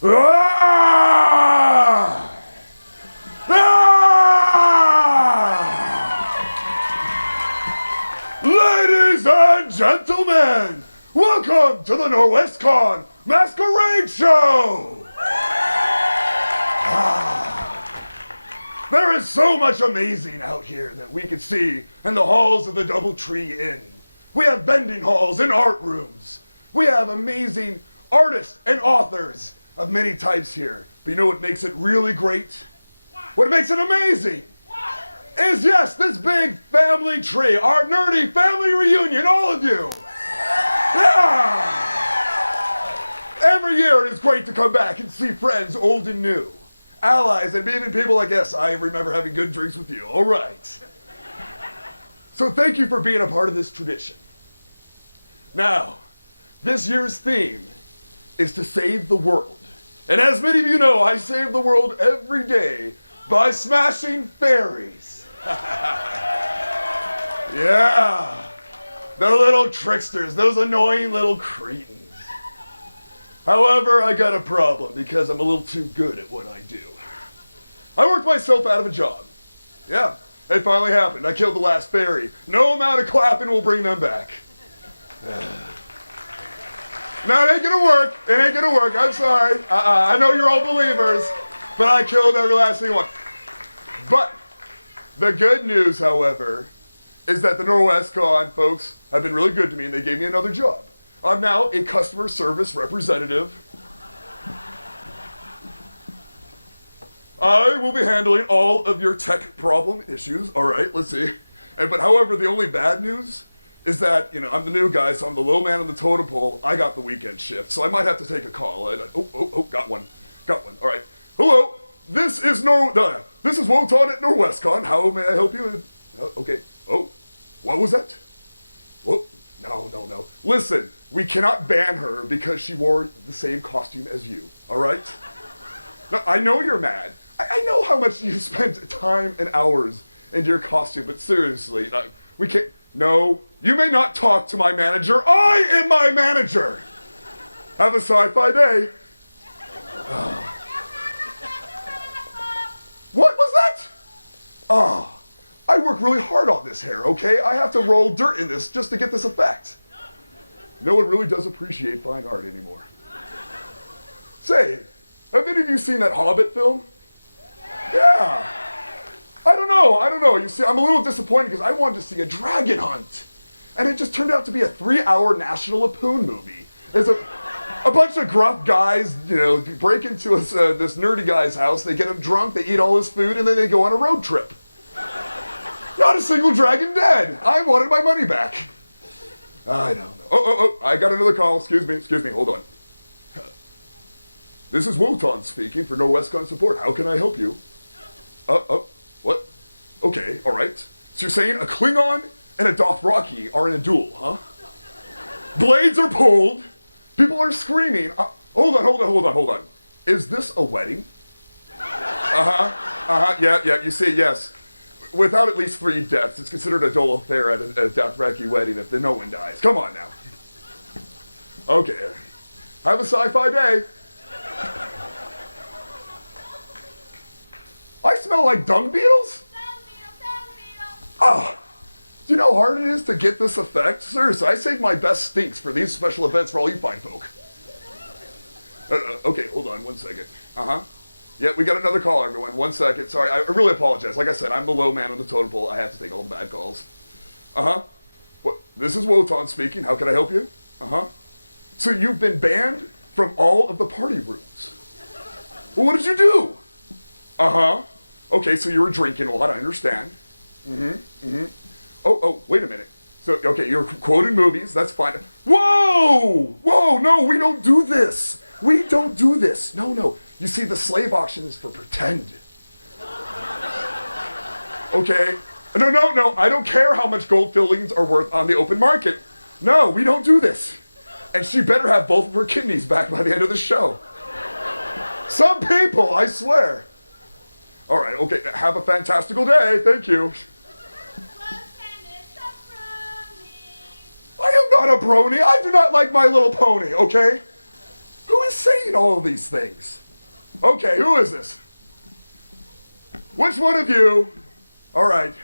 Ah! Ah! Ladies and gentlemen, welcome to the NWC36 Masquerade Show! There is so much amazing out here that we can see in the halls of the DoubleTree Inn. We have bending halls and art rooms. We have amazing artists and authors of many types here. But you know what makes it really great? What makes it amazing? Is, yes, this big family tree, our nerdy family reunion, all of you. Yeah! Every year it is great to come back and see friends old and new. Allies and even people like us. I remember having good drinks with you. All right. So thank you for being a part of this tradition. Now, this year's theme is to save the world. And as many of you know, I save the world every day by smashing fairies. Yeah. The little tricksters, those annoying little cretins. However, I got a problem because I'm a little too good at what I do. I worked myself out of a job. Yeah, it finally happened. I killed the last fairy. No amount of clapping will bring them back. No, it ain't gonna work. It ain't gonna work. I'm sorry. I know you're all believers, but I killed every last single one. But the good news, however, is that the NWC folks have been really good to me and they gave me another job. I'm now a customer service representative. I will be handling all of your tech problem issues. All right, let's see. But however, the only bad news is that, you know, I'm the new guy, so I'm the low man on the totem pole. I got the weekend shift, so I might have to take a call. Got one. All right. Hello, this is Wotan at NWC. How may I help you? Okay. Oh, what was that? Whoa. No. Listen, we cannot ban her because she wore the same costume as you, all right? Now, I know you're mad. I know how much you spent time and hours into your costume, but seriously, we can't. No, you may not talk to my manager. I am my manager. Have a sci-fi day. What was that? Oh. I work really hard on this hair, okay? I have to roll dirt in this just to get this effect. No one really does appreciate fine art anymore. Say, have any of you seen that Hobbit film? Yeah. I don't know. You see, I'm a little disappointed because I wanted to see a dragon hunt. And it just turned out to be a 3-hour National Lampoon movie. There's a bunch of gruff guys, you know, break into this nerdy guy's house, they get him drunk, they eat all his food, and then they go on a road trip. Not a single dragon dead. I wanted my money back. I don't know. Oh, I got another call. Excuse me, hold on. This is Wotan speaking for NWC support. How can I help you? What? Okay, all right. So you're saying a Klingon and a Dothraki are in a duel, huh? Blades are pulled. People are screaming. Hold on. Is this a wedding? Yeah, you see, yes. Without at least 3 deaths, it's considered a dull affair at a Dothraki wedding if no one dies. Come on now. Okay. Have a sci-fi day. I smell like dung beetles? Dung beetle. Oh, do you know how hard it is to get this effect? Seriously, I save my best stinks for these special events for all you fine folk. Okay, hold on 1 second. Yeah, we got another call, everyone. 1 second. Sorry, I really apologize. Like I said, I'm the low man on the totem pole. I have to take all the bad calls. What? This is Wotan speaking. How can I help you? So you've been banned from all of the party rooms. Well, what did you do? Okay, so you were drinking a lot. I understand. Oh, wait a minute. So, okay, you're quoting movies. That's fine. Whoa! No, we don't do this. No. You see, the slave auction is for pretend. Okay? No, I don't care how much gold fillings are worth on the open market. No, we don't do this. And she better have both of her kidneys back by the end of the show. Some people, I swear. All right, okay, have a fantastical day. Thank you. I am not a brony. I do not like My Little Pony, okay? Who is saying all of these things? Okay, who is this? Which one of you? All right.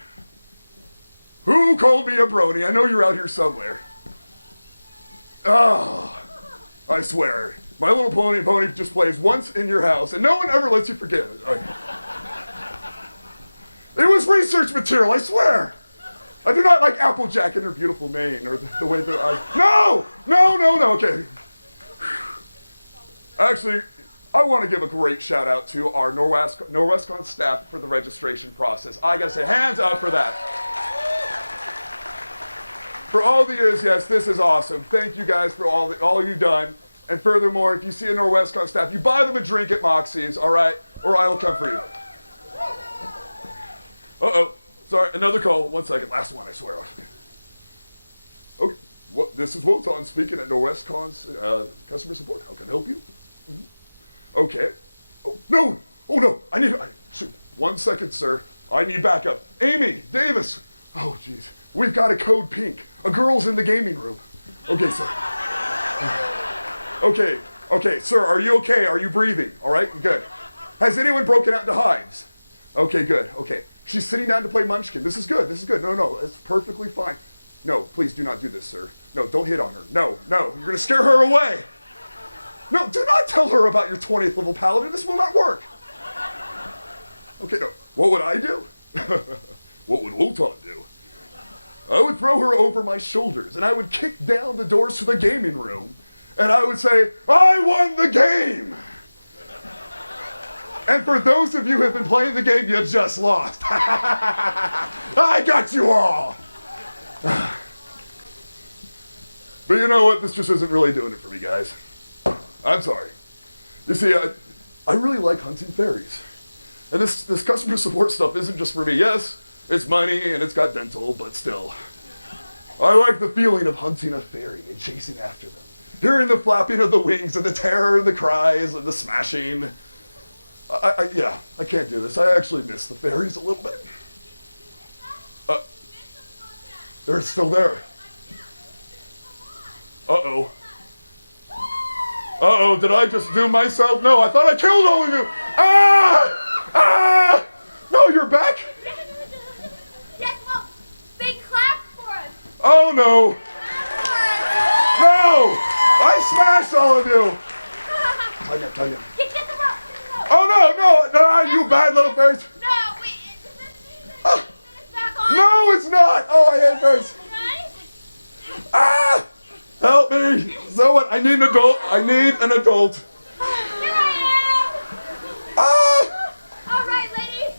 Who called me a brony? I know you're out here somewhere. Oh, I swear. My Little Pony just plays once in your house, and no one ever lets you forget it. It was research material, I swear. I do not like Applejack and her beautiful mane, or the way that I... No, okay. Actually, I want to give a great shout out to our NorwestCon staff for the registration process. I gotta say, hands up for that. For all the years, yes, this is awesome. Thank you guys for all you've done. And furthermore, if you see a NorwestCon staff, you buy them a drink at Moxie's, all right? Or I will come for you. Uh-oh. Sorry, another call. 1 second. Last one, I swear. Okay. This is Wotan speaking at NorwestCon's customer support. How can I help you? Mm-hmm. Okay. Oh, no. Oh, no. Shoot. 1 second, sir. I need backup. Amy, Davis. Oh, jeez. We've got a code pink. A girl's in the gaming room. Okay, sir. Okay, sir, are you okay? Are you breathing? All right, good. Has anyone broken out into hives? Okay, good, okay. She's sitting down to play Munchkin. This is good. No, it's perfectly fine. No, please do not do this, sir. No, don't hit on her. No, you're gonna scare her away. No, do not tell her about your 20th level paladin. This will not work. Okay, no, what would I do? What would Wotan do? I would throw her over my shoulders, and I would kick down the doors to the gaming room, and I would say, I won the game! And for those of you who have been playing the game, you just lost. I got you all! But you know what? This just isn't really doing it for me, guys. I'm sorry. You see, I really like hunting fairies. And this customer support stuff isn't just for me. Yes, it's money and it's got dental, but still. I like the feeling of hunting a fairy and chasing after them. Hearing the flapping of the wings and the terror and the cries and the smashing. I can't do this. I actually miss the fairies a little bit. They're still there. Uh-oh, did I just do myself? No, I thought I killed all of you. No, you're back? Yes, well, they clapped for us. Oh, no. No, I smashed all of you. Tell you. Get the rope. Oh, no, you bad little fairies. No, wait, it's back on. No, it's not. Oh, I hate fairies. Help me. Someone, I need an adult. Here I am. All right, ladies.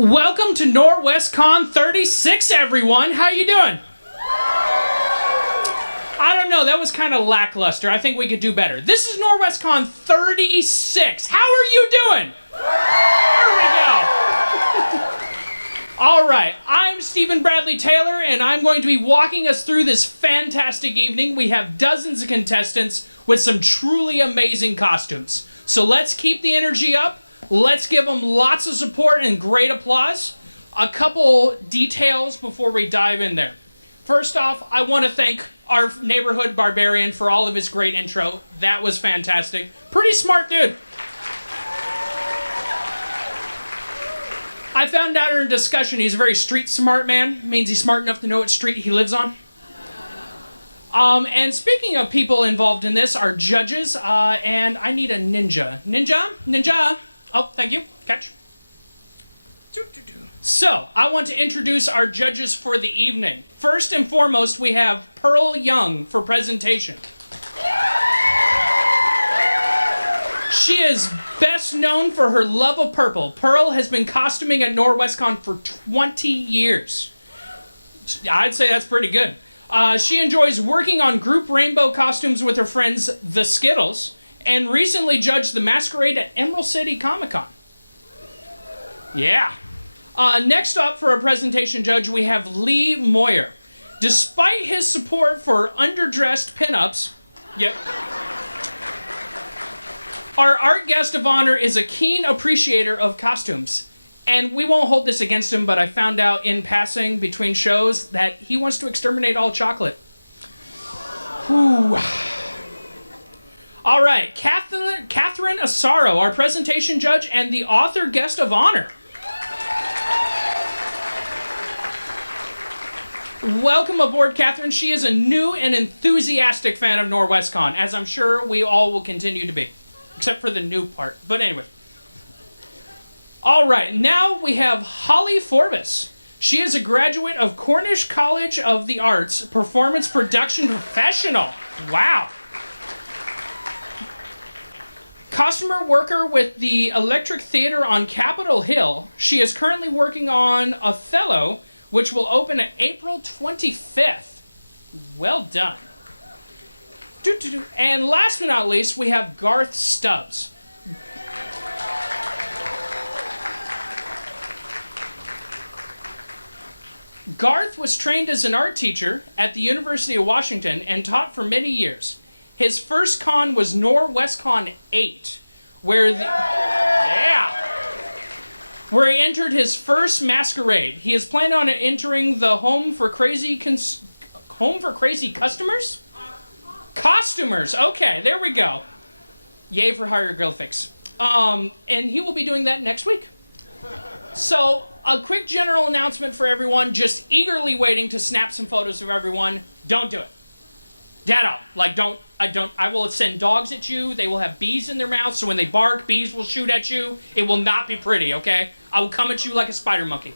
Welcome to NorwestCon 36, everyone. How you doing? I don't know, that was kind of lackluster. I think we could do better. This is NorwestCon 36. How are you doing? There we go. All right, I'm Stephen Bradley Taylor, and I'm going to be walking us through this fantastic evening. We have dozens of contestants with some truly amazing costumes. So let's keep the energy up. Let's give them lots of support and great applause. A couple details before we dive in there. First off, I want to thank our neighborhood barbarian for all of his great intro. That was fantastic. Pretty smart dude. I found out in a discussion he's a very street smart man. It means he's smart enough to know what street he lives on. And speaking of people involved in this, our judges, and I need a ninja. Ninja! Oh, thank you. Catch. So, I want to introduce our judges for the evening. First and foremost, we have Pearl Young for presentation. She is best known for her love of purple. Pearl has been costuming at NorwestCon for 20 years. I'd say that's pretty good. She enjoys working on group rainbow costumes with her friends, the Skittles, and recently judged the Masquerade at Emerald City Comic Con. Yeah. Next up for our presentation judge, we have Lee Moyer. Despite his support for underdressed pinups, yep. Our art guest of honor is a keen appreciator of costumes. And we won't hold this against him, but I found out in passing between shows that he wants to exterminate all chocolate. Whew. All right, Catherine Asaro, our presentation judge and the author guest of honor. Welcome aboard, Catherine. She is a new and enthusiastic fan of NorWestCon, as I'm sure we all will continue to be. Except for the new part. But anyway. All right, now we have Holly Forbes. She is a graduate of Cornish College of the Arts, performance production professional. Wow. Costumer worker with the Electric Theater on Capitol Hill. She is currently working on Othello, which will open on April 25th. Well done. And last but not least, we have Garth Stubbs. Garth was trained as an art teacher at the University of Washington and taught for many years. His first con was NorWestCon 8, where he entered his first Masquerade. He is planning on entering the Home for Crazy Customers? Costumers. Okay, there we go. Yay for hieroglyphics. And he will be doing that next week. So, a quick general announcement for everyone, just eagerly waiting to snap some photos of everyone. Don't do it. Dead out. I will send dogs at you. They will have bees in their mouths, so when they bark, bees will shoot at you. It will not be pretty, okay? I will come at you like a spider monkey.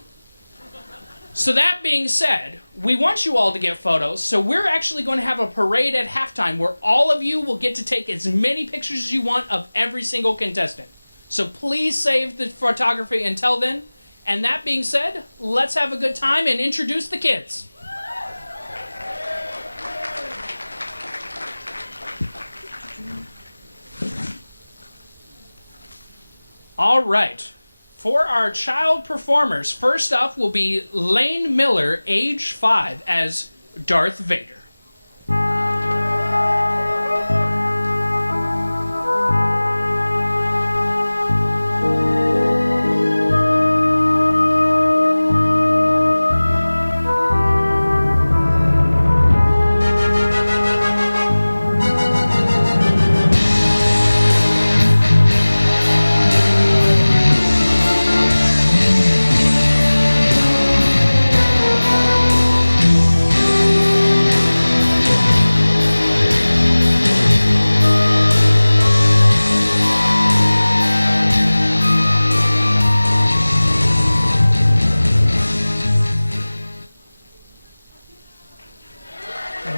So that being said, we want you all to get photos, so we're actually going to have a parade at halftime where all of you will get to take as many pictures as you want of every single contestant. So please save the photography until then. And that being said, let's have a good time and introduce the kids. All right. For our child performers, first up will be Lane Miller, age 5, as Darth Vader.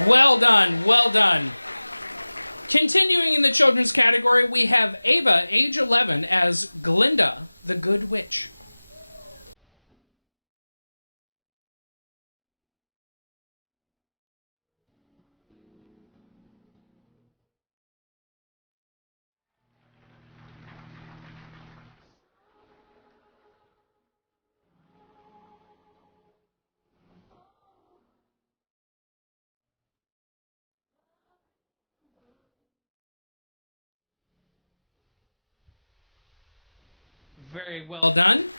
Well done, well done. Continuing in the children's category, we have Ava, age 11, as Glinda, the Good Witch. Very well done.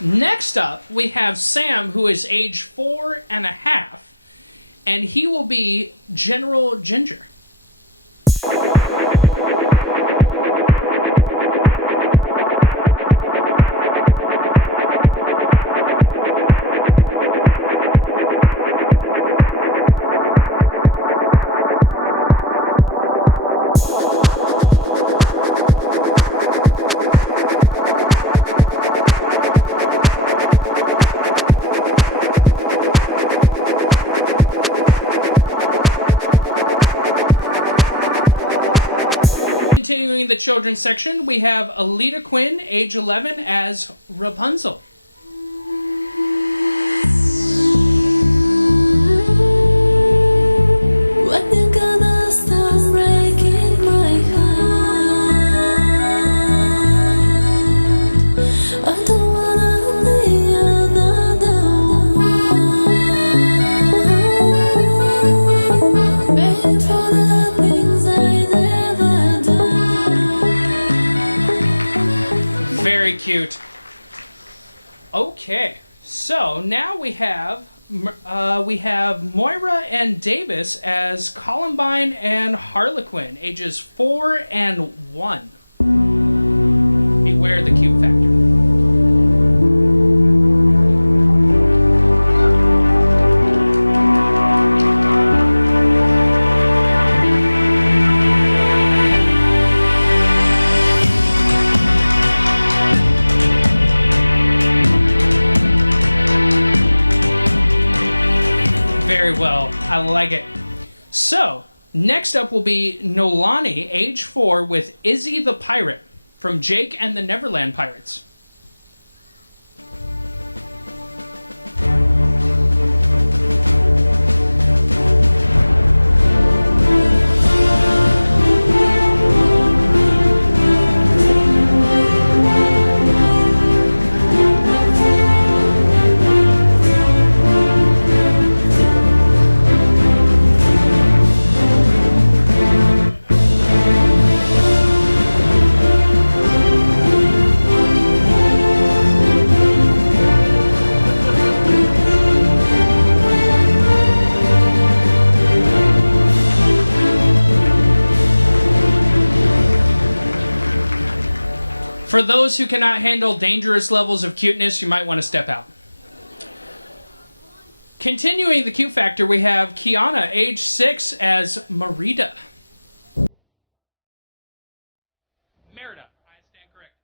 Next up, we have Sam, who is age 4.5, and he will be General Ginger. Continuing the children's section, we have Alita Quinn, age 11, as Rapunzel. Very cute. Okay, so now we have Moira and Davis as Columbine and Harlequin, ages 4 and 1. Beware the cute factor. Very well. I like it. So, next up will be Nolani, age 4, with Izzy the Pirate from Jake and the Neverland Pirates. For those who cannot handle dangerous levels of cuteness, you might want to step out. Continuing the cute factor, we have Kiana, age 6, as Merida. Merida, I stand correct.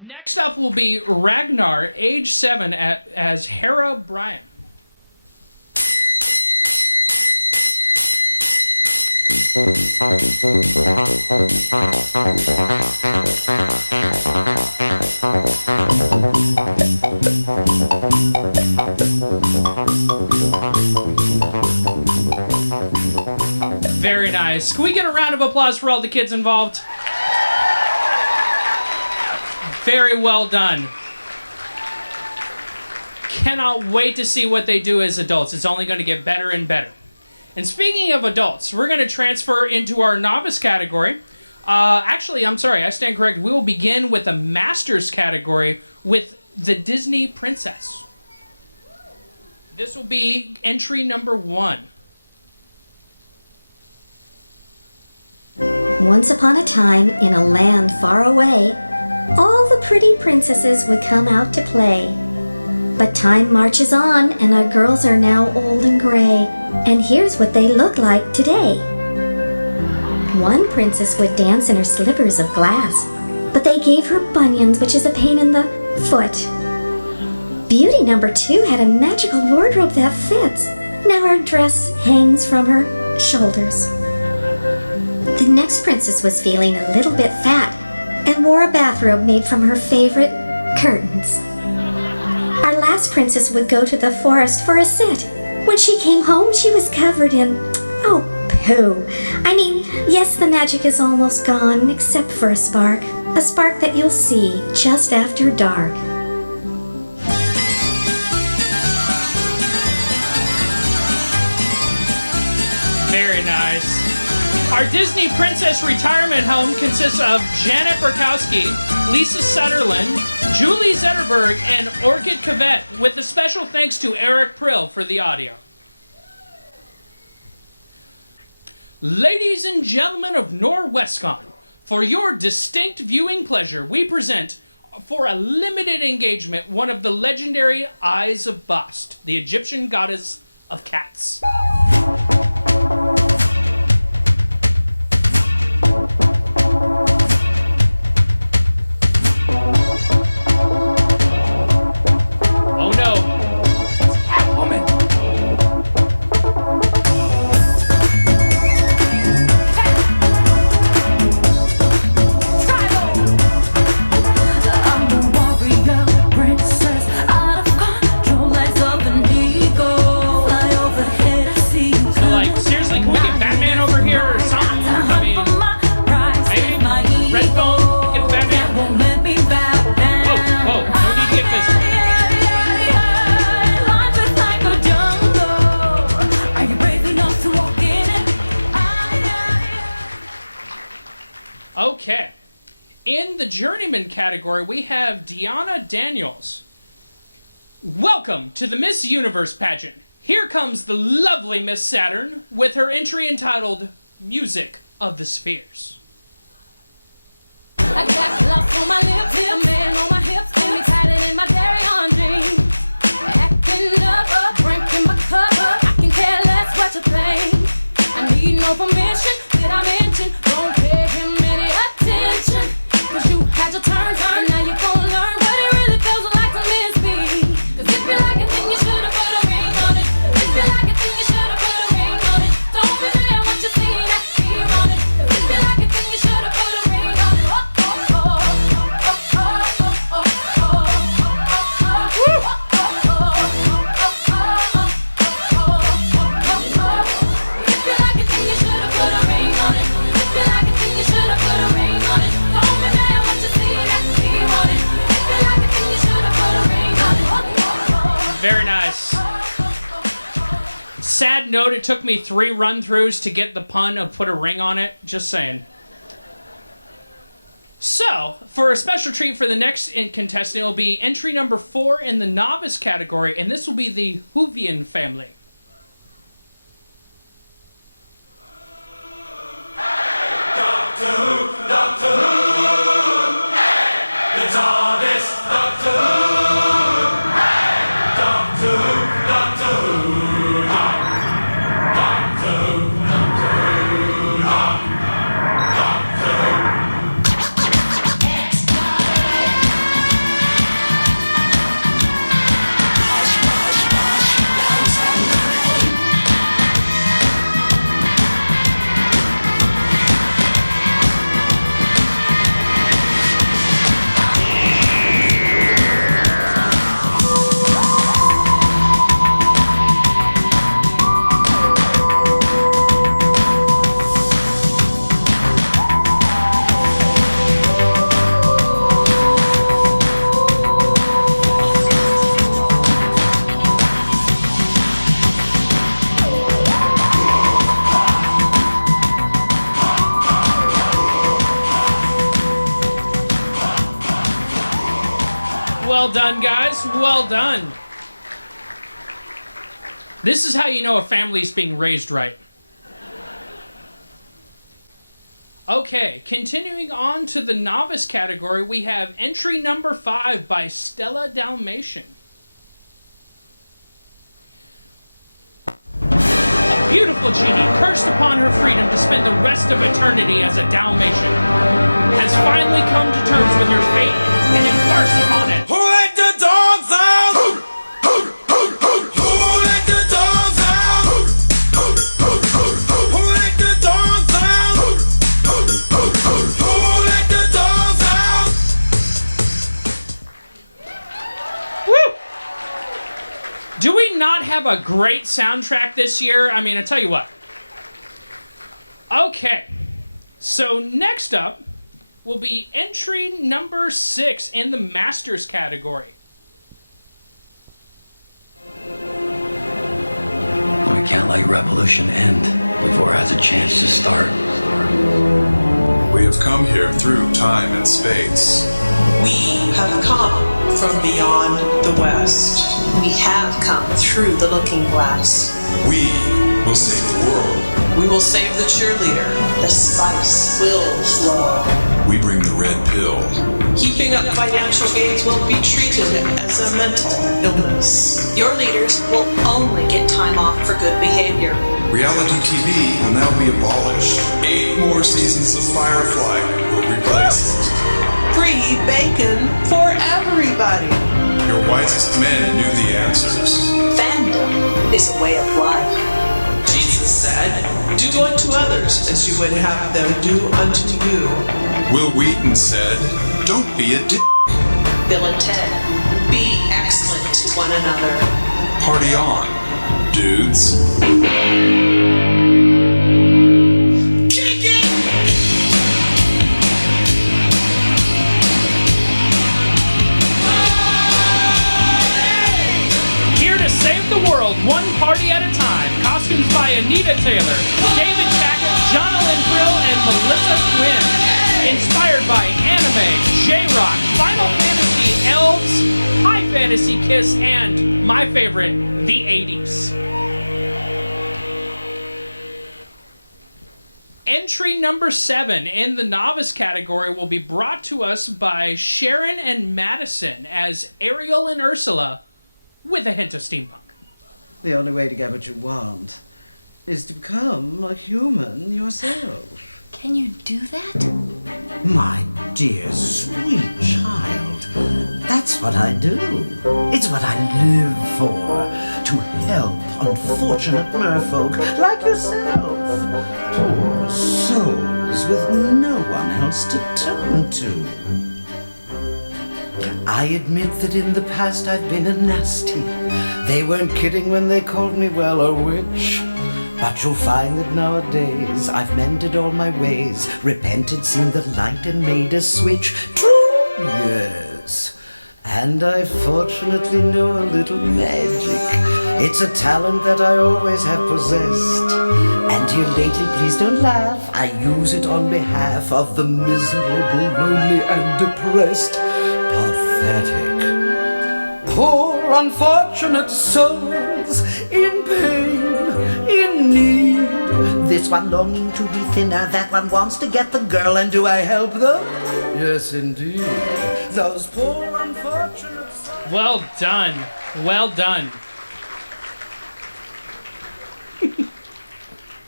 Next up will be Ragnar, age 7, as Hera Bryan. Very nice. Can we get a round of applause for all the kids involved? Very well done. Cannot wait to see what they do as adults. It's only going to get better and better. And speaking of adults, we're going to transfer into our novice category. Actually, I'm sorry, I stand correct. We will begin with the Masters category with the Disney Princess. This will be entry number 1. Once upon a time, in a land far away, all the pretty princesses would come out to play. But time marches on, and our girls are now old and gray, and here's what they look like today. One princess would dance in her slippers of glass, but they gave her bunions, which is a pain in the foot. Beauty number 2 had a magical wardrobe that fits. Now her dress hangs from her shoulders. The next princess was feeling a little bit fat and wore a bathrobe made from her favorite curtains. Our last princess would go to the forest for a sit. When she came home, she was covered in, oh, poo. I mean, yes, the magic is almost gone, except for a spark that you'll see just after dark. Very nice. Our Disney Princess Retirement Home consists of Janet Burkowski, Lisa Sutherland, Julie Zetterberg, and Orchid Cavett, with a special thanks to Eric Prill for the audio. Ladies and gentlemen of Norwescon, for your distinct viewing pleasure, we present, for a limited engagement, one of the legendary Eyes of Bast, the Egyptian goddess of cats. in the Journeyman category, we have Deanna Daniels. Welcome to the Miss Universe pageant. Here comes the lovely Miss Saturn with her entry entitled Music of the Spheres. I got love on my lips, a man on my hips, give me tighter in my dairy on jeans. Acting up, drinking my cup, I can care less what you think. I need no permission, did I mention? Don't pay him any attention. Cause you had your turn, and now you're gonna learn what it really feels like to miss me. Cause if you like it, then you should've put a ring on it. If you like it, then you should've put a ring on it. Don't be mad what you see, that fear on it. If you like it, then you should've put a ring on it. Very nice. Sad note, it took me 3 run-throughs to get the pun of put a ring on it. Just saying. So, for a special treat for the next contestant, it will be entry number 4 in the novice category, and this will be the Whovian family. Doctor Who, Doctor Who, hey, the TARDIS, Doctor Who, hey, Doctor Who, Doctor Who, Doctor Who, Doctor Well done, guys. Well done. This is how you know a family's being raised right. Okay, continuing on to the novice category, we have entry number 5 by Stella Dalmatian. A beautiful genie, cursed upon her freedom to spend the rest of eternity as a Dalmatian, has finally come to terms with her fate and embarks upon it. Who let the dogs out? Who let the dogs out? Who let the dogs out? Who let the dogs out? Woo! Do we not have a great soundtrack this year? I mean, I tell you what. Okay, so next up will be entry number 6 in the Masters category. We can't let revolution end before it has a chance to start. We have come here through time and space. We have come from beyond the West. We have come through the looking glass. We will save the world. We will save the cheerleader. The spice will flow. We bring the red pill. Keeping up financial gains will be treated as a mental illness. Your leaders will only get time off for good behavior. Reality TV will now be abolished. 8 more seasons of Firefly will replace it. Free bacon for everybody. Your wisest men knew the answers. Fandom is a way of life. Jesus said, do unto others as you would have them do unto you. Will Wheaton said, don't be a dick. Bill and Ted, be excellent to one another. Party on, dudes. Kick it! Here to save the world, one party at a time. Costumes by Anita Taylor, David Tackett, Jonathan Brill, and Melissa Quinn. Inspired by anime, J-rock, Final Fantasy, elves, high fantasy kiss, and my favorite, the 80s. Entry number 7 in the novice category will be brought to us by Sharon and Madison as Ariel and Ursula with a hint of steampunk. The only way to get what you want is to become a human yourself. Can you do that? My dear, sweet child, that's what I do. It's what I live for, to help unfortunate merfolk like yourself. Poor souls with no one else to turn to. I admit that in the past I've been a nasty. They weren't kidding when they called me, well, a witch. But you'll find that nowadays I've mended all my ways, repented, seen the light, and made a switch. True, yes. And I fortunately know a little magic. It's a talent that I always have possessed. And here lately, please don't laugh, I use it on behalf of the miserable, lonely, and depressed. Pathetic. Poor unfortunate souls in pain, in need. This one longing to be thinner, that one wants to get the girl, and do I help them? Yes, indeed. Those poor unfortunate souls. Well done. Well done.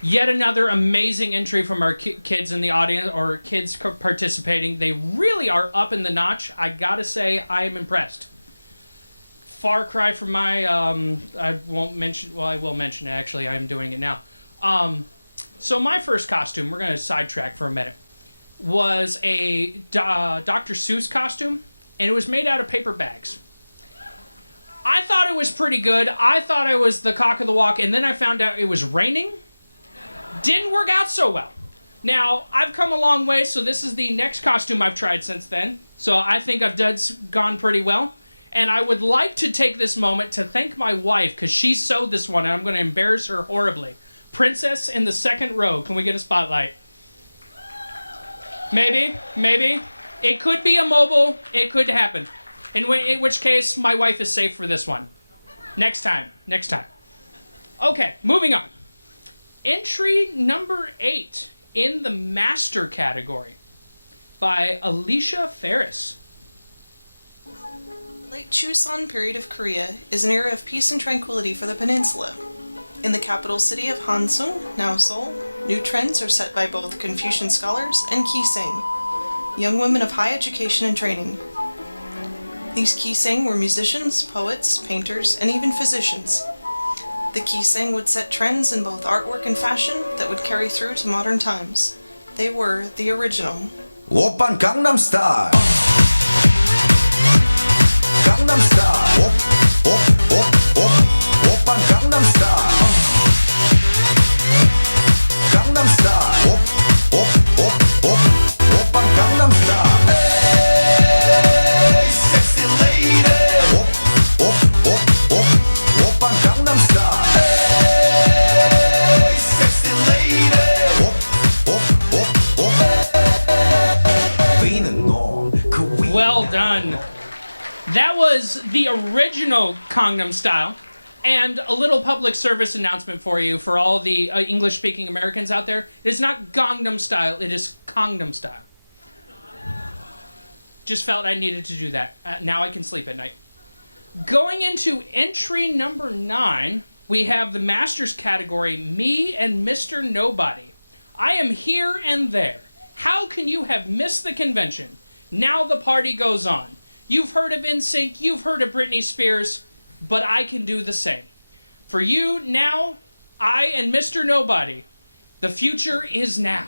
Yet another amazing entry from our kids in the audience, or kids participating. They really are up in the notch. I gotta say, I am impressed. Far cry from my, I won't mention, well, I will mention it, actually, I'm doing it now. So my first costume, we're gonna sidetrack for a minute, was a Dr. Seuss costume, and it was made out of paper bags. I thought it was pretty good. I thought I was the cock of the walk, and then I found out it was raining. Didn't work out so well. Now, I've come a long way, so this is the next costume I've tried since then. So I think I've gone pretty well. And I would like to take this moment to thank my wife, because she sewed this one, and I'm going to embarrass her horribly. Princess in the second row. Can we get a spotlight? Maybe. It could be a mobile. It could happen. In which case, my wife is safe for this one. Next time. Okay, moving on. Entry number 8 in the Master category by Alicia Ferris. Late Chuseon period of Korea is an era of peace and tranquility for the peninsula. In the capital city of Hansung, now Seoul, new trends are set by both Confucian scholars and Kiseng, young women of high education and training. These Kiseng were musicians, poets, painters, and even physicians. The Kiseng would set trends in both artwork and fashion that would carry through to modern times. They were the original. Oppan Gangnam Style. Gangnam Style. Oppan Gangnam Style. Gangnam Style. Oppan Gangnam Style. Hey, sexy lady. Oppan Gangnam Style. Well done. That was the original Gangnam Style. And a little public service announcement for you, for all the English-speaking Americans out there. It is not Gangnam Style, it is Gangnam Style. Just felt I needed to do that. Now I can sleep at night. Going into entry number 9, we have the Masters category, Me and Mr. Nobody. I am here and there. How can you have missed the convention? Now the party goes on. You've heard of NSYNC, you've heard of Britney Spears, but I can do the same. For you, now, I and Mr. Nobody, the future is now.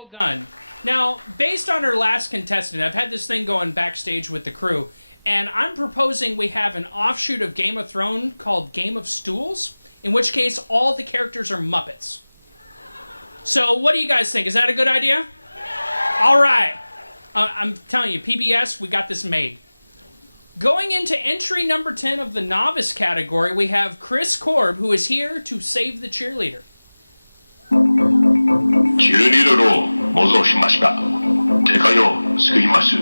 Well done. Now, based on our last contestant, I've had this thing going backstage with the crew, and I'm proposing we have an offshoot of Game of Thrones called Game of Stools, in which case all the characters are Muppets. So, what do you guys think? Is that a good idea? All right. I'm telling you, PBS, we got this made. Going into entry number 10 of the novice category, we have Chris Korb, who is here to save the cheerleader. チューリードルを模造しました。世界を救います。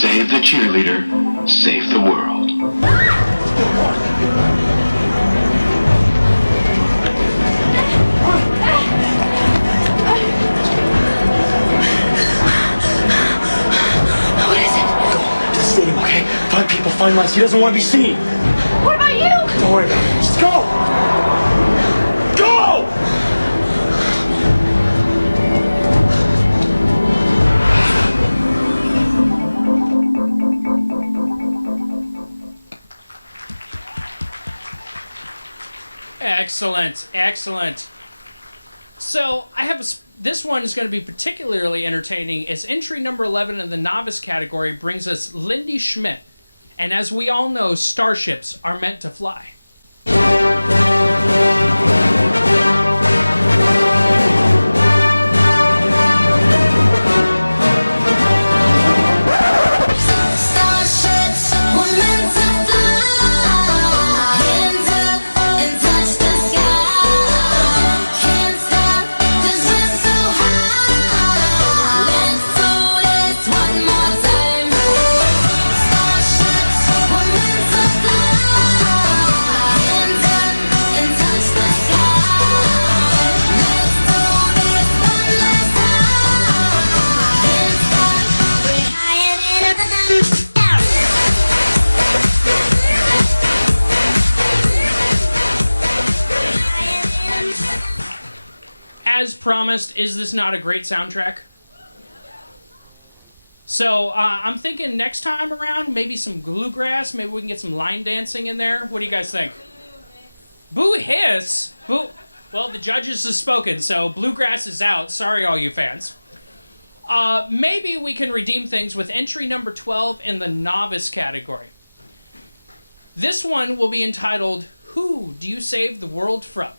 Save the cheerleader, save the world. What is it? Go to the stadium, okay? Find people, find lights. He doesn't want to be seen. What about you? Don't worry about it. Just go! Go! Excellent, excellent. So, I have this one is going to be particularly entertaining as entry number 11 in the novice category brings us Lindy Schmidt. And as we all know, starships are meant to fly. As promised, is this not a great soundtrack? So, I'm thinking next time around, maybe some bluegrass, maybe we can get some line dancing in there. What do you guys think? Boo hiss? Boo. Well, the judges have spoken, so bluegrass is out. Sorry, all you fans. Maybe we can redeem things with entry number 12 in the novice category. This one will be entitled, Who Do You Save the World From?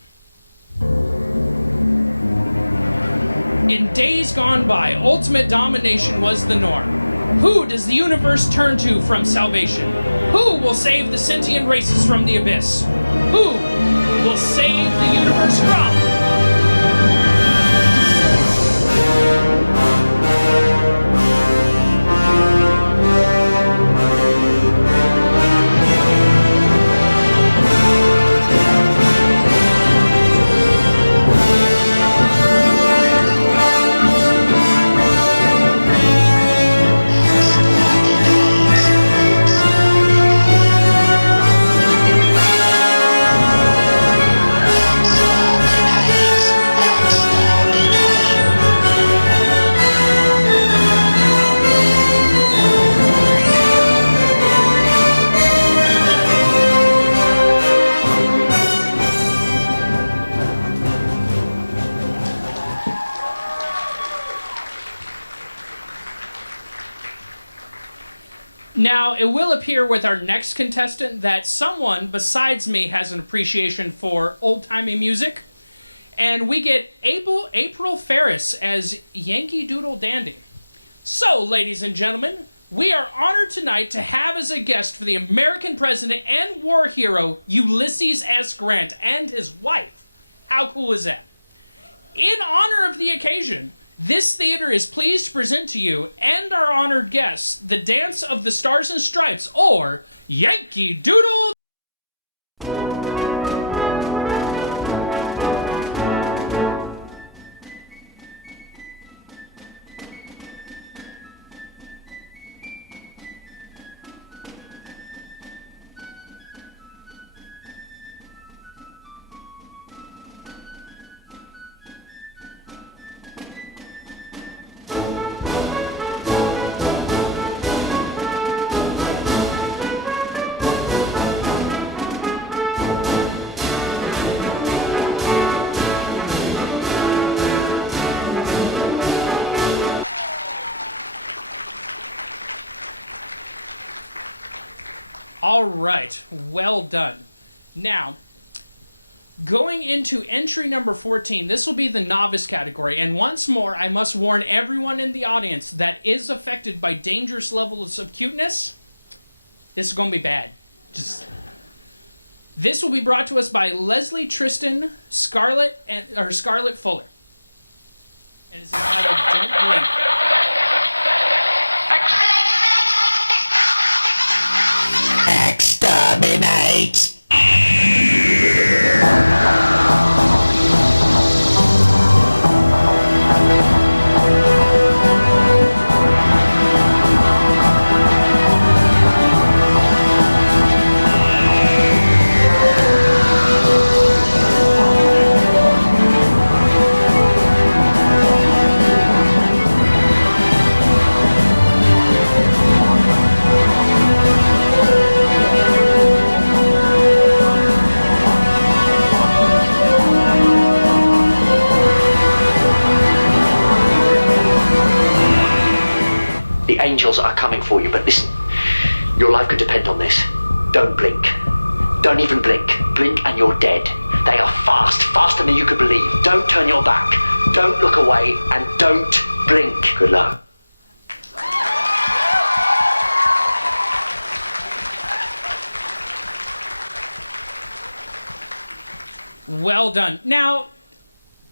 In days gone by, ultimate domination was the norm. Who does the universe turn to from salvation? Who will save the sentient races from the abyss? Who will save the universe from? Now, it will appear with our next contestant that someone besides me has an appreciation for old-timey music, and we get April Ferris as Yankee Doodle Dandy. So, ladies and gentlemen, we are honored tonight to have as a guest for the American president and war hero Ulysses S. Grant and his wife. How cool is that? In honor of the occasion, this theater is pleased to present to you and our honored guests the Dance of the Stars and Stripes, or Yankee Doodle. All right. Well done. Now, going into entry number 14, this will be the novice category. And once more, I must warn everyone in the audience that is affected by dangerous levels of cuteness, this is going to be bad. This will be brought to us by Leslie Tristan Scarlett Fuller. And it's entitled Don't Blink. Exterminate! The angels are coming for you, but listen, your life could depend on this. Don't blink. Don't even blink. Blink and you're dead. They are fast, faster than you could believe. Don't turn your back. Don't look away, and don't blink. Good luck. Well done. Now,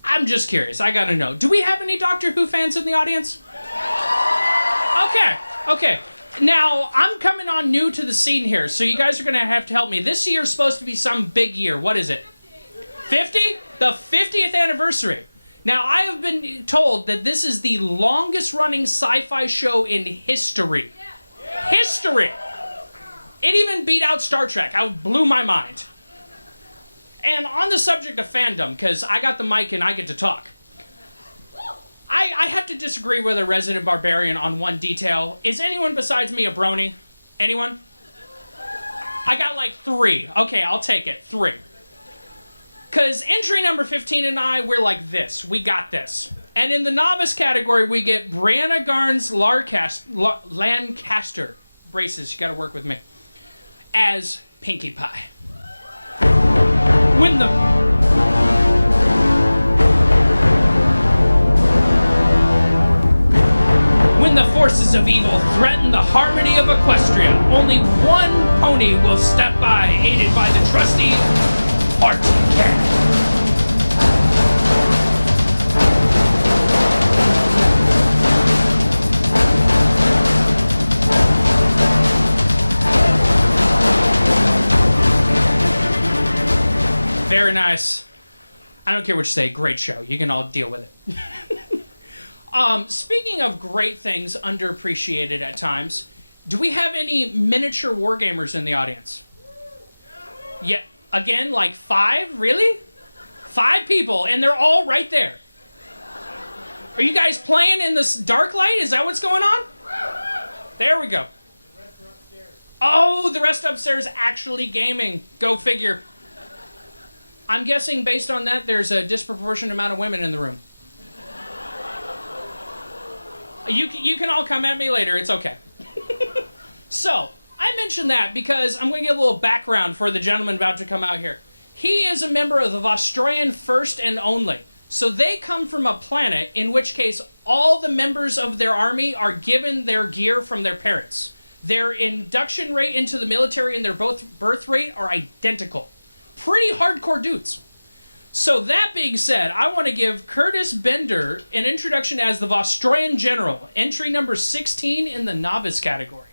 I'm just curious. I gotta know. Do we have any Doctor Who fans in the audience? Okay. Now, I'm coming on new to the scene here, so you guys are going to have to help me. This year is supposed to be some big year. What is it? 50? The 50th anniversary. Now, I have been told that this is the longest running sci-fi show in history. History! It even beat out Star Trek. It blew my mind. And on the subject of fandom, because I got the mic and I get to talk, I have to disagree with a resident barbarian on one detail. Is anyone besides me a brony? Anyone? I got like 3. Okay, I'll take it. 3. Because entry number 15 and I, we're like this. We got this. And in the novice category, we get Brianna Garnes Lancaster. Braces, you gotta work with me. As Pinkie Pie. When the forces of evil threaten the harmony of Equestria, only one pony will step by, aided by the trusty Art Cat. Very nice. I don't care what you say, great show. You can all deal with it. Speaking of great things underappreciated at times, do we have any miniature wargamers in the audience? Yeah, again, like 5? Really? 5 people, and they're all right there. Are you guys playing in this dark light? Is that what's going on? There we go. Oh, the rest upstairs actually gaming. Go figure. I'm guessing based on that, there's a disproportionate amount of women in the room. You can all come at me later. It's okay. So, I mentioned that because I'm going to give a little background for the gentleman about to come out here. He is a member of the Vostroyan First and Only. So they come from a planet in which case all the members of their army are given their gear from their parents. Their induction rate into the military and their birth rate are identical. Pretty hardcore dudes. So that being said, I want to give Curtis Bender an introduction as the Vostroyan General, entry number 16 in the novice category.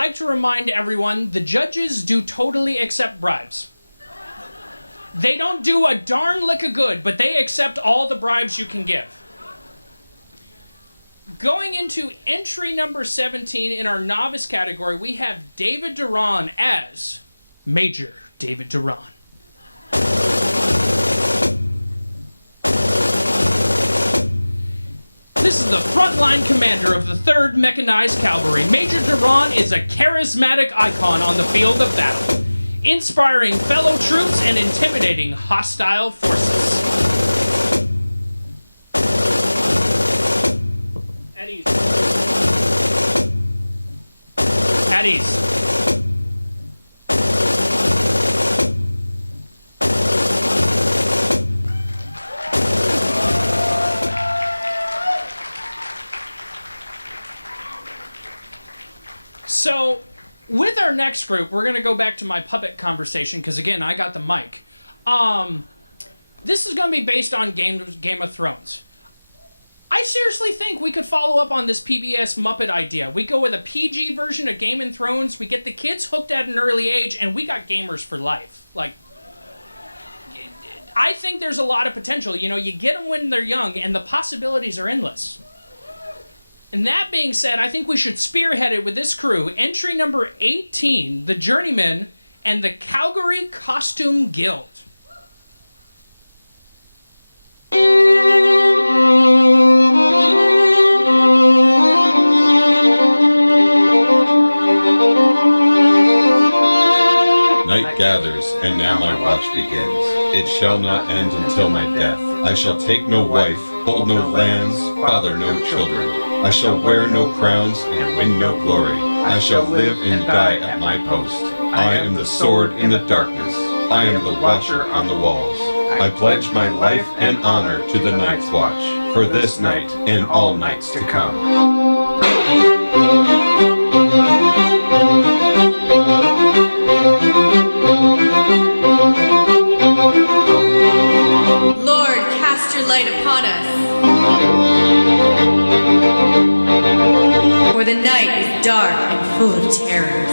like to remind everyone, the judges do totally accept bribes. They don't do a darn lick of good, but they accept all the bribes you can give. Going into entry number 17 in our novice category, we have David Duran as Major David Duran. This is the frontline commander of the 3rd Mechanized Cavalry. Major Duran is a charismatic icon on the field of battle, inspiring fellow troops and intimidating hostile forces. At ease. At ease. So, with our next group, we're going to go back to my puppet conversation, because again, I got the mic. This is going to be based on Game of Thrones. I seriously think we could follow up on this PBS Muppet idea. We go with a PG version of Game of Thrones, we get the kids hooked at an early age, and we got gamers for life. Like, I think there's a lot of potential. You know, you get them when they're young, and the possibilities are endless. And that being said, I think we should spearhead it with this crew. Entry number 18, the Journeymen and the Calgary Costume Guild. Night gathers, and now my watch begins. It shall not end until my death. I shall take no wife, hold no lands, father no children. I shall wear no crowns and win no glory. I shall live and die at my post. I am the sword in the darkness. I am the watcher on the walls. I pledge my life and honor to the Night's Watch, for this night and all nights to come. Lord, cast your light upon us. For the night is dark and full of terrors.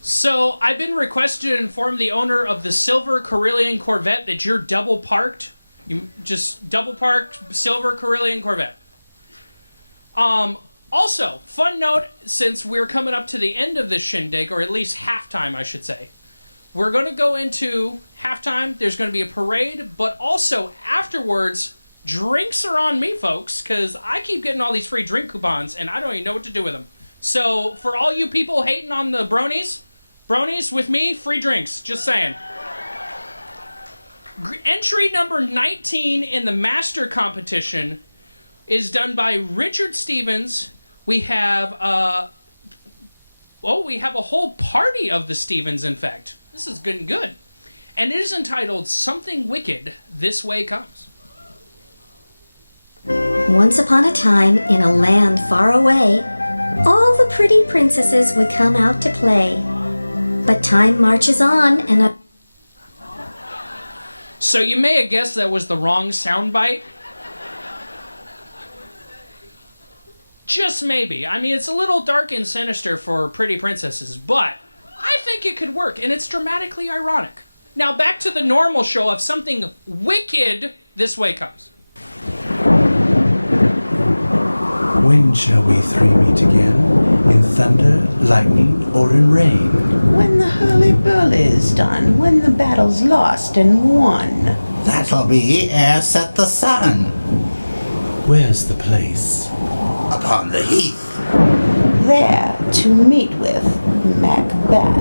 So, I've been requested to inform the owner of the silver Carillion Corvette that you're double parked. You just double parked silver Carillion Corvette. Also, fun note, since we're coming up to the end of this shindig, or at least halftime, I should say, we're going to go into halftime. There's going to be a parade, but also afterwards, drinks are on me, folks, because I keep getting all these free drink coupons, and I don't even know what to do with them. So, for all you people hating on the bronies with me, free drinks, just saying. Entry number 19 in the Master Competition is done by Richard Stevens. We have a whole party of the Stevens, in fact. This is good and good. And it is entitled Something Wicked This Way Comes. Once upon a time, in a land far away, all the pretty princesses would come out to play. But time marches on, and So you may have guessed that was the wrong soundbite. Just maybe. I mean, it's a little dark and sinister for pretty princesses, but I think it could work, and it's dramatically ironic. Now back to the normal show of Something Wicked This Way Comes. When shall we three meet again? In thunder, lightning, or in rain? When the hurly-burly is done, when the battle's lost and won. That'll be ere set the sun. Where's the place? Upon the heath. There to meet with Macbeth.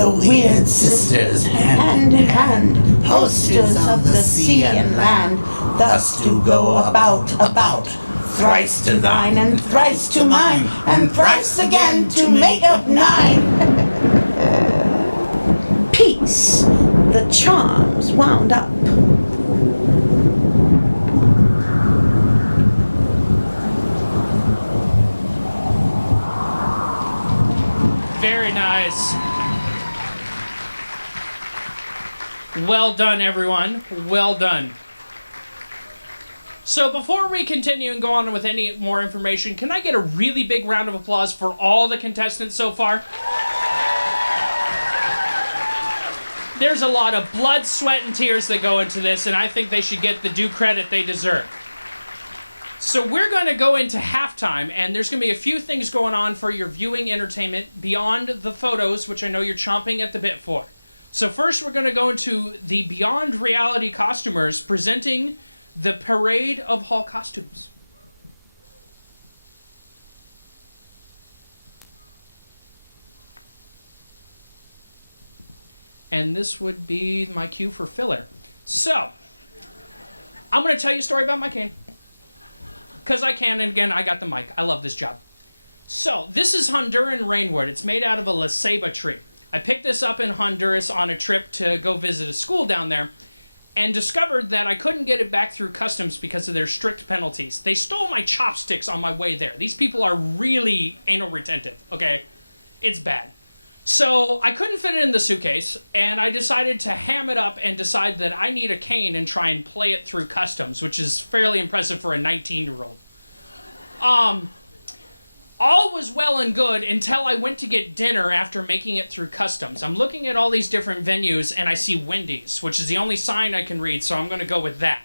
the weird sisters, hand in hand, hostess of the sea and land, thus do go about, thrice to thine and thrice to mine, and thrice again to make up 9. Peace, the charms wound up. Very nice. Well done, everyone. Well done. So before we continue and go on with any more information, can I get a really big round of applause for all the contestants so far? There's a lot of blood, sweat, and tears that go into this, and I think they should get the due credit they deserve. So we're going to go into halftime, and there's going to be a few things going on for your viewing entertainment beyond the photos, which I know you're chomping at the bit for. So first we're going to go into the Beyond Reality costumers presenting the Parade of Hall Costumes. And this would be my cue for filler. So, I'm going to tell you a story about my cane. Because I can, and again, I got the mic. I love this job. So, this is Honduran rainwood. It's made out of a La Ceiba tree. I picked this up in Honduras on a trip to go visit a school down there, and discovered that I couldn't get it back through customs because of their strict penalties. They stole my chopsticks on my way there. These people are really anal retentive, okay? It's bad. So I couldn't fit it in the suitcase, and I decided to ham it up and decide that I need a cane and try and play it through customs, which is fairly impressive for a 19-year-old. All was well and good until I went to get dinner after making it through customs. I'm looking at all these different venues, and I see Wendy's, which is the only sign I can read, so I'm going to go with that.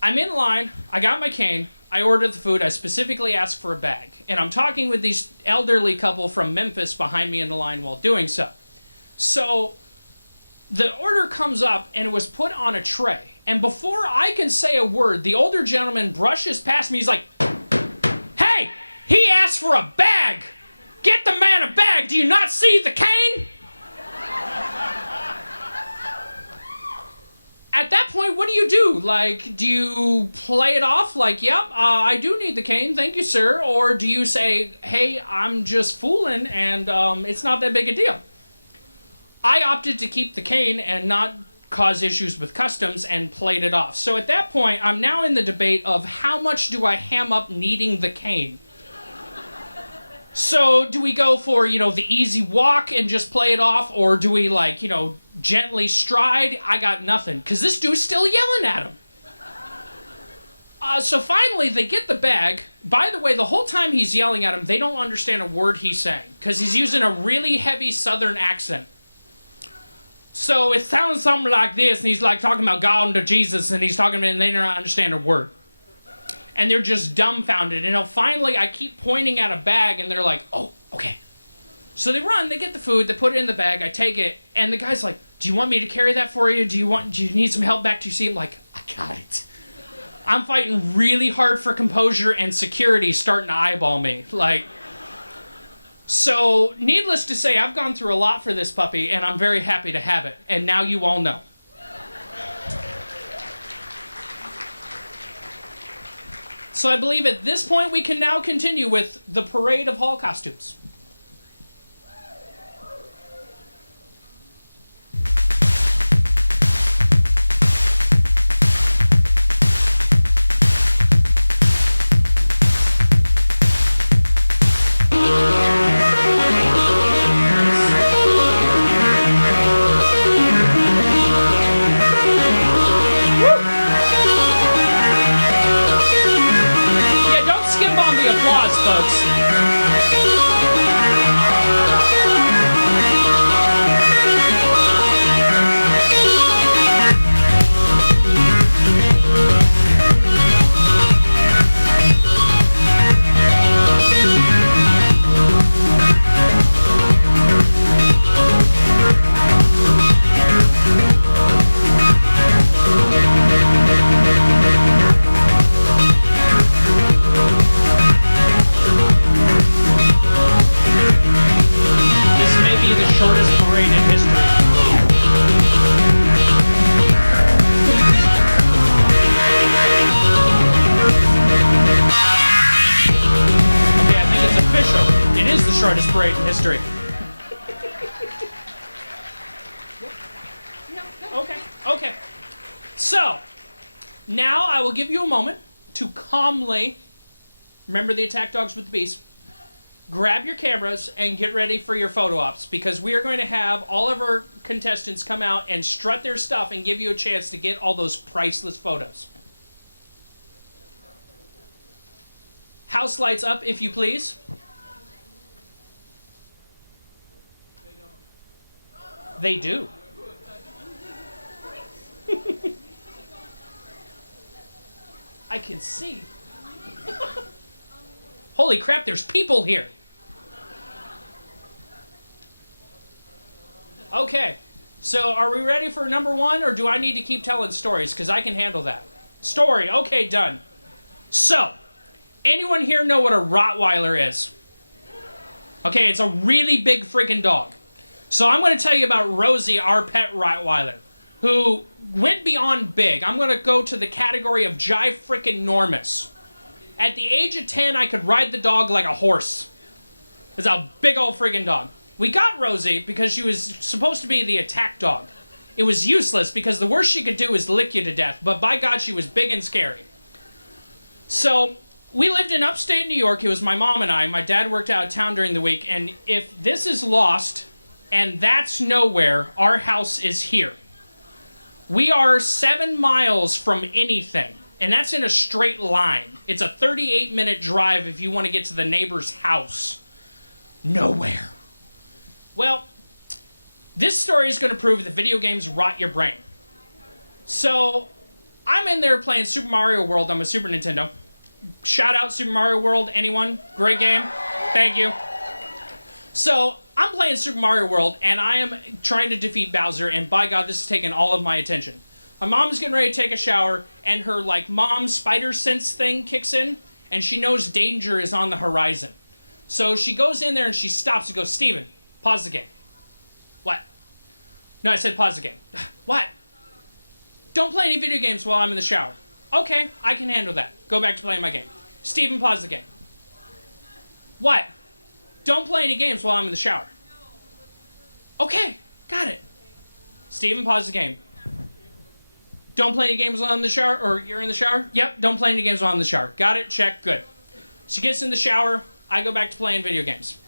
I'm in line, I got my cane, I ordered the food, I specifically asked for a bag, and I'm talking with these elderly couple from Memphis behind me in the line while doing so. So, the order comes up, and it was put on a tray, and before I can say a word, the older gentleman brushes past me, he's like, "Hey, he asked for a bag! Get the man a bag! Do you not see the cane?" At that point, what do you do? Like, do you play it off like, "Yep, I do need the cane, thank you, sir," or do you say, "Hey, I'm just fooling, and it's not that big a deal"? I opted to keep the cane and not cause issues with customs and played it off. So at that point, I'm now in the debate of how much do I ham up needing the cane? So do we go for, the easy walk and just play it off, or do we, gently stride? I got nothing, because this dude's still yelling at him. So finally, they get the bag. By the way, the whole time he's yelling at him, they don't understand a word he's saying, because he's using a really heavy southern accent. So it sounds something like this, and he's talking about God and Jesus, and he's talking about, and they don't understand a word. And they're just dumbfounded. And finally, I keep pointing at a bag, and they're like, "Oh, okay." So they run, they get the food, they put it in the bag, I take it, and the guy's like, "Do you want me to carry that for you? Do you need some help back to your seat?" I'm like, "I got it." I'm fighting really hard for composure, and security starting to eyeball me. So, needless to say, I've gone through a lot for this puppy, and I'm very happy to have it. And now you all know. So I believe at this point we can now continue with the Parade of Hall Costumes. Applause, folks. shortest parade in history. Okay. So, now I will give you a moment to calmly, remember the attack dogs with the bees, grab your cameras and get ready for your photo ops, because we are going to have all of our contestants come out and strut their stuff and give you a chance to get all those priceless photos. House lights up, if you please. They do. I can see. Holy crap, there's people here. Okay, so are we ready for number one, or do I need to keep telling stories? Because I can handle that. Story, okay, done. So, anyone here know what a Rottweiler is? Okay, it's a really big freaking dog. So I'm going to tell you about Rosie, our pet Rottweiler, who went beyond big. I'm going to go to the category of jive-frickin-normous. At the age of 10, I could ride the dog like a horse. It's a big old friggin' dog. We got Rosie because she was supposed to be the attack dog. It was useless because the worst she could do is lick you to death, but by God, she was big and scary. So, we lived in upstate New York. It was my mom and I. My dad worked out of town during the week, and if this is lost and that's nowhere, our house is here. We are 7 miles from anything. And that's in a straight line. It's a 38-minute drive if you want to get to the neighbor's house. Nowhere. Well, this story is going to prove that video games rot your brain. So, I'm in there playing Super Mario World on my Super Nintendo. Shout out Super Mario World, anyone? Great game. Thank you. So, I'm playing Super Mario World, and I am trying to defeat Bowser, and by God, this is taking all of my attention. My mom's getting ready to take a shower, and her, mom spider sense thing kicks in, and she knows danger is on the horizon. So she goes in there, and she stops and goes, Steven, pause the game. What? No, I said pause the game. What? Don't play any video games while I'm in the shower. Okay, I can handle that. Go back to playing my game. Steven, pause the game. What? Don't play any games while I'm in the shower. Okay, got it. Steven, pause the game. Don't play any games while I'm in the shower, or you're in the shower? Yep, don't play any games while I'm in the shower. Got it, check, good. She gets in the shower, I go back to playing video games.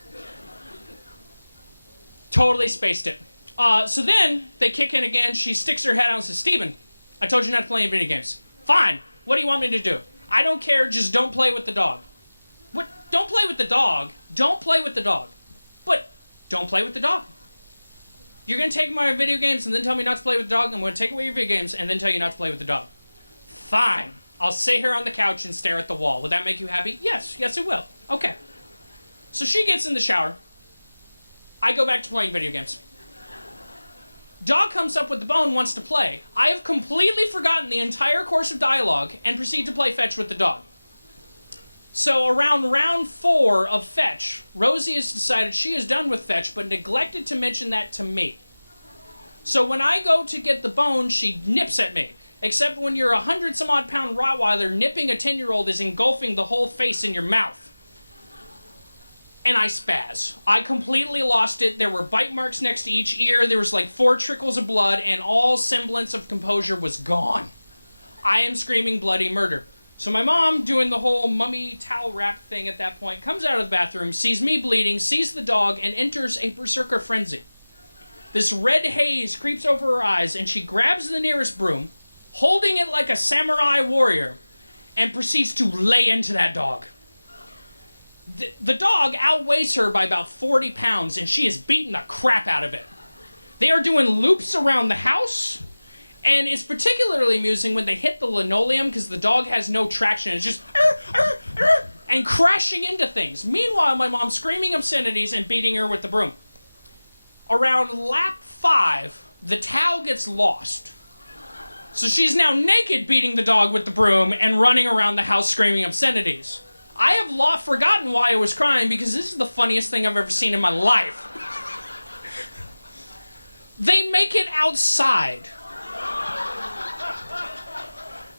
Totally spaced it. So then, they kick in again, she sticks her head out and says, Steven, I told you not to play any video games. Fine, what do you want me to do? I don't care, just don't play with the dog. What? Don't play with the dog? Don't play with the dog. But, don't play with the dog. You're going to take my video games and then tell me not to play with the dog. I'm going to take away your video games and then tell you not to play with the dog. Fine. I'll sit here on the couch and stare at the wall. Would that make you happy? Yes. Yes, it will. Okay. So she gets in the shower. I go back to playing video games. Dog comes up with the bone, wants to play. I have completely forgotten the entire course of dialogue and proceed to play fetch with the dog. So around round 4 of fetch, Rosie has decided she is done with fetch, but neglected to mention that to me. So when I go to get the bone, she nips at me. Except when you're a 100-some-odd-pound Rottweiler, nipping a 10-year-old is engulfing the whole face in your mouth. And I spaz. I completely lost it. There were bite marks next to each ear. There was 4 trickles of blood, and all semblance of composure was gone. I am screaming bloody murder. So my mom, doing the whole mummy towel wrap thing at that point, comes out of the bathroom, sees me bleeding, sees the dog, and enters a berserker frenzy. This red haze creeps over her eyes, and she grabs the nearest broom, holding it like a samurai warrior, and proceeds to lay into that dog. The dog outweighs her by about 40 pounds, and she is beating the crap out of it. They are doing loops around the house, and it's particularly amusing when they hit the linoleum because the dog has no traction. It's just and crashing into things. Meanwhile, my mom's screaming obscenities and beating her with the broom. Around lap 5, the towel gets lost. So she's now naked beating the dog with the broom and running around the house screaming obscenities. I have forgotten why I was crying because this is the funniest thing I've ever seen in my life. They make it outside.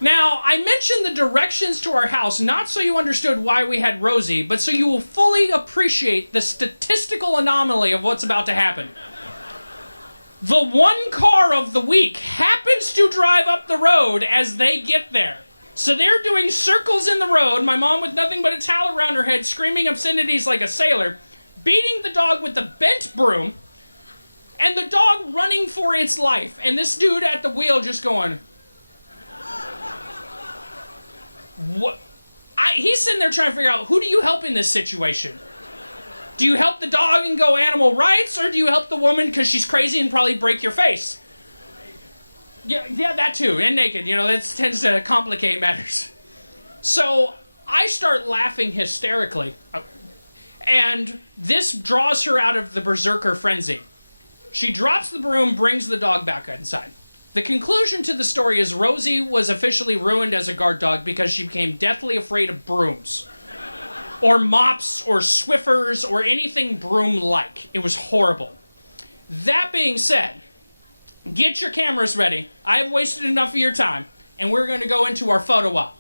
Now, I mentioned the directions to our house not so you understood why we had Rosie, but so you will fully appreciate the statistical anomaly of what's about to happen. The one car of the week happens to drive up the road as they get there. So they're doing circles in the road, my mom with nothing but a towel around her head, screaming obscenities like a sailor, beating the dog with the bent broom, and the dog running for its life. And this dude at the wheel just going... What? He's sitting there trying to figure out, who do you help in this situation? Do you help the dog and go animal rights, or do you help the woman because she's crazy and probably break your face? Yeah, that too, and naked. You know, that tends to complicate matters. So I start laughing hysterically, and this draws her out of the berserker frenzy. She drops the broom, brings the dog back inside. The conclusion to the story is Rosie was officially ruined as a guard dog because she became deathly afraid of brooms. Or mops, or Swiffers, or anything broom-like. It was horrible. That being said, get your cameras ready. I have wasted enough of your time, and we're going to go into our photo op.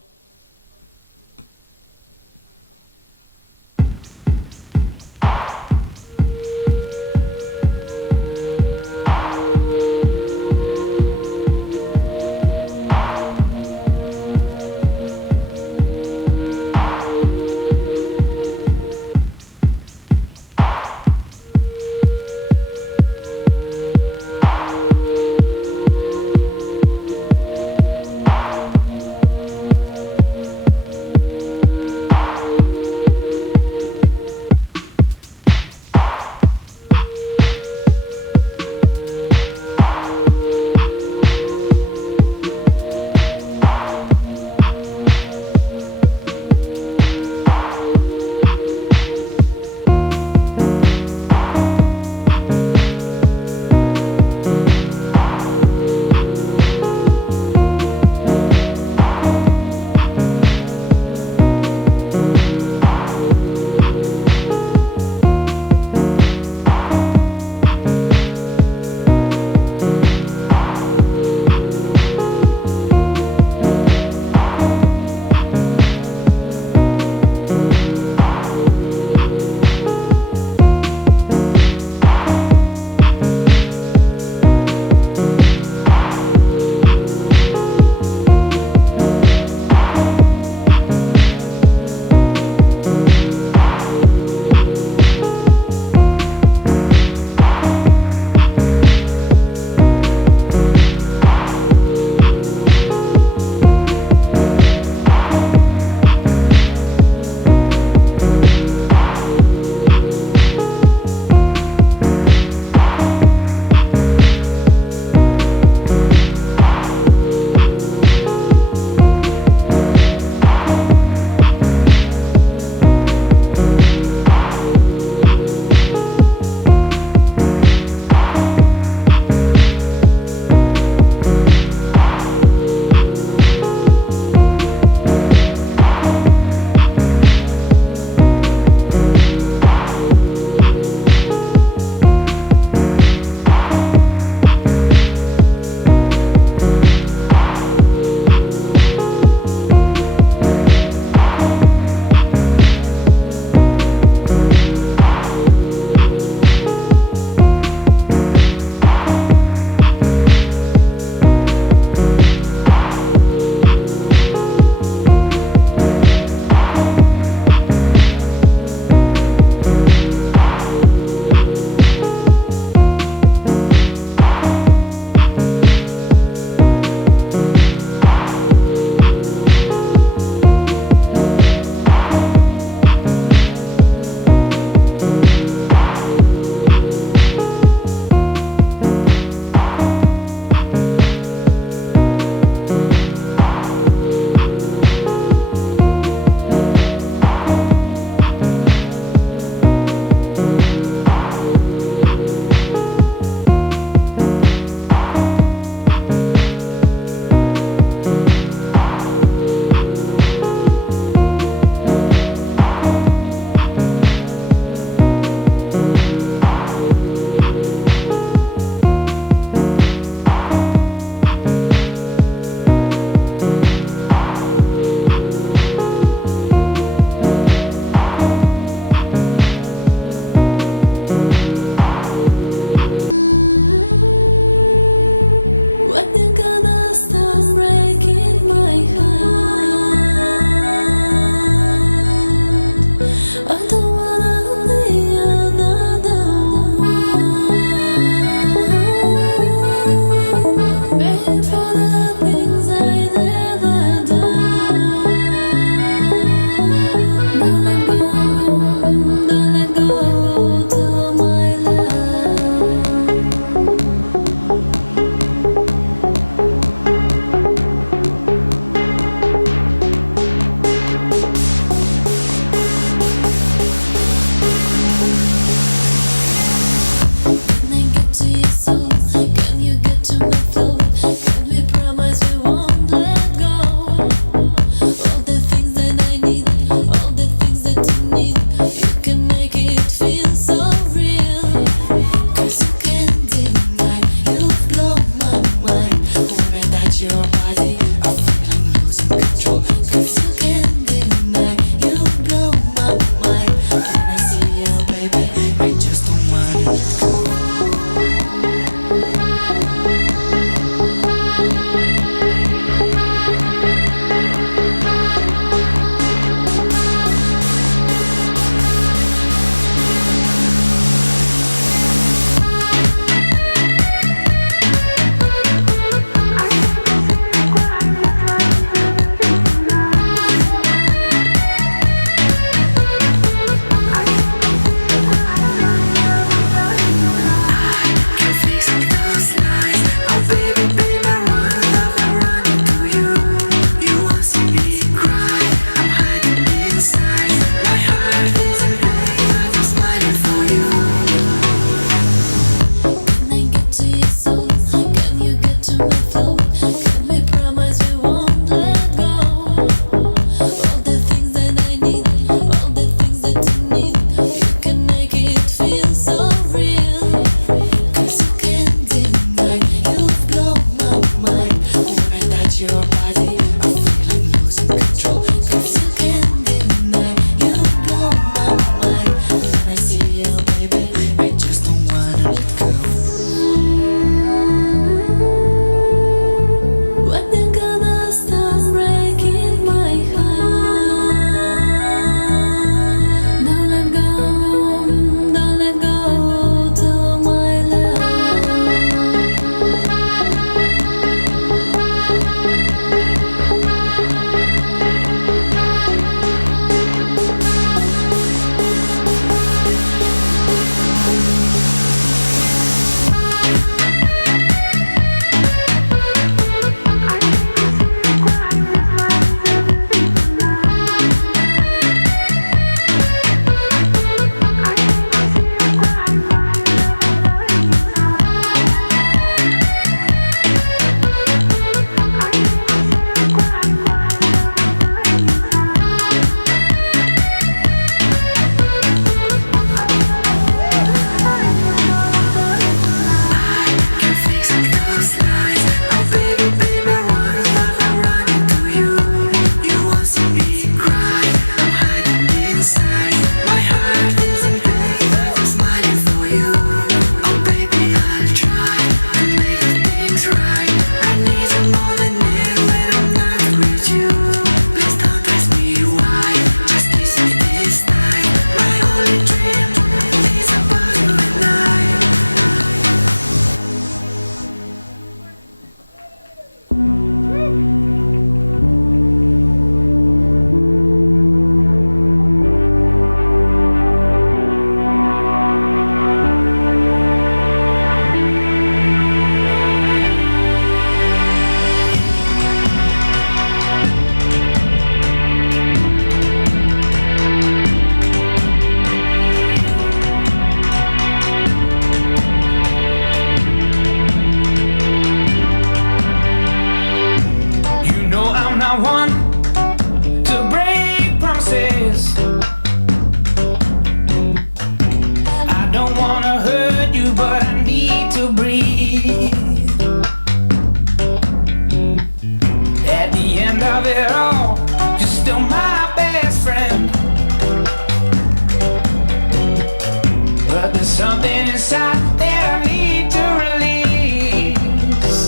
inside that I need to release.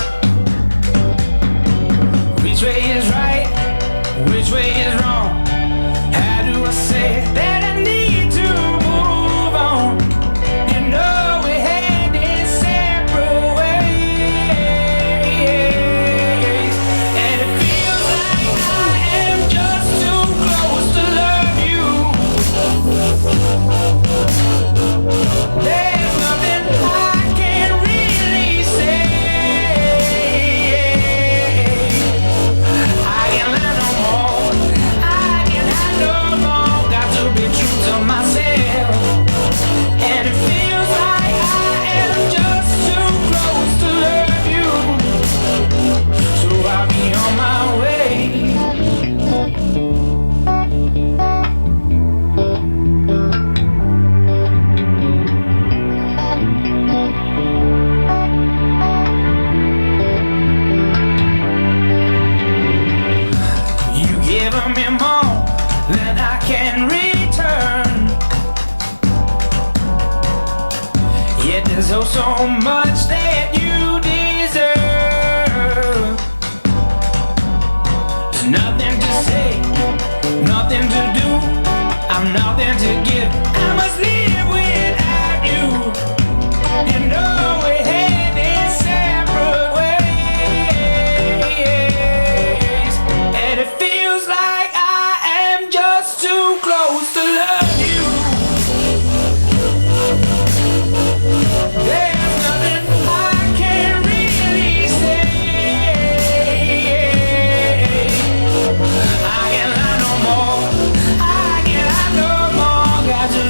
Which way is right? Which way is wrong? How do I say that I need to move on? You know we had in separate ways, and it feels like I am just too close to love you. There's nothing I can really say. I can't lie no more. I can't lie no more. Got to be true to myself. And it feels like I am just too close to love you. So I'll be on my way. You giving me more than I can return. Yet there's oh so much that you deserve. There's nothing to say, nothing to do. I'm nothing to give. I must live without you. You know we had in separate ways, and it feels like I am just too close to love you. There's nothing I can really say. I can't lie no more. I can't lie no more. Got to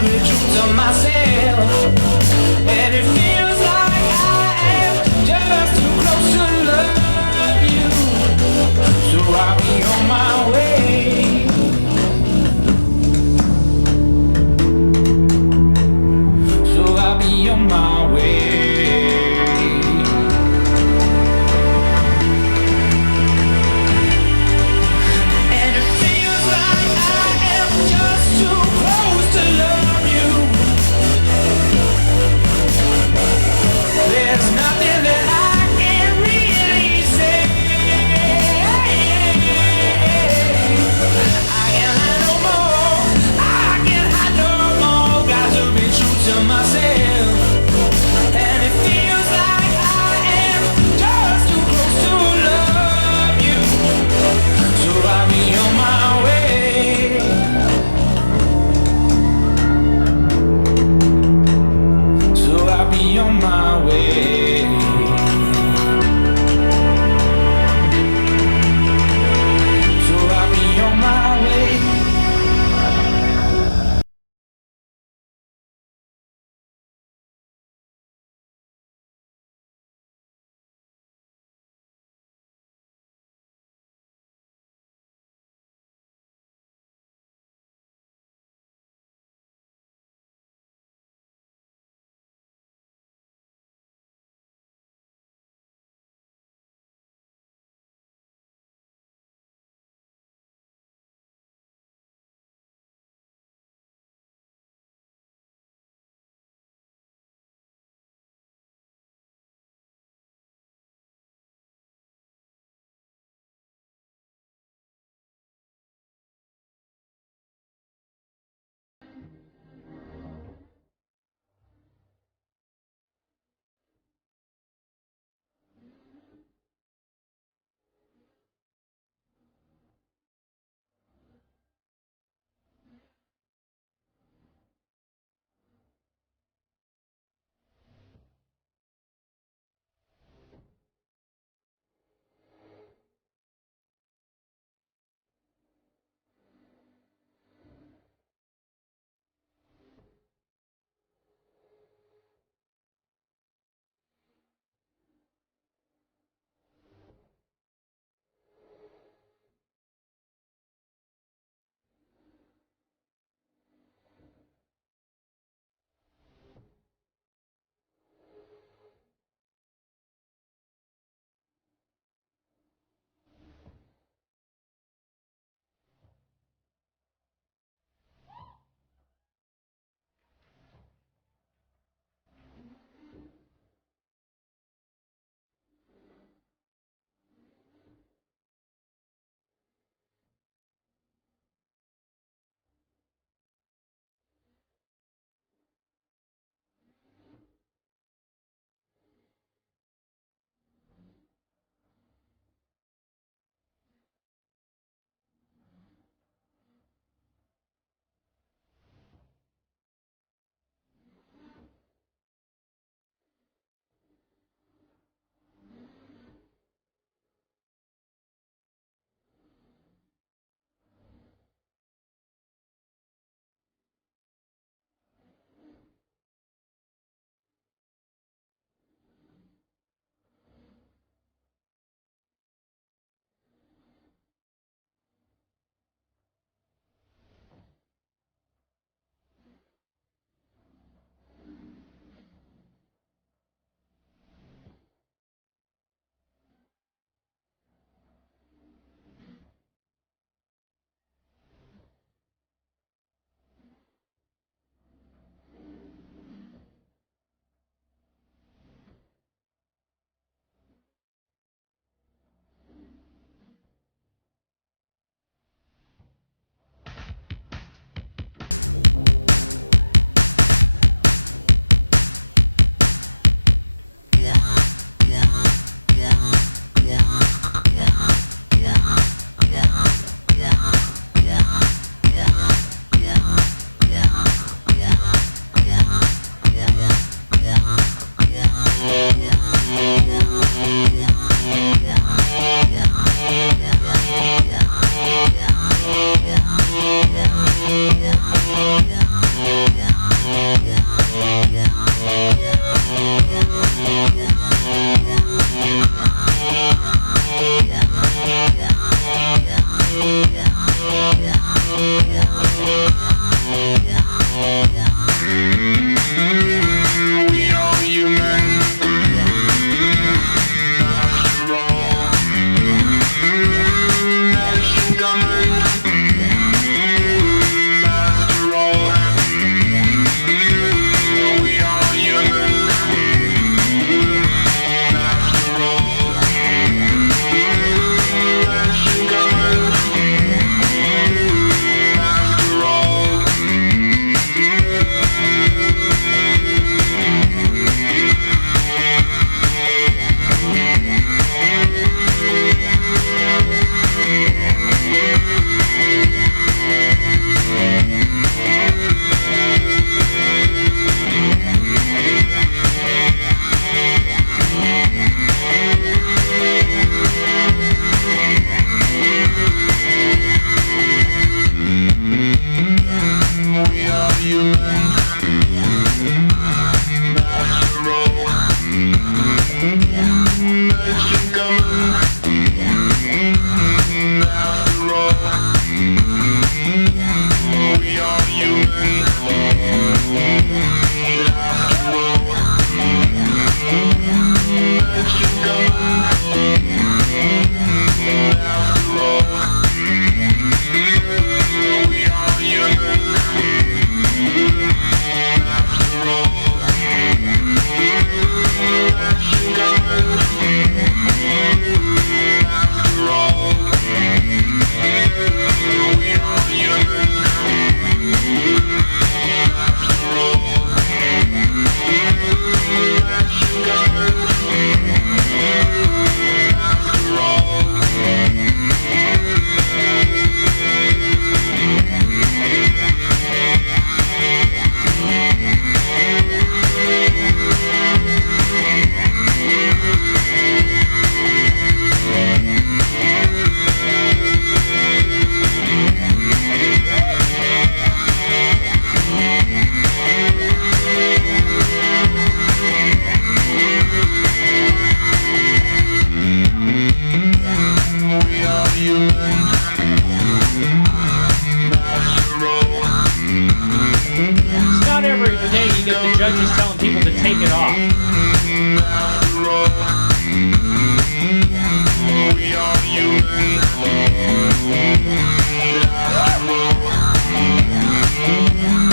It's not every day you get the judges telling people to take it off.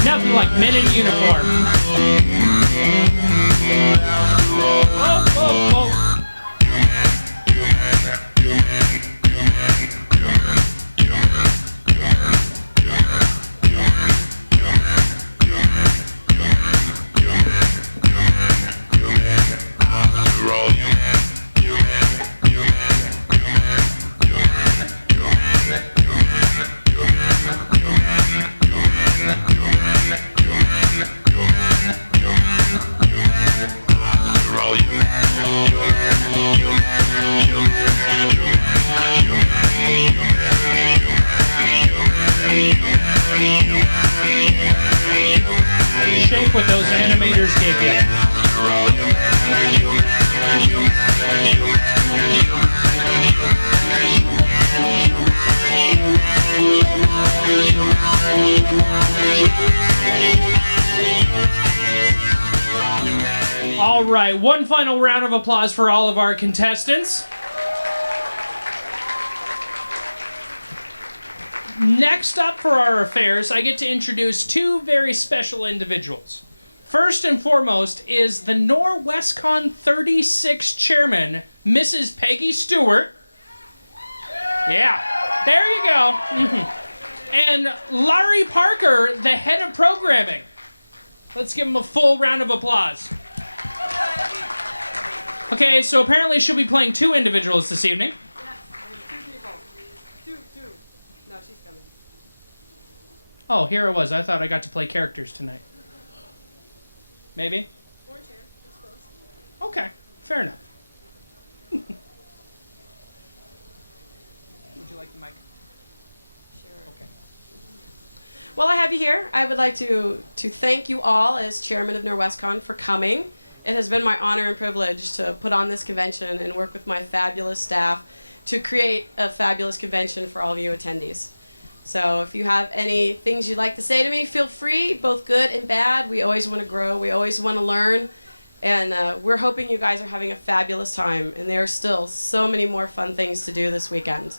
Nothing like men in uniform. Oh, oh, oh. Shape what those animators gave you. All right, one final round of applause for all of our contestants. Next up for our affairs, I get to introduce two very special individuals. First and foremost is the NWC 36 chairman, Mrs. Peggy Stewart. Yeah, there you go. And Larry Parker, the head of programming. Let's give him a full round of applause. Okay, so apparently she'll be playing two individuals this evening. No, she's coming. Oh, here it was. I thought I got to play characters tonight. Maybe? Or chair. It's close. Okay, fair enough. Would you like the mic? Sure. Okay. Well, I have you here. I would like to thank you all as chairman of NWC for coming. It has been my honor and privilege to put on this convention and work with my fabulous staff to create a fabulous convention for all of you attendees. So if you have any things you'd like to say to me, feel free, both good and bad. We always want to grow. We always want to learn. And we're hoping you guys are having a fabulous time. And there are still so many more fun things to do this weekend.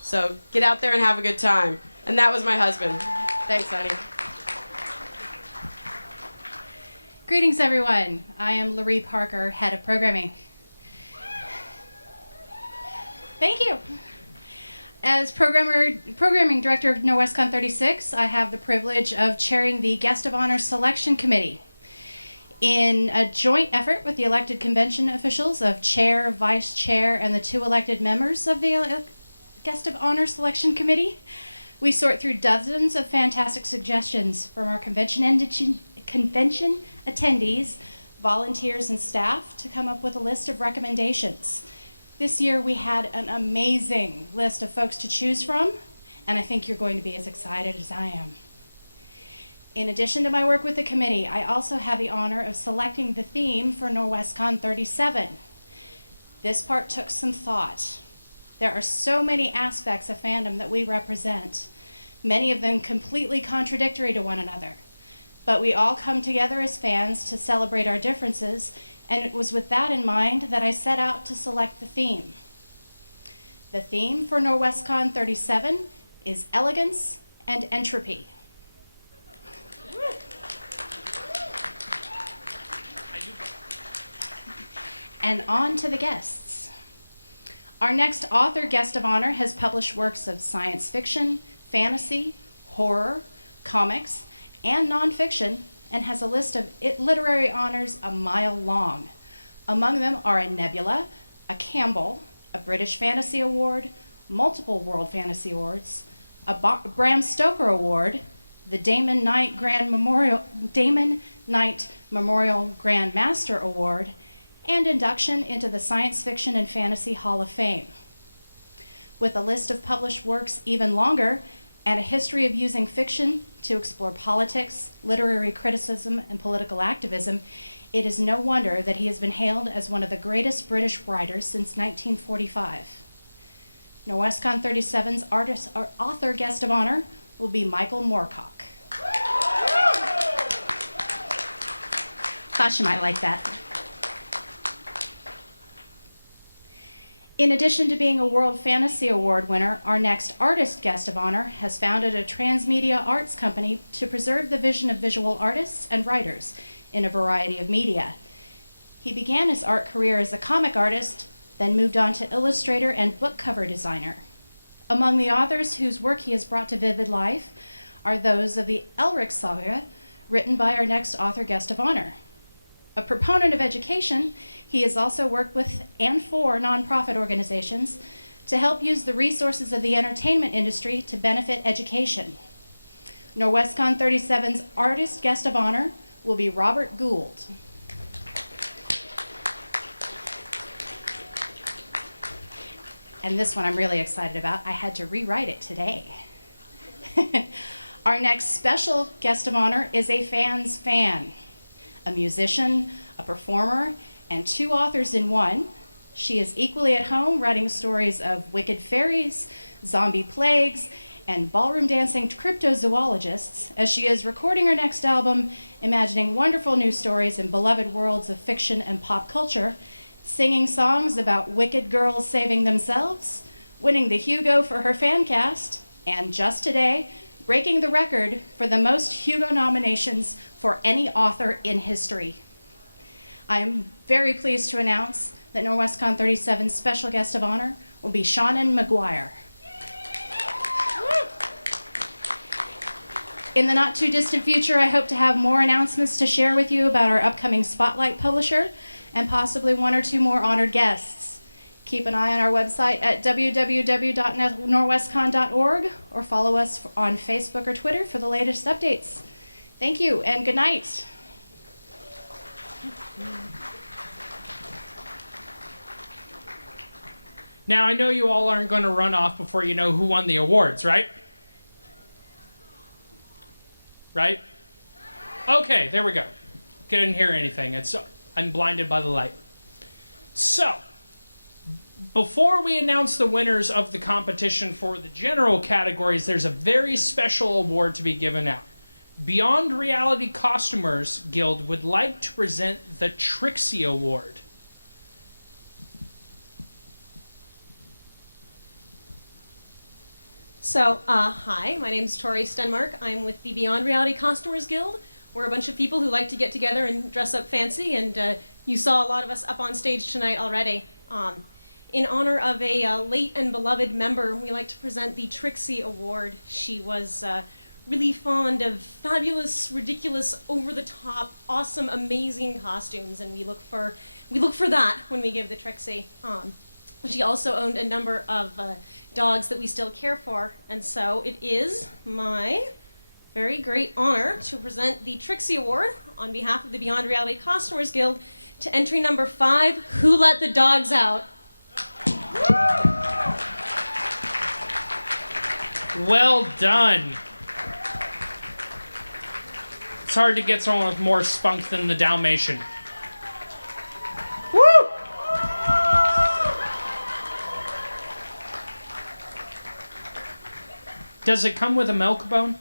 So get out there and have a good time. And that was my husband. Thanks, honey. Greetings, everyone. I am Larry Parker, head of programming. Thank you. As programming director of NWC 36, I have the privilege of chairing the Guest of Honor Selection Committee. In a joint effort with the elected convention officials of chair, vice chair, and the two elected members of the Guest of Honor Selection Committee, we sort through dozens of fantastic suggestions from our convention attendees, volunteers, and staff to come up with a list of recommendations. This year we had an amazing list of folks to choose from, and I think you're going to be as excited as I am. In addition to my work with the committee, I also have the honor of selecting the theme for NorwestCon 37. This part took some thought. There are so many aspects of fandom that we represent, many of them completely contradictory to one another. But we all come together as fans to celebrate our differences, and it was with that in mind that I set out to select the theme. The theme for NorwestCon 37 is elegance and entropy. And on to the guests. Our next author guest of honor has published works of science fiction, fantasy, horror, comics, and nonfiction, and has a list of literary honors a mile long. Among them are a Nebula, a Campbell, a British Fantasy Award, multiple World Fantasy Awards, a Bram Stoker Award, the Damon Knight Memorial Grand Master Award, and induction into the Science Fiction and Fantasy Hall of Fame. With a list of published works even longer and a history of using fiction to explore politics, literary criticism, and political activism, it is no wonder that he has been hailed as one of the greatest British writers since 1945. NorwestCon 37's author guest of honor will be Michael Moorcock. Thought you might like that. In addition to being a World Fantasy Award winner, our next artist guest of honor has founded a transmedia arts company to preserve the vision of visual artists and writers in a variety of media. He began his art career as a comic artist, then moved on to illustrator and book cover designer. Among the authors whose work he has brought to vivid life are those of the Elric saga, written by our next author guest of honor. A proponent of education, he has also worked with and for nonprofit organizations to help use the resources of the entertainment industry to benefit education. NorwestCon 37's artist guest of honor will be Robert Gould. And this one I'm really excited about. I had to rewrite it today. Our next special guest of honor is a fan's fan. A musician, a performer, and two authors in one. She is equally at home writing stories of wicked fairies, zombie plagues, and ballroom dancing cryptozoologists, as she is recording her next album, imagining wonderful new stories in beloved worlds of fiction and pop culture, singing songs about wicked girls saving themselves, winning the Hugo for her fan cast, and just today, breaking the record for the most Hugo nominations for any author in history. I am very pleased to announce that NorwestCon 37's special guest of honor will be Shannon Maguire. In the not too distant future, I hope to have more announcements to share with you about our upcoming Spotlight publisher and possibly one or two more honored guests. Keep an eye on our website at www.norwestcon.org or follow us on Facebook or Twitter for the latest updates. Thank you and good night. Now, I know you all aren't going to run off before you know who won the awards, right? Right? Okay, there we go. Couldn't hear anything. I'm blinded by the light. So, before we announce the winners of the competition for the general categories, there's a very special award to be given out. Beyond Reality Costumers Guild would like to present the Trixie Award. So, hi, my name is Tori Stenmark. I'm with the Beyond Reality Costumers Guild. We're a bunch of people who like to get together and dress up fancy, and you saw a lot of us up on stage tonight already. In honor of a late and beloved member, we like to present the Trixie Award. She was really fond of fabulous, ridiculous, over-the-top, awesome, amazing costumes, and we look for that when we give the Trixie. She also owned a number of dogs that we still care for, and so it is my very great honor to present the Trixie Award on behalf of the Beyond Reality Costumers Guild to entry number 5, Who Let the Dogs Out? Well done. hard to get someone with more spunk than the Dalmatian. Woo! Does it come with a milk bone?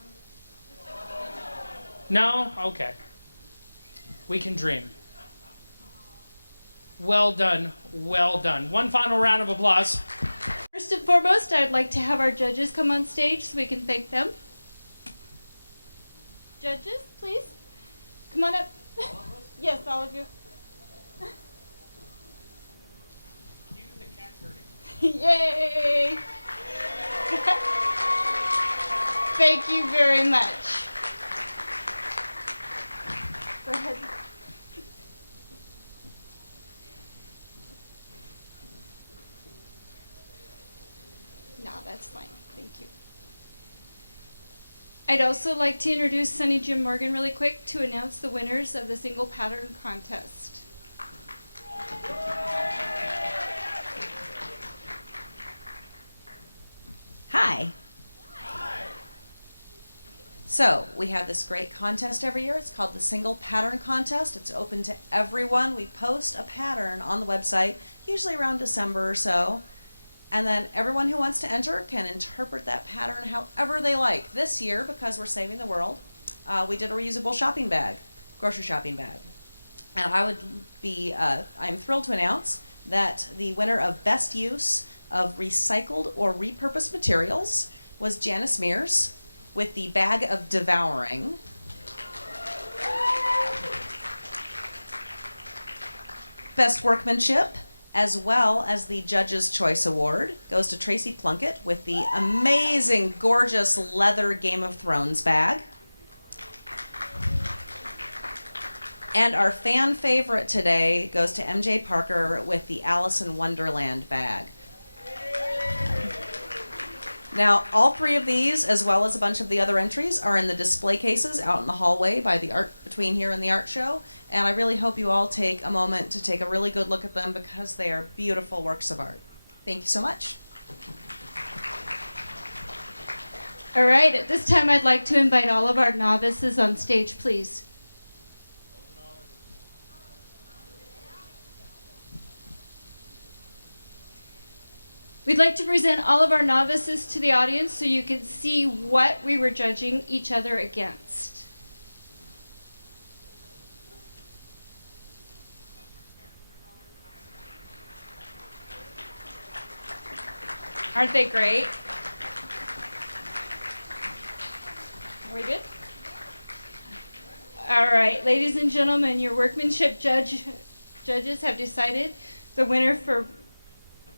No? Okay. We can dream. Well done. Well done. One final round of applause. First and foremost, I'd like to have our judges come on stage so we can thank them. Judges, please. Come on up. Yes, all of you. Yay! Thank you very much. Go ahead. No, that's fine. Thank you. I'd also like to introduce Sunny Jim Morgan really quick to announce the winners of the single pattern contest. Hi. So, we have this great contest every year. It's called the Single Pattern Contest. It's open to everyone. We post a pattern on the website, usually around December or so. And then everyone who wants to enter can interpret that pattern however they like. This year, because we're saving the world, we did a reusable shopping bag, grocery shopping bag. And I'm thrilled to announce that the winner of Best Use of Recycled or Repurposed Materials was Janice Mears with the Bag of Devouring. Best Workmanship, as well as the Judge's Choice Award, goes to Tracy Plunkett with the amazing, gorgeous leather Game of Thrones bag. And our fan favorite today goes to MJ Parker with the Alice in Wonderland bag. Now, all three of these, as well as a bunch of the other entries, are in the display cases out in the hallway by the art between here and the art show. And I really hope you all take a moment to take a really good look at them because they are beautiful works of art. Thank you so much. All right, at this time I'd like to invite all of our novices on stage, please. We'd like to present all of our novices to the audience so you can see what we were judging each other against. Aren't they great? Are we good? All right, ladies and gentlemen, your workmanship judges have decided the winner for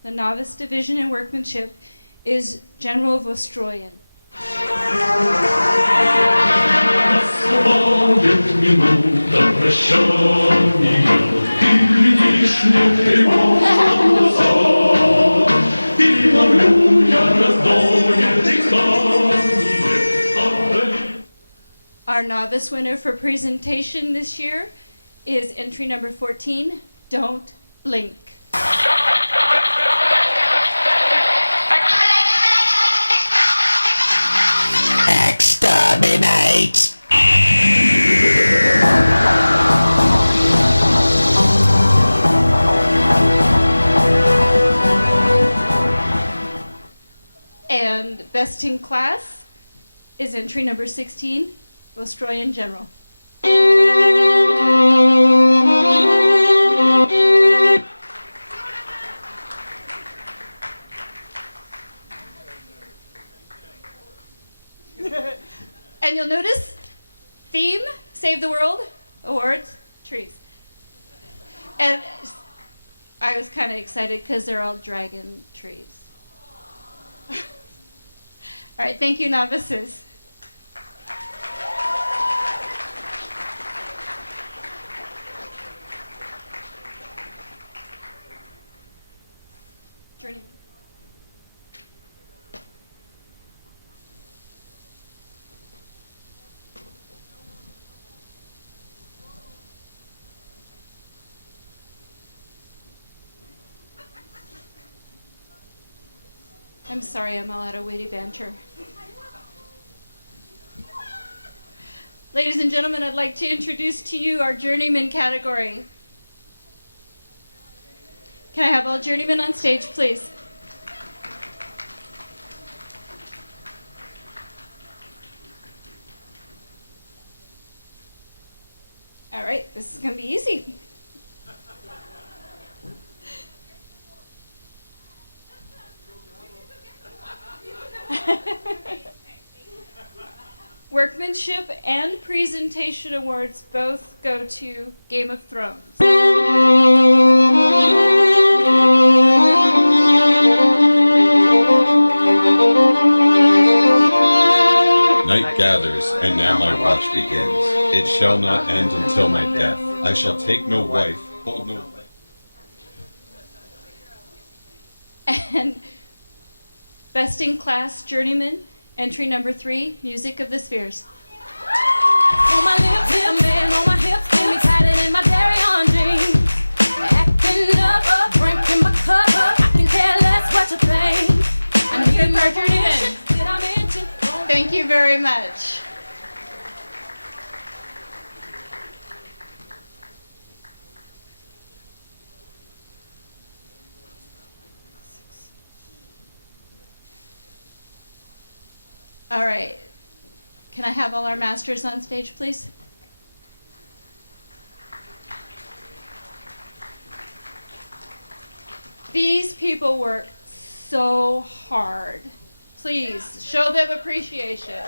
the novice division in workmanship is General Vostroyan. Our novice winner for presentation this year is entry number 14, Don't Blink. Exterminate! And best in class is entry number 16, Vostroyan General. And you'll notice, theme, Save the World, awards, trees. And I was kind of excited because they're all dragon trees. All right, thank you, novices. Journey. I'm sorry, I'm all out of witty banter. Ladies and gentlemen, I'd like to introduce to you our journeyman category. Can I have all journeymen on stage, please? All right, this is going to be easy. Workmanship and presentation awards both go to Game of Thrones. Night gathers, and now my watch begins. It shall not end until my death. I shall take no wife, hold no... And Best in Class Journeyman, entry number 3, Music of the Spheres. On my lips, a man on my hips, get me tighter than my dairy on jeans. Acting up, drinking my cup, I can care less what you think. I need my journeyman. Did I mention? Thank you very much. All right. Can I have all our masters on stage, please? These people work so hard. Please show them appreciation.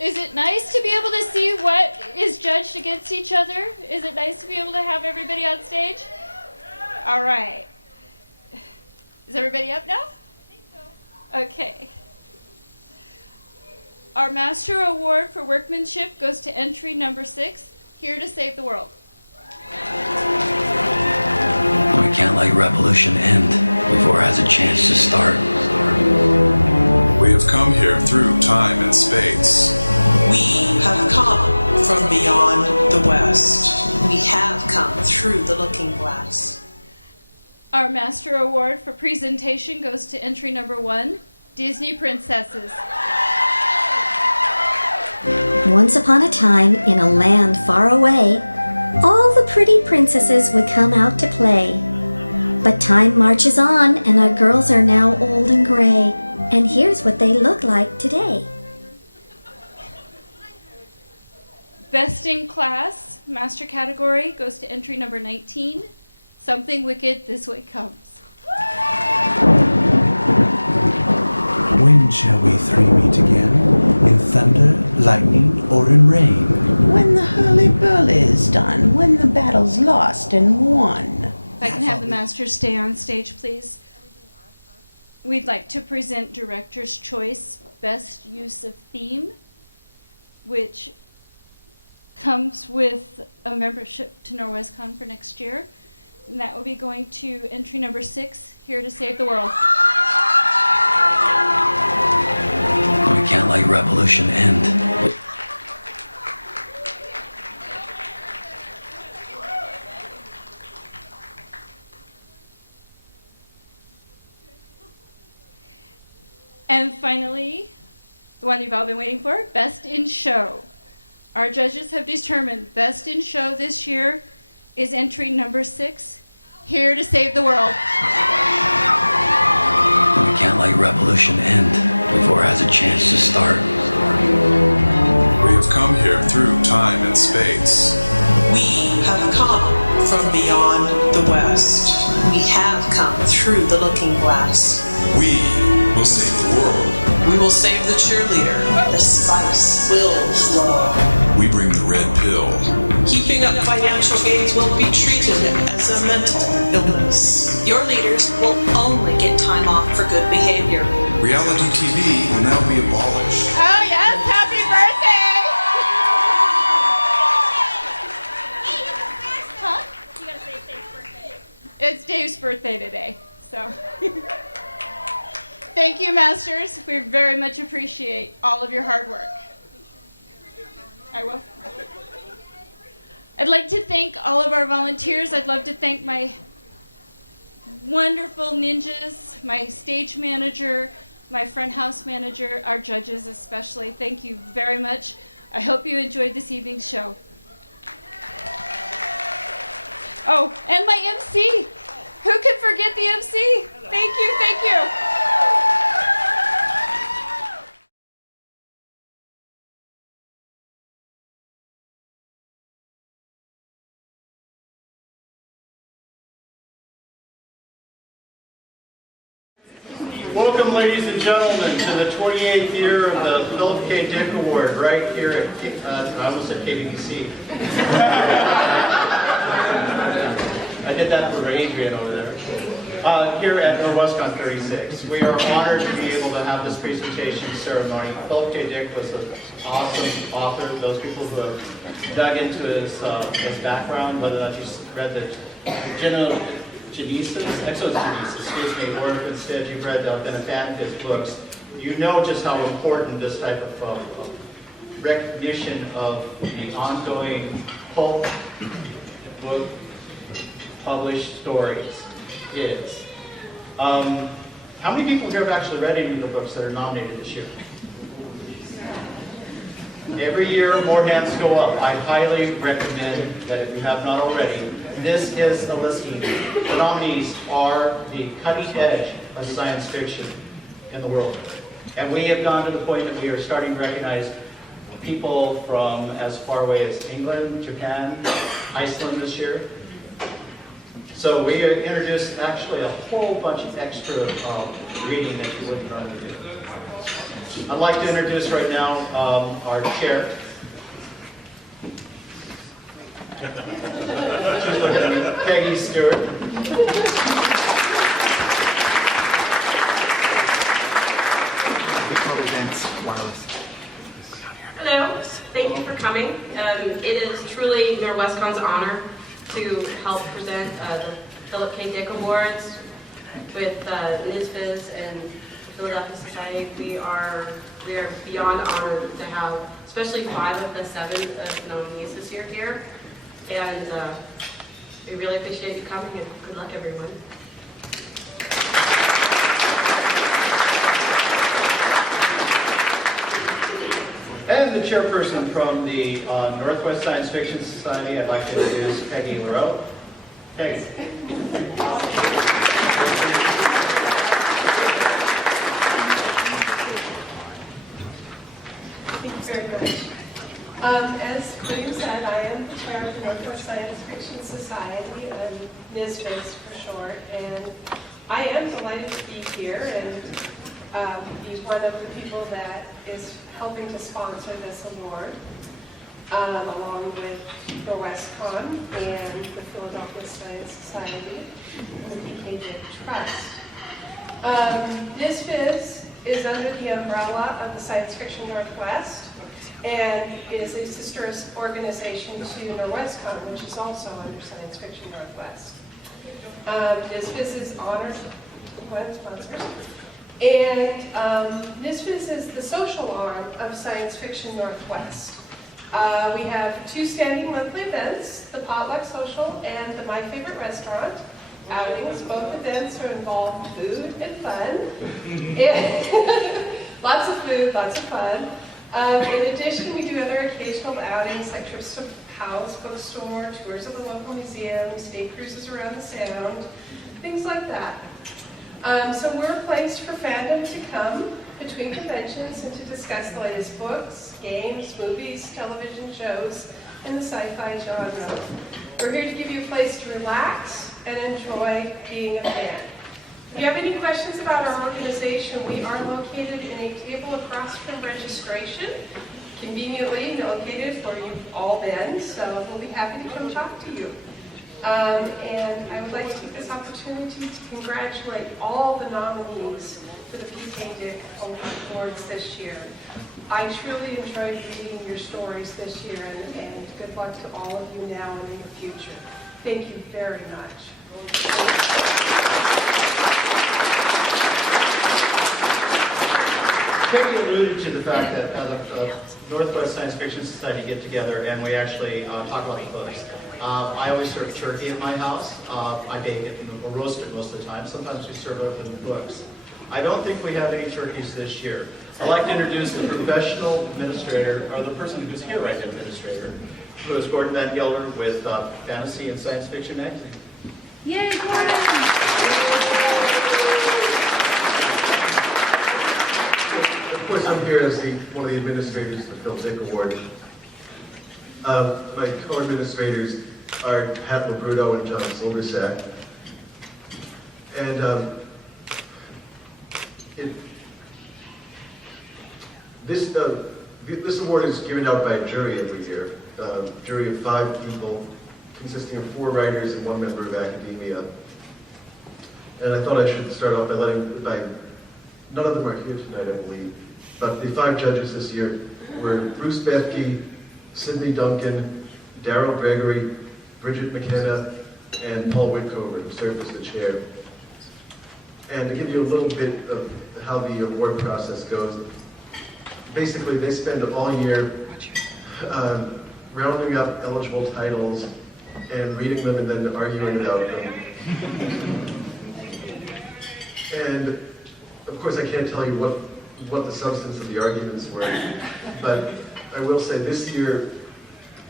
Is it nice to be able to see what is judged against each other? Is it nice to be able to have everybody on stage? All right. Is everybody up now? I think so. Okay. Our Master Award for Workmanship goes to entry number 6, Here to Save the World. We can't let revolution end before it has a chance to start. We have come here through time and space. We have come from beyond the West. We have come through the looking glass. Our Master Award for Presentation goes to entry number 1, Disney Princesses. Once upon a time, in a land far away, all the pretty princesses would come out to play. But time marches on, and our girls are now old and gray. And here's what they look like today. Best in Class Master category goes to entry number 19, Something Wicked This Way Comes. When shall we three meet again? In thunder, lightning, or in rain? When the hurly-burly is done, when the battle's lost and won. If I can have the masters stay on stage, please. We'd like to present Director's Choice Best Use of Theme, which comes with a membership to NorwestCon for next year. And that will be going to entry number 6, Here to Save the World. We can't let revolution end. And finally, the one you've all been waiting for, Best in Show. Our judges have determined Best in Show this year is entry number 6, Here to Save the World. We can't let revolution end before it has a chance to start. We have come here through time and space. We have come from beyond the West. We have come through the looking glass. We will save the world. We will save the cheerleader. The spice will flow. We bring the red pill. Keeping up financial gains will be treated as a mental illness. Your leaders will only get time off for good behavior. Reality TV will now be abolished. Oh yes, happy birthday! Huh? You gotta say Dave's birthday. It's Dave's birthday today, so. Thank you, Masters. We very much appreciate all of your hard work. I will. I'd like to thank all of our volunteers. I'd love to thank my wonderful ninjas, my stage manager, my front house manager, our judges especially. Thank you very much. I hope you enjoyed this evening's show. Oh, and my MC. Who could forget the MC? Thank you, thank you. Welcome, ladies and gentlemen, to the 28th year of the Philip K. Dick Award, right here at, I almost said KBC. I did that for Adrian over there. Here at NWC 36. We are honored to be able to have this presentation ceremony. Philip K. Dick was an awesome author. Those people who have dug into his background, whether or not you read the exogenesis, or if instead you've read the authentic his books, you know just how important this type of recognition of the ongoing pulp book published stories is. How many people here have actually read any of the books that are nominated this year? Every year, more hands go up. I highly recommend that if you have not already, this is a listing. The nominees are the cutting edge of science fiction in the world. And we have gone to the point that we are starting to recognize people from as far away as England, Japan, Iceland this year. So we introduced actually a whole bunch of extra reading that you wouldn't normally do. I'd like to introduce right now our chair. She's looking at me. Peggy Stewart. We call events wireless. Hello, thank you for coming. It is truly NWCon's honor to help present the Philip K. Dick Awards with NSFIS and Philadelphia Society. We are beyond honored to have, especially 5 of the 7 nominees this year here, and we really appreciate you coming. And good luck, everyone. And the chairperson from the Northwest Science Fiction Society, I'd like to introduce Peggy LaRoe. Peggy. Thank you very much. As William said, I am the chair of the Northwest Science Fiction Society, NSFIS for short, and I am delighted to be here and be one of the people that is helping to sponsor this award, along with NWCon and the Philadelphia Science Society and the PK Dick Trust. NSFIS is under the umbrella of the Science Fiction Northwest and is a sister organization to NWCon, which is also under Science Fiction Northwest. NSFIS is honored sponsors. And NSFIS is the social arm of Science Fiction Northwest. We have 2 standing monthly events, the Potluck Social and the My Favorite Restaurant outings. Both events are involved food and fun. Lots of food, lots of fun. In addition, we do other occasional outings like trips to house, bookstore, tours of the local museums, day cruises around the Sound, things like that. So we're a place for fandom to come between conventions and to discuss the latest books, games, movies, television shows, and the sci-fi genre. We're here to give you a place to relax and enjoy being a fan. If you have any questions about our organization, we are located in a table across from registration, conveniently located where you've all been, so we'll be happy to come talk to you. And I would like to take this opportunity to congratulate all the nominees for the PK Dick Awards this year. I truly enjoyed reading your stories this year, and good luck to all of you now and in the future. Thank you very much. Peggy alluded to the fact that the Northwest Science Fiction Society get together and we actually talk about the books. I always serve turkey in my house. I bake it or roast it most of the time. Sometimes we serve it with the books. I don't think we have any turkeys this year. I'd like to introduce the professional administrator, or the person who's here right now, administrator, who is Gordon Van Gelder with Fantasy and Science Fiction Magazine. Yay, Gordon! Of course, I'm here as one of the administrators of the Phil Dick Award. My co-administrators are Pat Labruto and John Silversack. And this award is given out by a jury every year. A jury of 5 people, consisting of 4 writers and 1 member of academia. And I thought I should start off by none of them are here tonight, I believe, but the 5 judges this year were Bruce Bethke, Sidney Duncan, Darrell Gregory, Bridget McKenna, and Paul Whitcover, who served as the chair. And to give you a little bit of how the award process goes, basically they spend all year rounding up eligible titles and reading them and then arguing about them. And of course I can't tell you what the substance of the arguments were, but I will say this year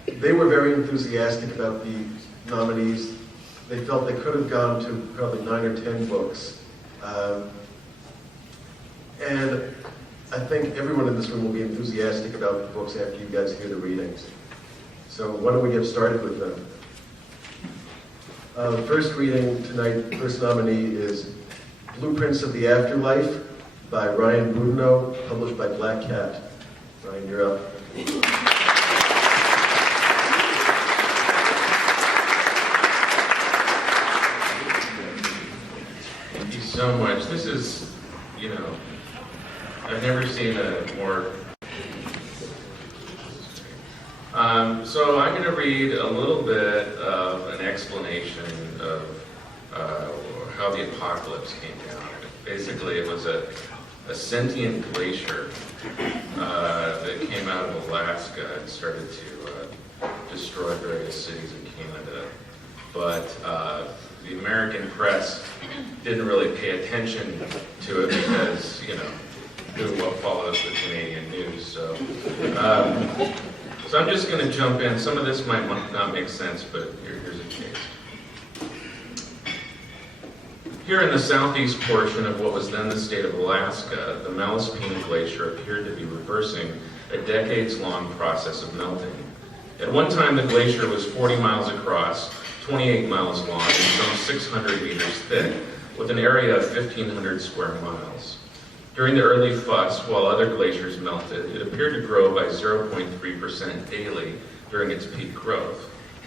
they were very enthusiastic about the nominees. They felt they could have gone to probably 9 or 10 books. And I think everyone in this room will be enthusiastic about the books after you guys hear the readings. So why don't we get started with them? The first reading tonight, first nominee is Blueprints of the Afterlife by Ryan Bruno, published by Black Cat. Ryan, you're up. Thank you so much. This is, I've never seen a more... So I'm going to read a little bit of an explanation of how the apocalypse came down. Basically, it was a sentient glacier that came out of Alaska and started to destroy various cities in Canada. But the American press didn't really pay attention to it because, who follows the Canadian news. So I'm just going to jump in. Some of this might not make sense, but here's a case. Here in the southeast portion of what was then the state of Alaska, the Malaspina Glacier appeared to be reversing a decades-long process of melting. At one time, the glacier was 40 miles across, 28 miles long, and some 600 meters thick, with an area of 1,500 square miles. During the early fuss, while other glaciers melted, it appeared to grow by 0.3% daily during its peak growth.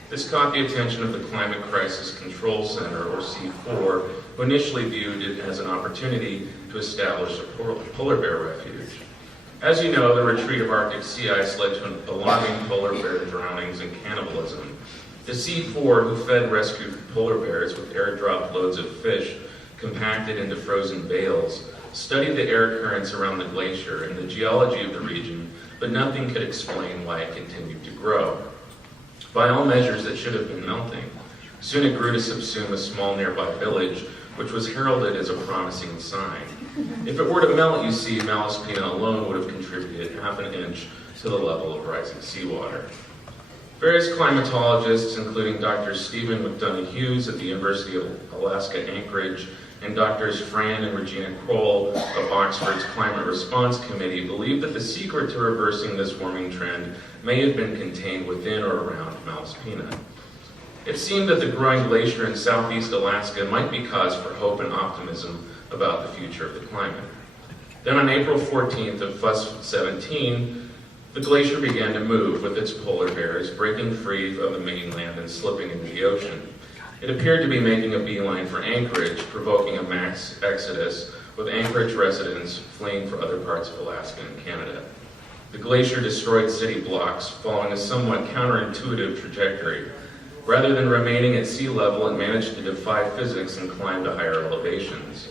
This caught the attention of the Climate Crisis Control Center, or C4, who initially viewed it as an opportunity to establish a polar bear refuge. As you know, the retreat of Arctic sea ice led to alarming polar bear drownings and cannibalism. The C4, who fed rescued polar bears with airdropped loads of fish compacted into frozen bales, studied the air currents around the glacier and the geology of the region, but nothing could explain why it continued to grow. By all measures, it should have been melting. Soon it grew to subsume a small nearby village, which was heralded as a promising sign. If it were to melt, you see, Malaspina alone would have contributed half an inch to the level of rising seawater. Various climatologists, including Dr. Stephen McDonough Hughes at the University of Alaska Anchorage, and Drs. Fran and Regina Kroll of Oxford's Climate Response Committee, believe that the secret to reversing this warming trend may have been contained within or around Malaspina. It seemed that the growing glacier in southeast Alaska might be cause for hope and optimism about the future of the climate. Then on April 14th of Fuss 17, the glacier began to move with its polar bears, breaking free of the mainland and slipping into the ocean. It appeared to be making a beeline for Anchorage, provoking a mass exodus, with Anchorage residents fleeing for other parts of Alaska and Canada. The glacier destroyed city blocks, following a somewhat counterintuitive trajectory. Rather than remaining at sea level, it managed to defy physics and climb to higher elevations.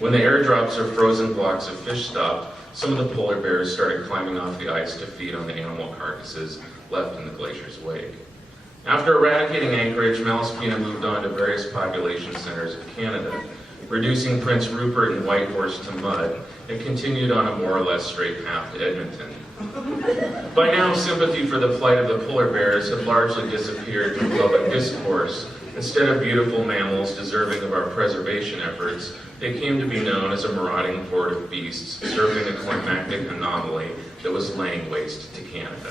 When the airdrops of frozen blocks of fish stopped, some of the polar bears started climbing off the ice to feed on the animal carcasses left in the glacier's wake. After eradicating Anchorage, Malaspina moved on to various population centers of Canada. Reducing Prince Rupert and Whitehorse to mud, it continued on a more or less straight path to Edmonton. By now, sympathy for the plight of the polar bears had largely disappeared from public discourse. Instead of beautiful mammals deserving of our preservation efforts, they came to be known as a marauding horde of beasts, serving a climactic anomaly that was laying waste to Canada.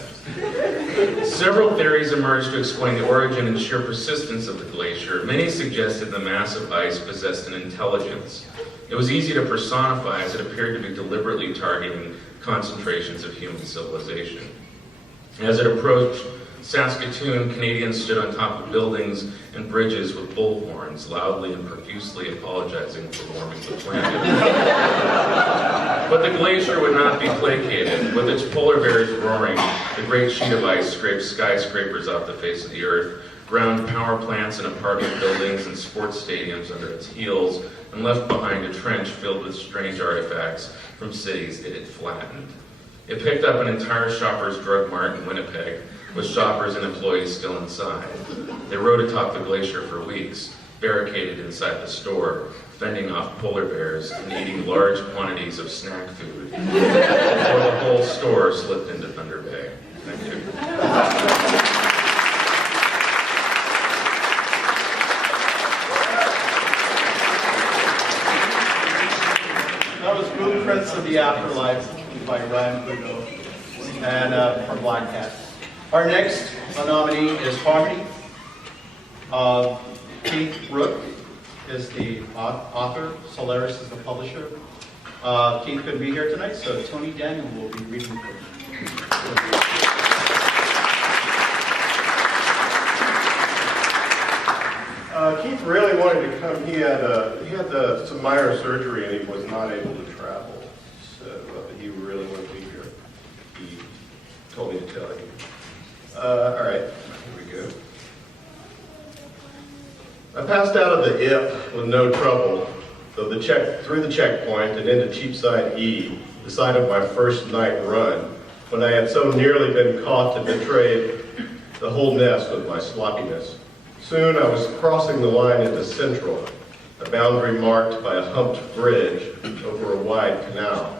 Several theories emerged to explain the origin and sheer persistence of the glacier. Many suggested the massive ice possessed an intelligence. It was easy to personify, as it appeared to be deliberately targeting concentrations of human civilization. As it approached Saskatoon, Canadians stood on top of buildings and bridges with bullhorns, loudly and profusely apologizing for warming the planet. But the glacier would not be placated. With its polar bears roaring, the great sheet of ice scraped skyscrapers off the face of the earth, ground power plants and apartment buildings and sports stadiums under its heels, and left behind a trench filled with strange artifacts from cities it had flattened. It picked up an entire Shoppers Drug Mart in Winnipeg, with shoppers and employees still inside. They rode atop the glacier for weeks, barricaded inside the store, fending off polar bears and eating large quantities of snack food, before the whole store slipped into Thunder Bay. Thank you. That was Blueprints of the Afterlife by Ryan Pluto and from Black Cat. Our next nominee is Harmony. Keith Rook is the author. Solaris is the publisher. Keith couldn't be here tonight, so Tony Daniel will be reading for Keith really wanted to come. He had some minor surgery and he was not able to travel. So he really wanted to be here. He told me to tell you. All right, here we go. I passed out of the IP with no trouble, through the checkpoint and into Cheapside E, the site of my first night run, when I had so nearly been caught to betray the whole nest with my sloppiness. Soon I was crossing the line into Central, a boundary marked by a humped bridge over a wide canal.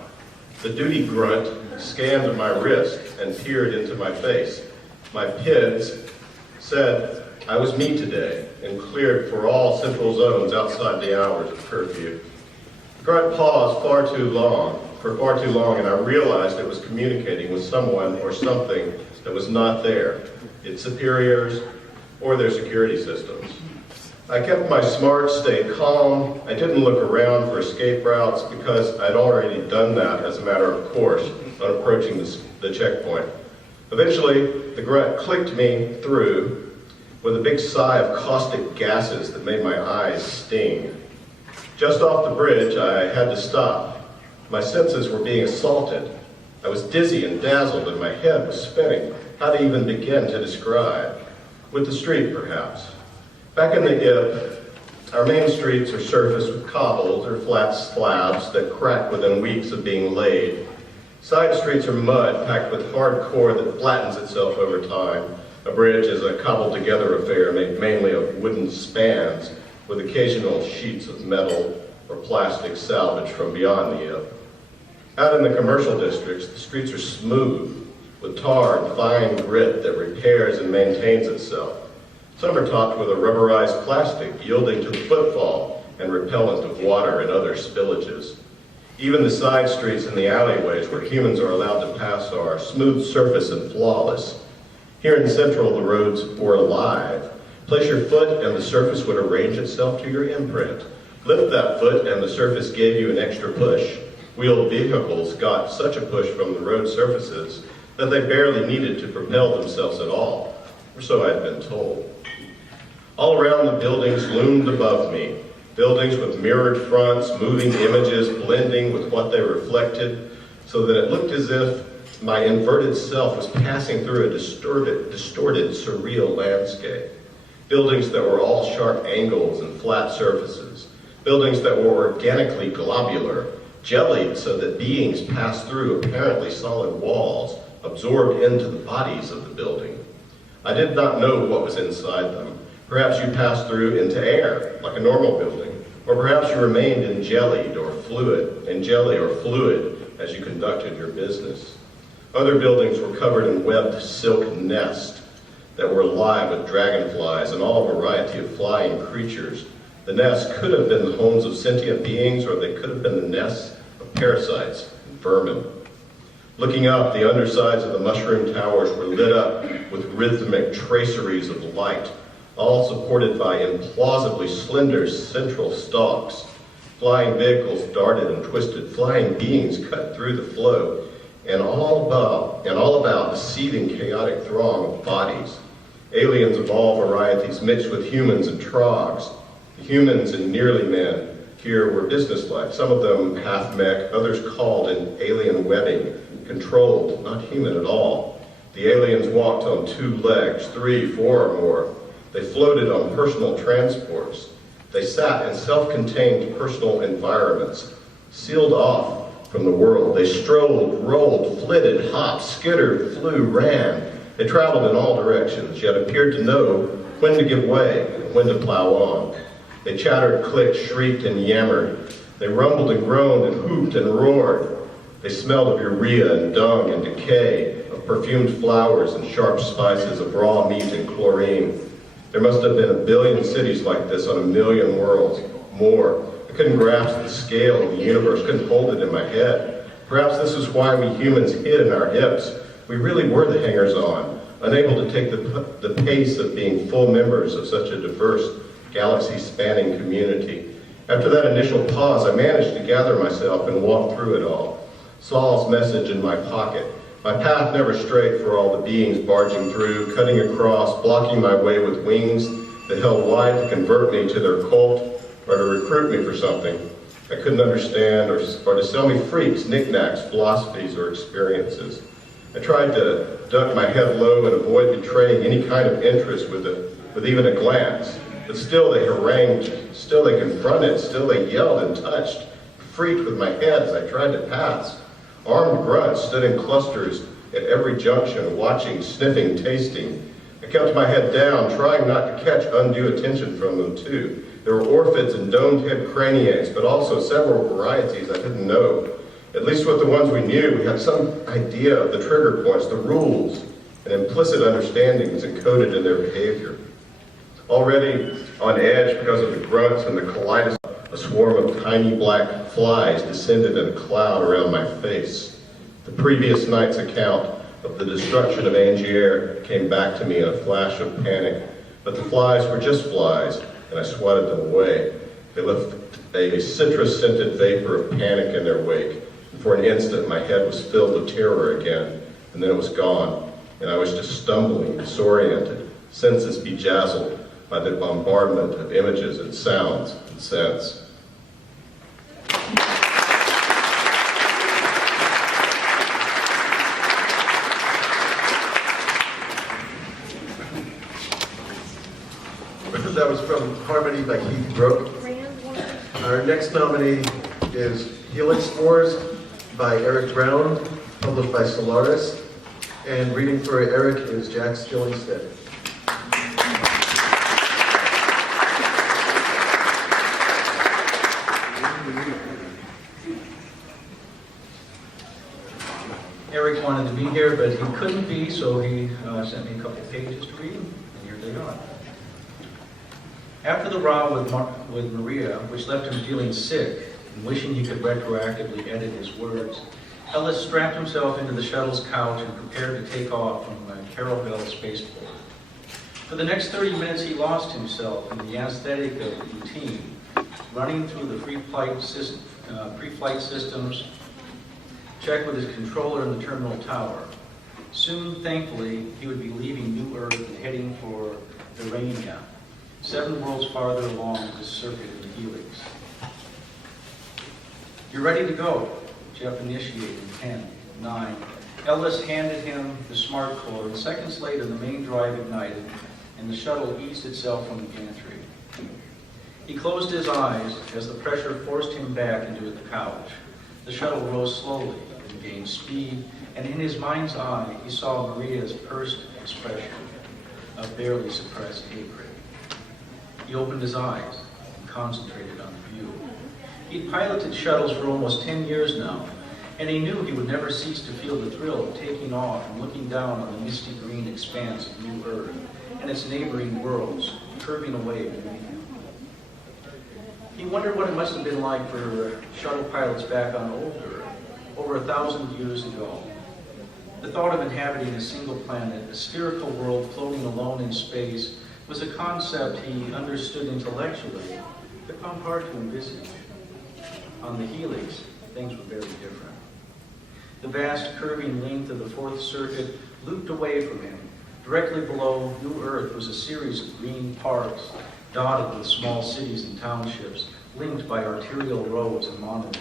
The duty grunt scanned my wrist and peered into my face. My PIDs said I was me today and cleared for all central zones outside the hours of curfew. The grunt paused for far too long, and I realized it was communicating with someone or something that was not there, its superiors or their security systems. I kept my smart state calm. I didn't look around for escape routes because I'd already done that as a matter of course when approaching the checkpoint. Eventually, the grunt clicked me through with a big sigh of caustic gases that made my eyes sting. Just off the bridge, I had to stop. My senses were being assaulted. I was dizzy and dazzled, and my head was spinning. How to even begin to describe? With the street, perhaps. Back in the IP, our main streets are surfaced with cobbles or flat slabs that crack within weeks of being laid. Side streets are mud packed with hard core that flattens itself over time. A bridge is a cobbled-together affair made mainly of wooden spans with occasional sheets of metal or plastic salvaged from beyond the IP. Out in the commercial districts, the streets are smooth with tar and fine grit that repairs and maintains itself. Some are topped with a rubberized plastic yielding to the footfall and repellent of water and other spillages. Even the side streets and the alleyways where humans are allowed to pass are smooth surface and flawless. Here in Central, the roads were alive. Place your foot and the surface would arrange itself to your imprint. Lift that foot and the surface gave you an extra push. Wheeled vehicles got such a push from the road surfaces that they barely needed to propel themselves at all, or so I'd been told. All around the buildings loomed above me, buildings with mirrored fronts, moving images blending with what they reflected, so that it looked as if my inverted self was passing through a distorted, surreal landscape. Buildings that were all sharp angles and flat surfaces, Buildings that were organically globular, jellied so that beings passed through apparently solid walls, absorbed into the bodies of the building. I did not know what was inside them. Perhaps you passed through into air, like a normal building, or perhaps you remained in jelly or fluid as you conducted your business. Other buildings were covered in webbed silk nests that were alive with dragonflies and all variety of flying creatures. The nests could have been the homes of sentient beings, or they could have been the nests of parasites and vermin. Looking up, the undersides of the mushroom towers were lit up with rhythmic traceries of light, all supported by implausibly slender central stalks. Flying vehicles darted and twisted, flying beings cut through the flow, and all about a seething chaotic throng of bodies. Aliens of all varieties mixed with humans and trogs. Humans and nearly men here were businesslike, some of them half-mech, others called in alien webbing, controlled, not human at all. The aliens walked on 2 legs, 3, 4 or more. They floated on personal transports. They sat in self-contained personal environments, sealed off from the world. They strolled, rolled, flitted, hopped, skittered, flew, ran. They traveled in all directions, yet appeared to know when to give way and when to plow on. They chattered, clicked, shrieked, and yammered. They rumbled and groaned and hooped and roared. They smelled of urea and dung and decay, of perfumed flowers and sharp spices, of raw meat and chlorine. There must have been a billion cities like this on a million worlds, more. I couldn't grasp the scale of the universe, couldn't hold it in my head. Perhaps this is why we humans hid in our hips. We really were the hangers-on, unable to take the pace of being full members of such a diverse, galaxy-spanning community. After that initial pause, I managed to gather myself and walk through it all. Saul's message in my pocket. My path never straight for all the beings barging through, cutting across, blocking my way with wings that held wide to convert me to their cult or to recruit me for something I couldn't understand, or to sell me freaks, knickknacks, philosophies, or experiences. I tried to duck my head low and avoid betraying any kind of interest with even a glance. But still they harangued, still they confronted, still they yelled and touched, freaked with my head as I tried to pass. Armed grunts stood in clusters at every junction, watching, sniffing, tasting. I kept my head down, trying not to catch undue attention from them too. There were orphids and domed head craniates, but also several varieties I didn't know. At least with the ones we knew, we had some idea of the trigger points, the rules, and implicit understandings encoded in their behavior. Already on edge because of the grunts and the kaleidoscope, a swarm of tiny black flies descended in a cloud around my face. The previous night's account of the destruction of Angier came back to me in a flash of panic, but the flies were just flies, and I swatted them away. They left a citrus-scented vapor of panic in their wake. For an instant, my head was filled with terror again, and then it was gone, and I was just stumbling, disoriented, senses bejazzled by the bombardment of images and sounds and scents. That was from Harmony by Keith Brooke. Our next nominee is Helix Spores by Eric Brown, published by Solaris. And reading for Eric is Jack Skillingstead. Eric wanted to be here, but he couldn't be, so he sent me a couple pages to read, and here they are. After the row with Maria, which left him feeling sick and wishing he could retroactively edit his words, Ellis strapped himself into the shuttle's couch and prepared to take off from Caravelle spaceport. For the next 30 minutes, he lost himself in the aesthetic of routine, running through the pre-flight systems, checked with his controller in the terminal tower. Soon, thankfully, he would be leaving New Earth and heading for Urania, 7 worlds farther along his circuit in Helix. "You're ready to go," Jeff initiated in 10, 9. Ellis handed him the smart cord, and seconds later the main drive ignited and the shuttle eased itself from the gantry. He closed his eyes as the pressure forced him back into the couch. The shuttle rose slowly and gained speed, and in his mind's eye, he saw Maria's pursed expression of barely suppressed hatred. He opened his eyes and concentrated on the view. He'd piloted shuttles for almost 10 years now, and he knew he would never cease to feel the thrill of taking off and looking down on the misty green expanse of New Earth and its neighboring worlds curving away beneath him. He wondered what it must have been like for shuttle pilots back on old Earth, over 1,000 years ago. The thought of inhabiting a single planet, a spherical world floating alone in space, was a concept he understood intellectually, but found hard to envisage. On the Helix, things were very different. The vast curving length of the Fourth Circuit looped away from him. Directly below New Earth was a series of green parks, dotted with small cities and townships, linked by arterial roads and monorails.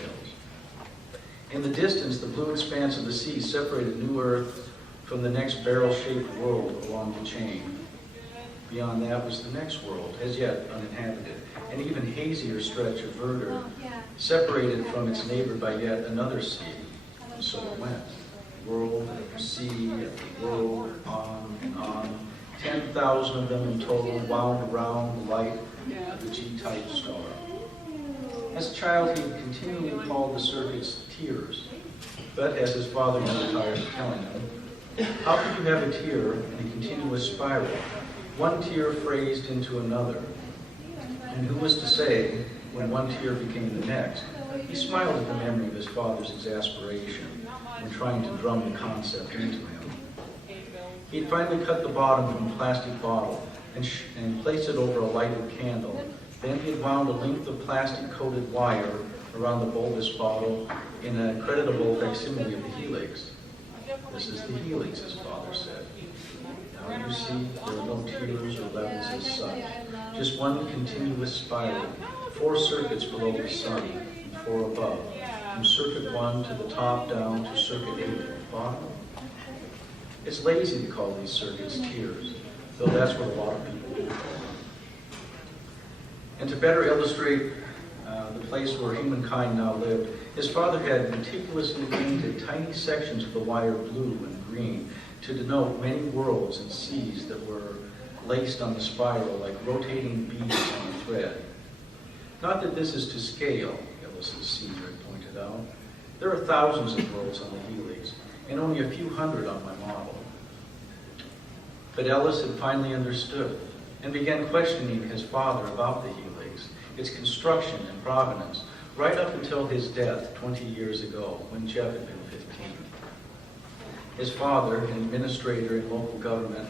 In the distance, the blue expanse of the sea separated New Earth from the next barrel-shaped world along the chain. Beyond that was the next world, as yet uninhabited, an even hazier stretch of verdure, separated from its neighbor by yet another sea. And so it went. World after sea after world, on and on. 10,000 of them in total wound around the light of the G-type star. As a child, he had continually called the circuits tiers, but as his father never tired of telling him, how could you have a tier in a continuous spiral, one tier phrased into another? And who was to say, when one tier became the next? He smiled at the memory of his father's exasperation in trying to drum the concept into him. He'd finally cut the bottom from a plastic bottle and placed it over a lighted candle. Then he had wound a length of plastic-coated wire around the bulbous bottle in a creditable facsimile of the helix. This is the helix, his father said. Now you see, there are no tiers or levels as such. Just one continuous spiral, 4 circuits below the sun and 4 above, from circuit 1 to the top down to circuit 8 at the bottom. It's lazy to call these circuits tiers, though that's what a lot of people do. And to better illustrate the place where humankind now lived, his father had meticulously painted tiny sections of the wire blue and green to denote many worlds and seas that were laced on the spiral like rotating beads on a thread. Not that this is to scale, Ellis's senior had pointed out. There are thousands of worlds on the helix, and only a few hundred on my model. But Ellis had finally understood and began questioning his father about the helix, its construction and provenance, right up until his death 20 years ago, when Jeff had been 15. His father, an administrator in local government,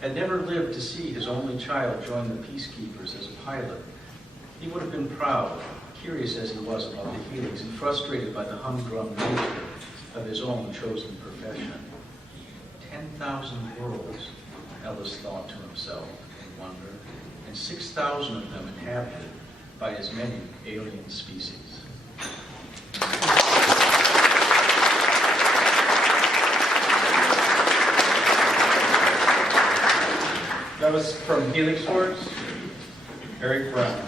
had never lived to see his only child join the peacekeepers as a pilot. He would have been proud, curious as he was about the helix, and frustrated by the humdrum nature of his own chosen profession. 10,000 worlds, Ellis thought to himself in wonder, and 6,000 of them inhabited by as many alien species. That was from Helix Works, Eric Brown.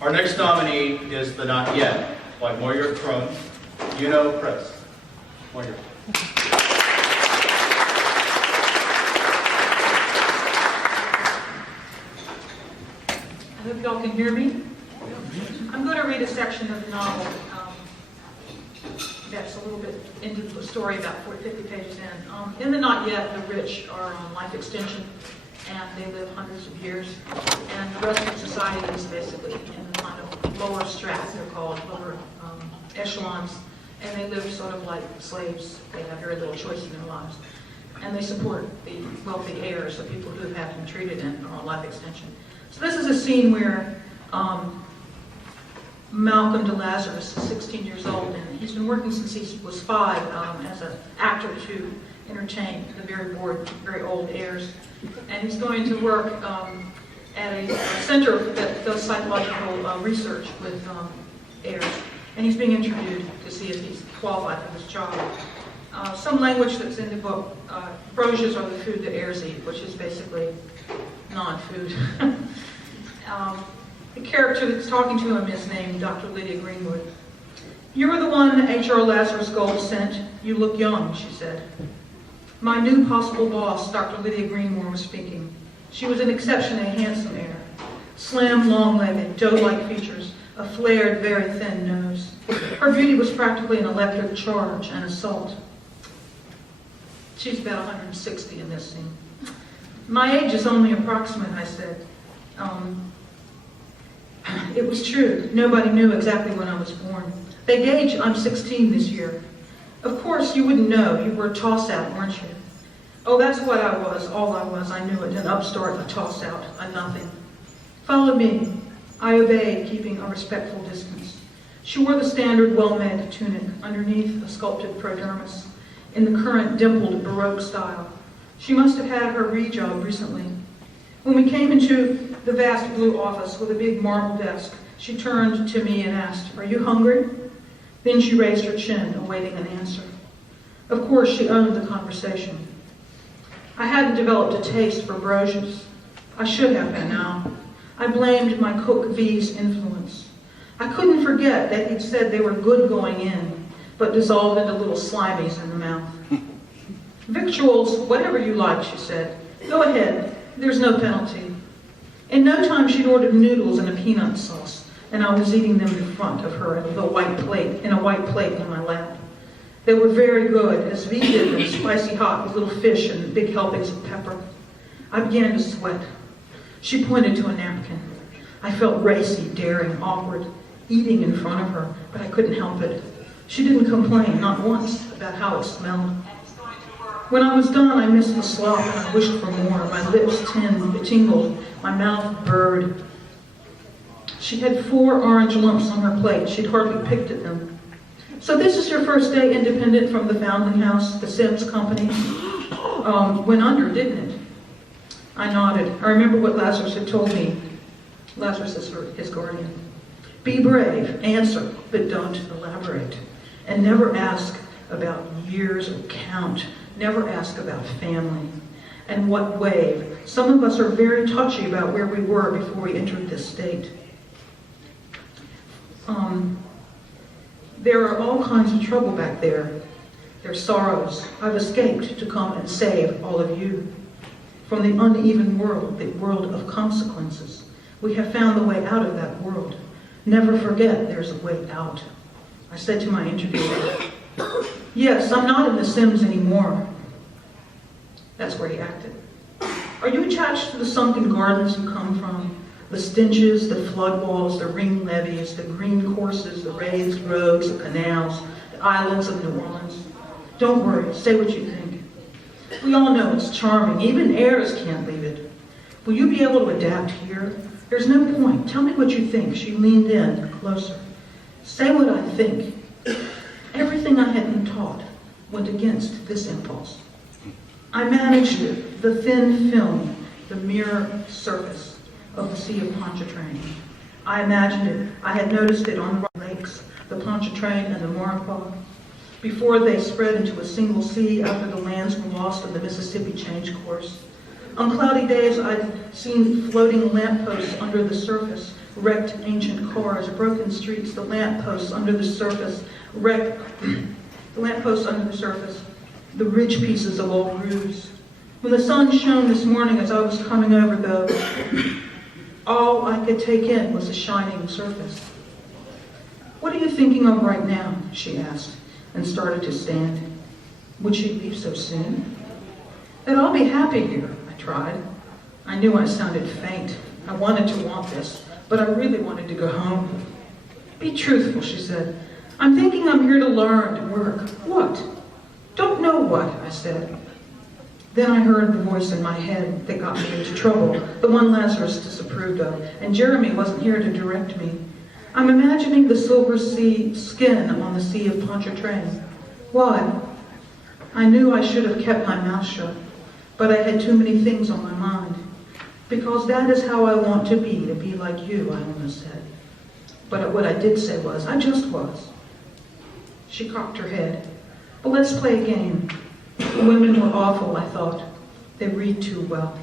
Our next nominee is the Not Yet by Moyer Crone, Juno Press. Moyer. I hope y'all can hear me. I'm going to read a section of the novel that's a little bit into the story, about 50 pages in. In the Not Yet, the rich are on life extension, and they live hundreds of years. And the rest of society is basically in the kind of lower strata, they're called, lower echelons. And they live sort of like slaves. They have very little choice in their lives. And they support the wealthy heirs, the people who have been treated and are on life extension. So this is a scene where Malcolm DeLazarus is 16 years old, and he's been working since he was 5 as an actor to entertain the very bored, very old heirs. And he's going to work at a center that does psychological research with heirs. And he's being interviewed to see if he's qualified for this job. Some language that's in the book, brosiers are the food that heirs eat, which is basically non-food. The character that's talking to him is named Dr. Lydia Greenwood. "You were the one H.R. Lazarus Gold sent. You look young," she said. My new possible boss, Dr. Lydia Greenmore, was speaking. She was an exceptionally handsome heir. Slim, long-legged, doe-like features, a flared, very thin nose. Her beauty was practically an electric charge, an assault. She's about 160 in this scene. "My age is only approximate," I said. It was true. Nobody knew exactly when I was born. They gauge I'm 16 this year. "Of course, you wouldn't know. You were a toss-out, weren't you?" "Oh, that's what I was, all I was. I knew it. An upstart, a toss-out, a nothing." "Follow me." I obeyed, keeping a respectful distance. She wore the standard well-made tunic, underneath a sculpted prodermis, in the current dimpled Baroque style. She must have had her rejob recently. When we came into the vast blue office with a big marble desk, she turned to me and asked, "Are you hungry?" Then she raised her chin, awaiting an answer. Of course, she owned the conversation. I hadn't developed a taste for brooches. I should have by now. I blamed my cook V's influence. I couldn't forget that he'd said they were good going in, but dissolved into little slimies in the mouth. "Victuals, whatever you like," she said. "Go ahead, there's no penalty." In no time, she'd ordered noodles and a peanut sauce, and I was eating them in front of her in a white plate in my lap. They were very good, as V did them, spicy hot with little fish and big helpings of pepper. I began to sweat. She pointed to a napkin. I felt racy, daring, awkward, eating in front of her, but I couldn't help it. She didn't complain, not once, about how it smelled. When I was done, I missed the slop and I wished for more. My lips tingled, my mouth burred. She had 4 orange lumps on her plate. She'd hardly picked at them. "So this is your first day independent from the Foundling House, the Sims Company? Went under, didn't it?" I nodded. I remember what Lazarus had told me. Lazarus is his guardian. "Be brave, answer, but don't elaborate. And never ask about years or count. Never ask about family. And what wave? Some of us are very touchy about where we were before we entered this state. There are all kinds of trouble back there. There's sorrows. I've escaped to come and save all of you. From the uneven world, the world of consequences. We have found the way out of that world. Never forget there's a way out." I said to my interviewer, "Yes, I'm not in The Sims anymore." That's where he acted. "Are you attached to the sunken gardens you come from? The stenches, the flood walls, the ring levees, the green courses, the raised roads, the canals, the islands of New Orleans? Don't worry, say what you think. We all know it's charming. Even heirs can't leave it. Will you be able to adapt here? There's no point. Tell me what you think." She leaned in closer. "Say what I think." Everything I had been taught went against this impulse. I managed it, the thin film, the mirror surface of the Sea of Pontchartrain. I imagined it. I had noticed it on the lakes, the Pontchartrain and the Maurepas, before they spread into a single sea after the lands were lost and the Mississippi changed course. On cloudy days, I'd seen floating lampposts under the surface, wrecked ancient cars, broken streets, the lampposts under the surface, the ridge pieces of old roofs. When the sun shone this morning as I was coming over, though, all I could take in was the shining surface. "What are you thinking of right now?" she asked, and started to stand. Would she leave so soon? "That I'll be happy here," I tried. I knew I sounded faint. I wanted to want this, but I really wanted to go home. "Be truthful," she said. "I'm thinking I'm here to learn, to work." "What?" "Don't know what," I said. Then I heard the voice in my head that got me into trouble, the one Lazarus disapproved of, and Jeremy wasn't here to direct me. "I'm imagining the silver sea skin on the Sea of Pontchartrain." "Why?" I knew I should have kept my mouth shut, but I had too many things on my mind. "Because that is how I want to be like you," I almost said. But what I did say was, I just was. She cocked her head. "But let's play a game." The women were awful, I thought. They read too well.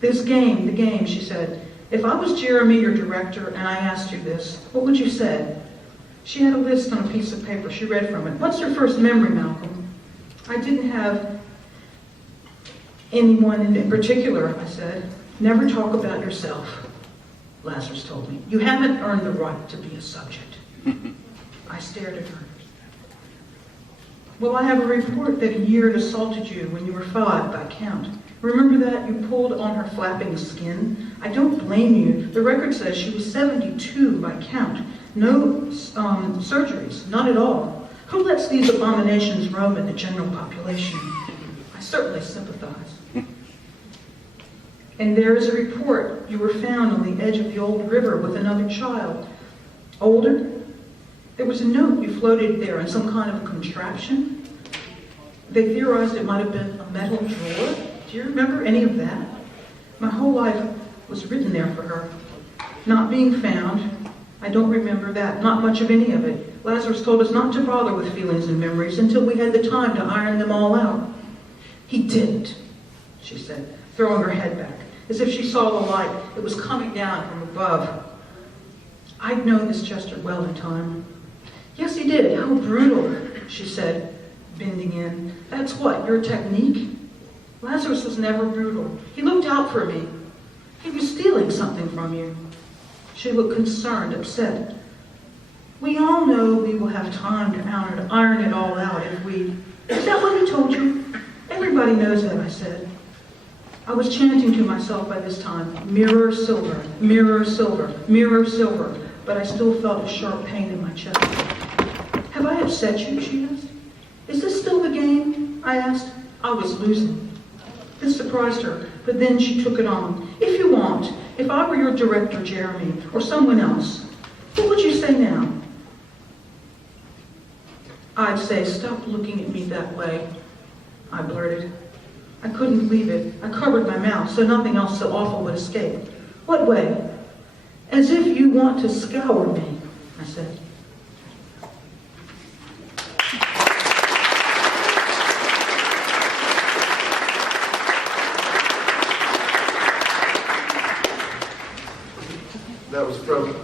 "This game, the game," she said. If I was Jeremy, your director, and I asked you this, what would you say? She had a list on a piece of paper. She read from it. What's your first memory, Malcolm? I didn't have anyone in particular, I said. Never talk about yourself, Lazarus told me. You haven't earned the right to be a subject. I stared at her. Well, I have a report that a year had assaulted you when you were 5 by count. Remember that? You pulled on her flapping skin. I don't blame you. The record says she was 72 by count. No surgeries, not at all. Who lets these abominations roam in the general population? I certainly sympathize. And there is a report you were found on the edge of the old river with another child. Older? There was a note you floated there in some kind of contraption. They theorized it might have been a metal drawer. Do you remember any of that? My whole life was written there for her. Not being found, I don't remember that, not much of any of it. Lazarus told us not to bother with feelings and memories until we had the time to iron them all out. He didn't, she said, throwing her head back, as if she saw the light that was coming down from above. I'd known this Chester well in time. Yes, he did. How brutal, she said, bending in. That's what, your technique? Lazarus was never brutal. He looked out for me. He was stealing something from you. She looked concerned, upset. We all know we will have time to iron it all out if we... Is that what he told you? Everybody knows that, I said. I was chanting to myself by this time, mirror silver, mirror silver, mirror silver, but I still felt a sharp pain in my chest. Have I upset you, she asked. Is this still the game? I asked. I was losing. This surprised her, but then she took it on. If you want, if I were your director, Jeremy, or someone else, what would you say now? I'd say, stop looking at me that way, I blurted. I couldn't believe it. I covered my mouth so nothing else so awful would escape. What way? As if you want to scour me, I said.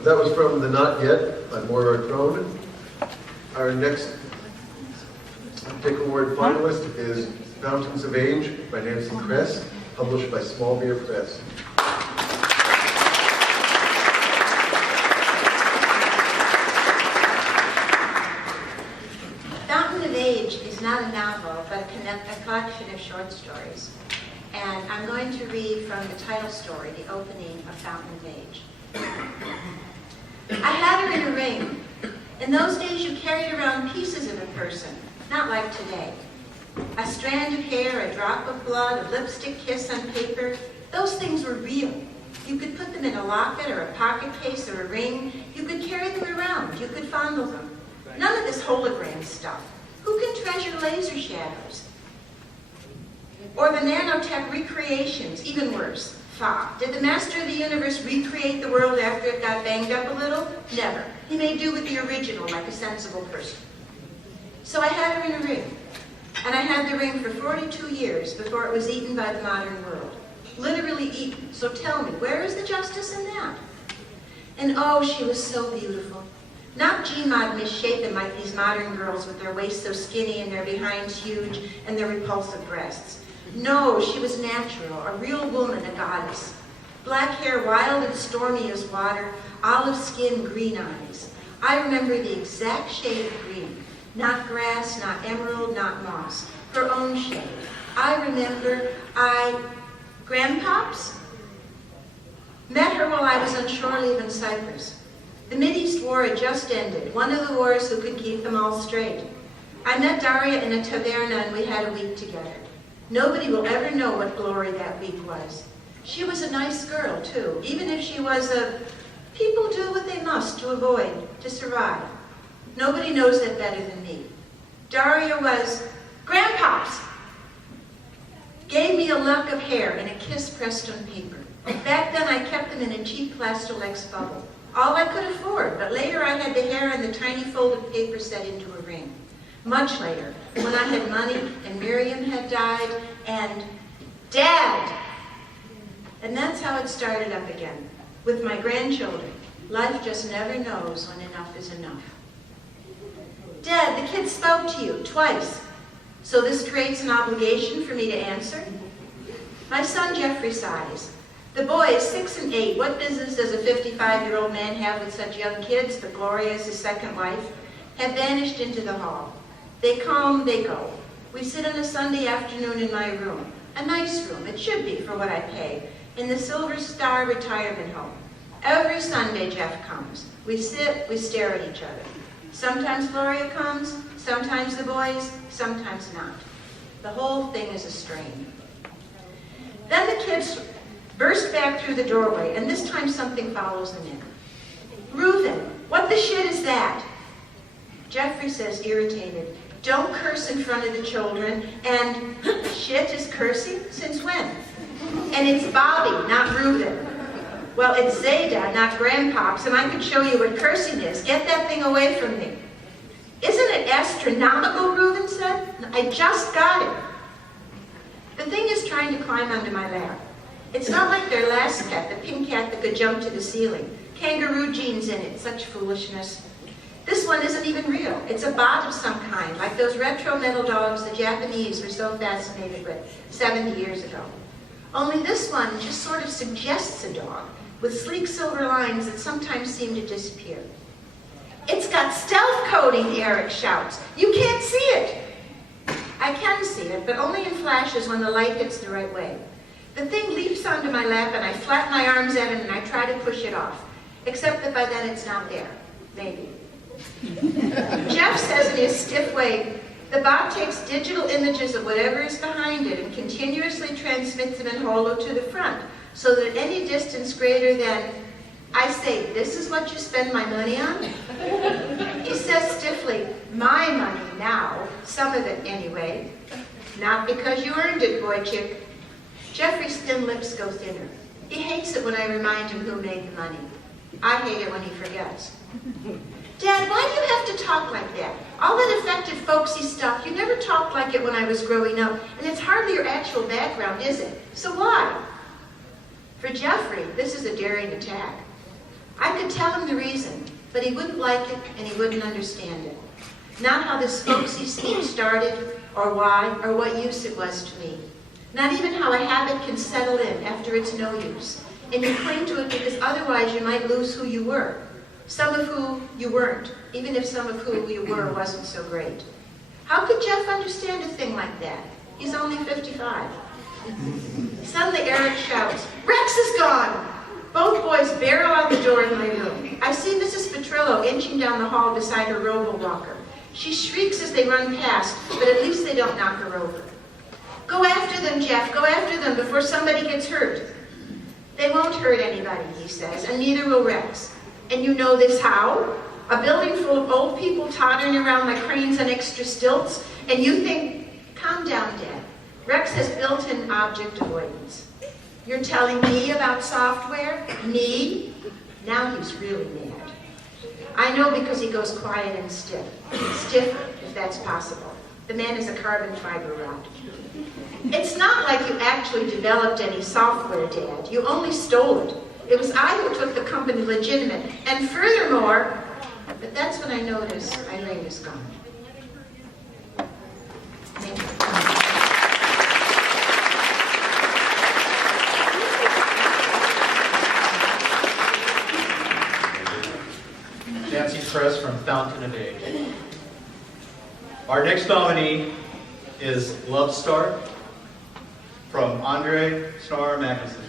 That was from The Not Yet by Moira Crone. Our next Dick Award finalist is Fountains of Age by Nancy Kress, published by Small Beer Press. Fountain of Age is not a novel, but a collection of short stories. And I'm going to read from the title story, the opening of Fountain of Age. I had her in a ring. In those days, you carried around pieces of a person, not like today. A strand of hair, a drop of blood, a lipstick kiss on paper, those things were real. You could put them in a locket or a pocket case or a ring. You could carry them around. You could fondle them. None of this hologram stuff. Who can treasure laser shadows? Or the nanotech recreations, even worse. Did the master of the universe recreate the world after it got banged up a little? Never. He made do with the original like a sensible person. So I had her in a ring. And I had the ring for 42 years before it was eaten by the modern world. Literally eaten. So tell me, where is the justice in that? And oh, she was so beautiful. Not G-mod misshapen like these modern girls with their waists so skinny and their behinds huge and their repulsive breasts. No, she was natural, a real woman, a goddess. Black hair wild and stormy as water, olive skin, green eyes. I remember the exact shade of green. Not grass, not emerald, not moss. Her own shade. I remember Grandpops? Met her while I was on shore leave in Cyprus. The Mideast War had just ended, one of the wars who could keep them all straight. I met Daria in a taverna and we had a week together. Nobody will ever know what glory that week was. She was a nice girl, too, even if she was people do what they must to avoid, to survive. Nobody knows that better than me. Daria was Grandpops. Gave me a lock of hair and a kiss pressed on paper. Back then I kept them in a cheap Plastilex bubble. All I could afford, but later I had the hair and the tiny folded paper set into a ring. Much later, when I had money and Miriam had died and Dad! And that's how it started up again. With my grandchildren, life just never knows when enough is enough. Dad, the kid spoke to you twice, so this creates an obligation for me to answer? My son Jeffrey sighs. The boys, 6 and 8, what business does a 55-year-old man have with such young kids, but Gloria is his second wife, have vanished into the hall. They come, they go. We sit on a Sunday afternoon in my room, a nice room, it should be for what I pay, in the Silver Star retirement home. Every Sunday Jeff comes. We sit, we stare at each other. Sometimes Gloria comes, sometimes the boys, sometimes not. The whole thing is a strain. Then the kids burst back through the doorway, and this time something follows them in. Reuben, what the shit is that? Jeffrey says, irritated, don't curse in front of the children, and shit is cursing? Since when? And it's Bobby, not Reuben. Well, it's Zeta, not Grandpops, and I could show you what cursing is. Get that thing away from me. Isn't it astronomical, Reuben said? I just got it. The thing is trying to climb onto my lap. It's not like their last cat, the pink cat that could jump to the ceiling. Kangaroo genes in it, such foolishness. This one isn't even real. It's a bot of some kind, like those retro metal dogs the Japanese were so fascinated with 70 years ago. Only this one just sort of suggests a dog, with sleek silver lines that sometimes seem to disappear. It's got stealth coating, Eric shouts. You can't see it. I can see it, but only in flashes when the light hits the right way. The thing leaps onto my lap and I flap my arms at it and I try to push it off. Except that by then it's not there. Maybe. Jeff says in his stiff way, the bot takes digital images of whatever is behind it and continuously transmits them in holo to the front, so that at any distance greater than, I say, this is what you spend my money on? He says stiffly, my money now, some of it anyway. Not because you earned it, boy chick. Jeffrey's thin lips go thinner. He hates it when I remind him who made the money. I hate it when he forgets. Dad, why do you have to talk like that? All that affected folksy stuff, you never talked like it when I was growing up, and it's hardly your actual background, is it? So why? For Jeffrey, this is a daring attack. I could tell him the reason, but he wouldn't like it and he wouldn't understand it. Not how this folksy scheme started, or why, or what use it was to me. Not even how a habit can settle in after it's no use, and you cling to it because otherwise you might lose who you were. Some of who you weren't, even if some of who you were wasn't so great. How could Jeff understand a thing like that? He's only 55. Suddenly Eric shouts, Rex is gone! Both boys barrel out the door in my room. I see Mrs. Petrillo inching down the hall beside her robo-walker. She shrieks as they run past, but at least they don't knock her over. Go after them, Jeff, go after them before somebody gets hurt. They won't hurt anybody, he says, and neither will Rex. And you know this how? A building full of old people tottering around like cranes on extra stilts, and you think, calm down, Dad. Rex has built-in object avoidance. You're telling me about software? Me? Now he's really mad. I know because he goes quiet and stiff. Stiffer, if that's possible. The man is a carbon fiber rod. It's not like you actually developed any software, Dad. You only stole it. It was I who took the company legitimate. And furthermore, but that's when I noticed Irene is gone. Thank you. Nancy Press from Fountain of Age. Our next nominee is Love Star from Andre Starr Magazine.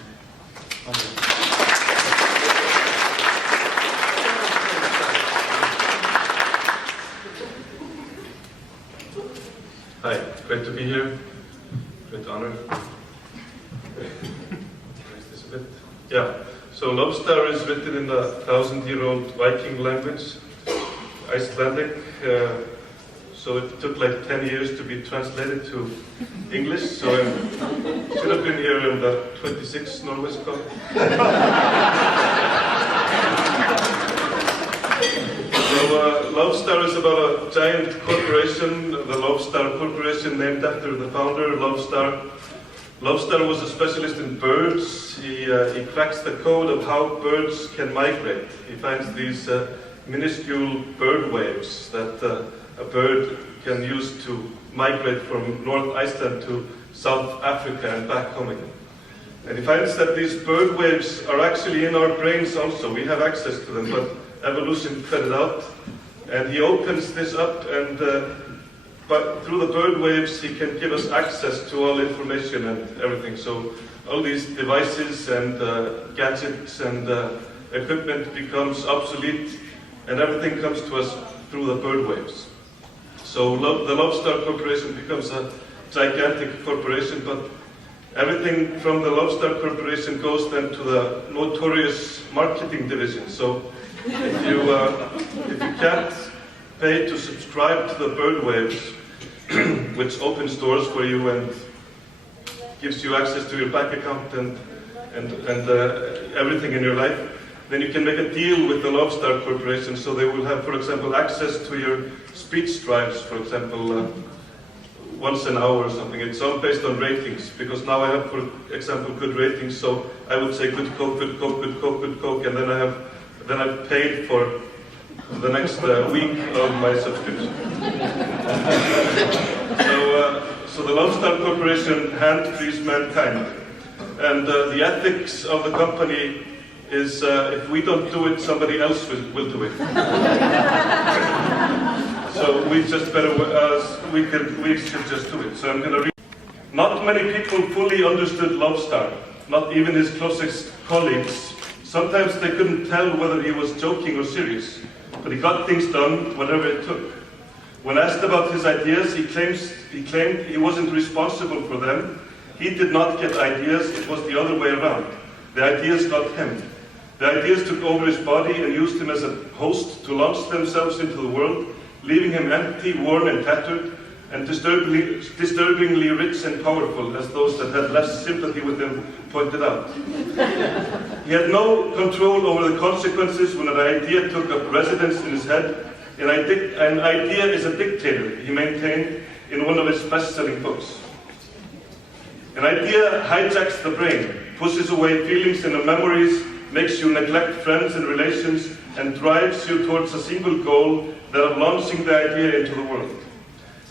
Hi, great to be here. Great honor. Yeah, so Love Star is written in the 1,000-year-old Viking language, Icelandic. So it took like 10 years to be translated to English. So I should have been here in the 26 Norwesco. So Love Star is about a giant corporation, the Love Star Corporation, named after the founder, Love Star. Lobster was a specialist in birds. He cracks the code of how birds can migrate. He finds these minuscule bird waves that a bird can use to migrate from North Iceland to South Africa and back home again. And he finds that these bird waves are actually in our brains also. We have access to them, but evolution fed it out. And he opens this up, and but through the bird waves, he can give us access to all information and everything. So all these devices and gadgets and equipment becomes obsolete, and everything comes to us through the bird waves. So the Lobster Corporation becomes a gigantic corporation, but everything from the Lobster Corporation goes then to the notorious marketing division. So if you can't pay to subscribe to the bird waves, which opens doors for you and gives you access to your bank account and everything in your life, then you can make a deal with the Lobster Corporation, so they will have, for example, access to your speech drives, for example, once an hour or something. It's all based on ratings, because now I have, for example, good ratings, so I would say good Coke, good Coke, good Coke, good Coke, and then I've paid for the next week of my subscription. So the Lobster Corporation hand-frees mankind. And the ethics of the company is if we don't do it, somebody else will do it. So we just better, we should just do it. So I'm going to read. Not many people fully understood Lobster, not even his closest colleagues. Sometimes they couldn't tell whether he was joking or serious, but he got things done, whatever it took. When asked about his ideas, he claimed he wasn't responsible for them. He did not get ideas, it was the other way around. The ideas got him. The ideas took over his body and used him as a host to launch themselves into the world, leaving him empty, worn and tattered, and disturbingly rich and powerful, as those that had less sympathy with him pointed out. He had no control over the consequences when an idea took up residence in his head. An idea is a dictator, he maintained in one of his best-selling books. An idea hijacks the brain, pushes away feelings and memories, makes you neglect friends and relations, and drives you towards a single goal, that of launching the idea into the world.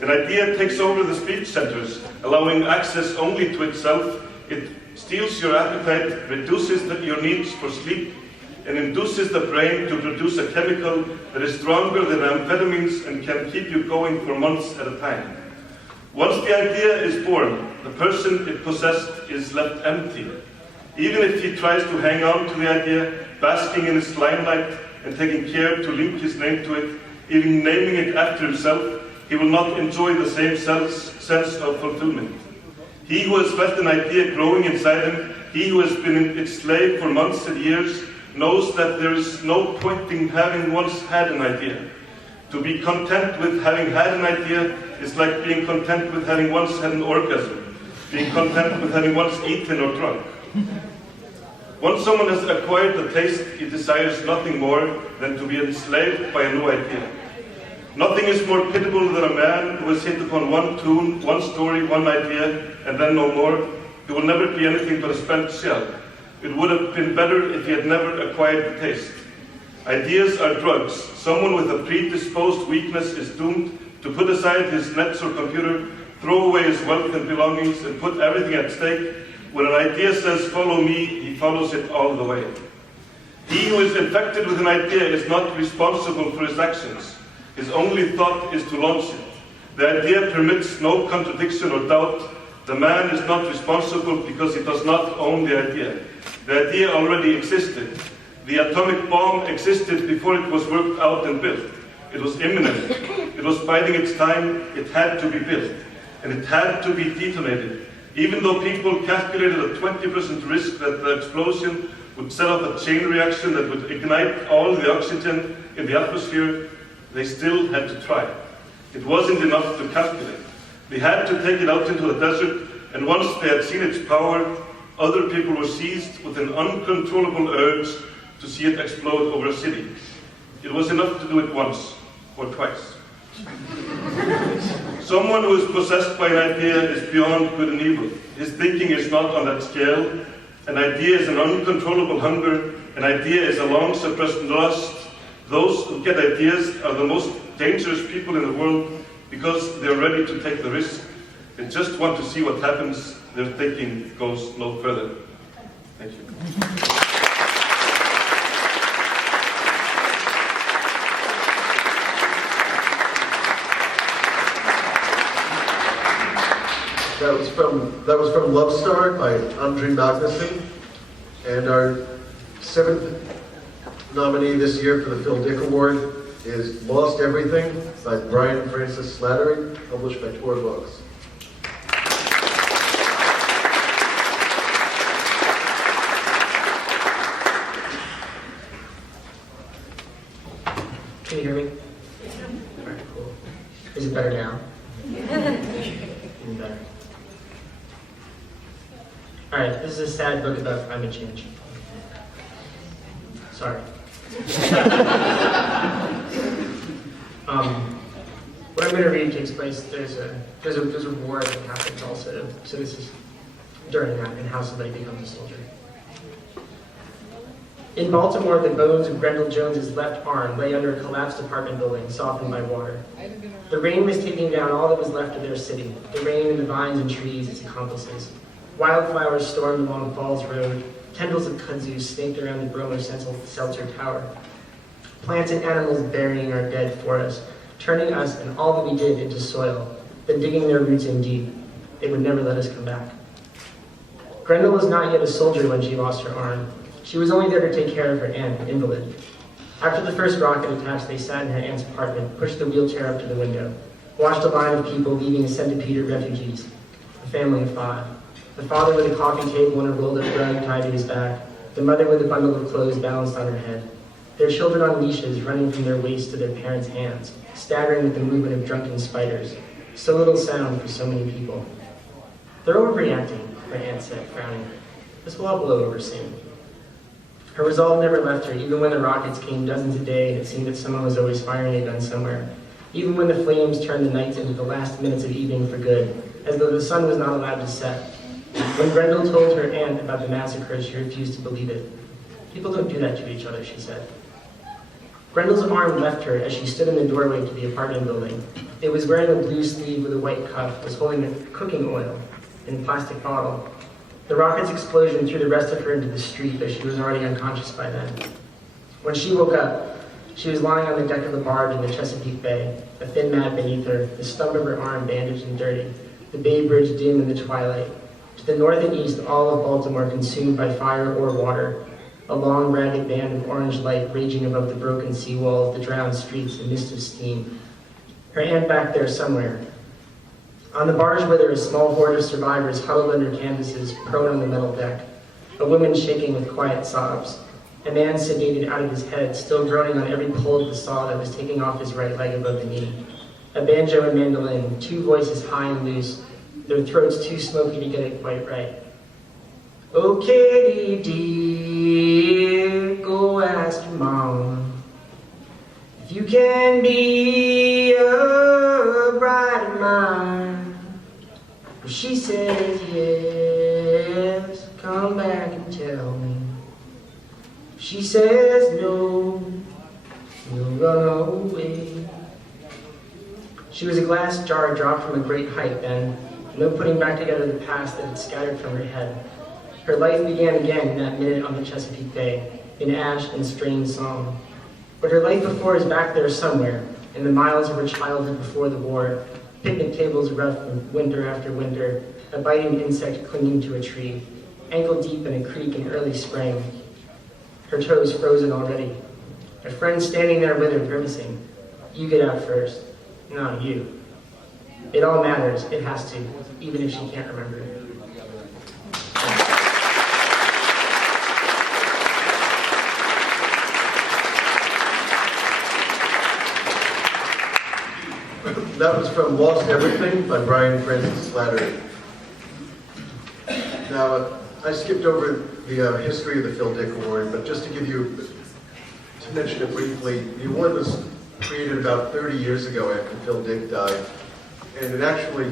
An idea takes over the speech centers, allowing access only to itself. It steals your appetite, reduces your needs for sleep, and induces the brain to produce a chemical that is stronger than amphetamines and can keep you going for months at a time. Once the idea is born, the person it possessed is left empty. Even if he tries to hang on to the idea, basking in its limelight and taking care to link his name to it, even naming it after himself, he will not enjoy the same sense of fulfillment. He who has felt an idea growing inside him, he who has been its slave for months and years, knows that there is no point in having once had an idea. To be content with having had an idea is like being content with having once had an orgasm, being content with having once eaten or drunk. Once someone has acquired the taste, he desires nothing more than to be enslaved by a new idea. Nothing is more pitiable than a man who has hit upon one tune, one story, one idea, and then no more. He will never be anything but a spent shell. It would have been better if he had never acquired the taste. Ideas are drugs. Someone with a predisposed weakness is doomed to put aside his nets or computer, throw away his wealth and belongings, and put everything at stake. When an idea says, "Follow me," he follows it all the way. He who is infected with an idea is not responsible for his actions. His only thought is to launch it. The idea permits no contradiction or doubt. The man is not responsible because he does not own the idea. The idea already existed. The atomic bomb existed before it was worked out and built. It was imminent. It was biding its time. It had to be built. And it had to be detonated. Even though people calculated a 20% risk that the explosion would set off a chain reaction that would ignite all the oxygen in the atmosphere, they still had to try. It wasn't enough to calculate. They had to take it out into the desert, and once they had seen its power, other people were seized with an uncontrollable urge to see it explode over a city. It was enough to do it once or twice. Someone who is possessed by an idea is beyond good and evil. His thinking is not on that scale. An idea is an uncontrollable hunger. An idea is a long-suppressed lust. Those who get ideas are the most dangerous people in the world because they're ready to take the risk. They just want to see what happens. Their thinking goes no further. Thank you. That was from Love Star by Andre Magnuson. And our 7th nominee this year for the Phil Dick Award is Lost Everything by Brian Francis Slattery, published by Tor Books. Can you hear me? Alright, cool. Is it better now? Even better. Alright, this is a sad book about climate change. Sorry. What I'm going to read takes place, there's a war that happens also, so this is during that, and how somebody becomes a soldier. In Baltimore, the bones of Grendel Jones's left arm lay under a collapsed apartment building, softened by water. The rain was taking down all that was left of their city, the rain and the vines and trees, its accomplices. Wildflowers stormed along Falls Road, tendrils of kudzu snaked around the Bromer Seltzer Tower. Plants and animals burying our dead for us, turning us and all that we did into soil, then digging their roots in deep. They would never let us come back. Grendel was not yet a soldier when she lost her arm. She was only there to take care of her aunt, an invalid. After the first rocket attached, they sat in her aunt's apartment, pushed the wheelchair up to the window, watched a line of people leaving a centipede of refugees, a family of 5. The father with a coffee table and a rolled up rug tied to his back, the mother with a bundle of clothes balanced on her head. Their children on leashes running from their waist to their parents' hands, staggering with the movement of drunken spiders. So little sound for so many people. They're overreacting, her aunt said, frowning. This will all blow over soon. Her resolve never left her, even when the rockets came dozens a day and it seemed that someone was always firing a gun somewhere. Even when the flames turned the nights into the last minutes of evening for good, as though the sun was not allowed to set. When Grendel told her aunt about the massacre, she refused to believe it. People don't do that to each other, she said. Grendel's arm left her as she stood in the doorway to the apartment building. It was wearing a blue sleeve with a white cuff, was holding a cooking oil in a plastic bottle. The rocket's explosion threw the rest of her into the street, though she was already unconscious by then. When she woke up, she was lying on the deck of the barge in the Chesapeake Bay, a thin mat beneath her, the stub of her arm bandaged and dirty, the Bay Bridge dim in the twilight. To the north and east, all of Baltimore consumed by fire or water, a long, ragged band of orange light raging above the broken seawalls, the drowned streets, a mist of steam. Her aunt back there somewhere. On the barge with her, a small horde of survivors huddled under canvases, prone on the metal deck. A woman shaking with quiet sobs. A man sedated out of his head, still groaning on every pull of the saw that was taking off his right leg above the knee. A banjo and mandolin, 2 voices high and loose, their throats too smoky to get it quite right. Oh, Katie dear, go ask your mom if you can be a bride of mine. If she says yes, come back and tell me. If she says no, we'll run away. She was a glass jar dropped from a great height then, no putting back together the past that had scattered from her head. Her life began again in that minute on the Chesapeake Bay, in ash and strained song. But her life before is back there somewhere, in the miles of her childhood before the war, picnic tables rough from winter after winter, a biting insect clinging to a tree, ankle deep in a creek in early spring, her toes frozen already. A friend standing there with her grimacing. You get out first. No, you. It all matters. It has to, even if she can't remember. That was from Lost Everything by Brian Francis Slattery. Now, I skipped over the history of the Phil Dick Award, but just to mention it briefly, the award was created about 30 years ago after Phil Dick died. And it actually,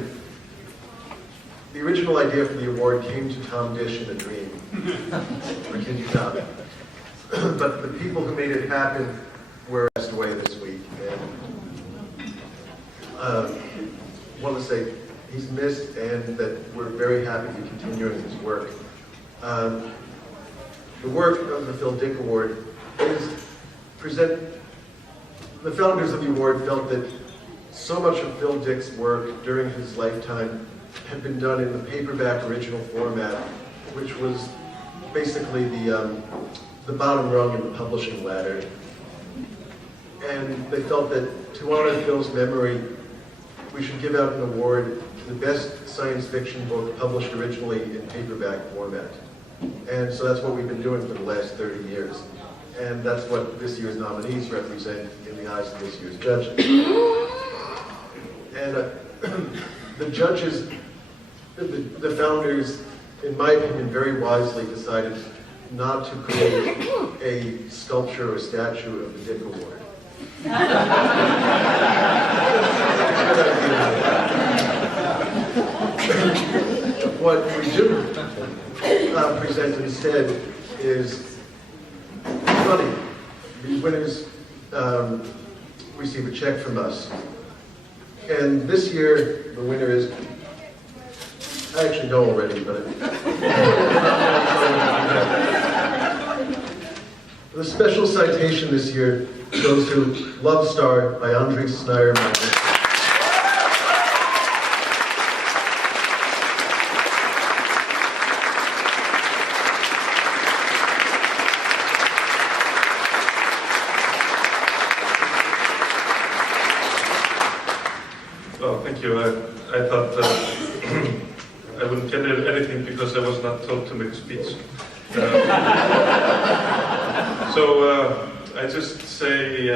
the original idea for the award came to Tom Dish in a dream. I kid you not. But the people who made it happen were passed away this week. And I want to say he's missed and that we're very happy to be continuing his work. The work of the Phil Dick Award is the founders of the award felt that so much of Phil Dick's work during his lifetime had been done in the paperback original format, which was basically the bottom rung in the publishing ladder. And they felt that to honor Phil's memory, we should give out an award to the best science fiction book published originally in paperback format. And so that's what we've been doing for the last 30 years. And that's what this year's nominees represent in the eyes of this year's judges. And the judges, the founders, in my opinion, very wisely decided not to create a sculpture or statue of the Dick Award. What we do present instead is money. The winners receive a check from us. And this year, the winner is, I actually know already, but the special citation this year goes to Love Star by Andres Snyder. Well, thank you. I thought I wouldn't get anything because I was not told to make a speech. So I just say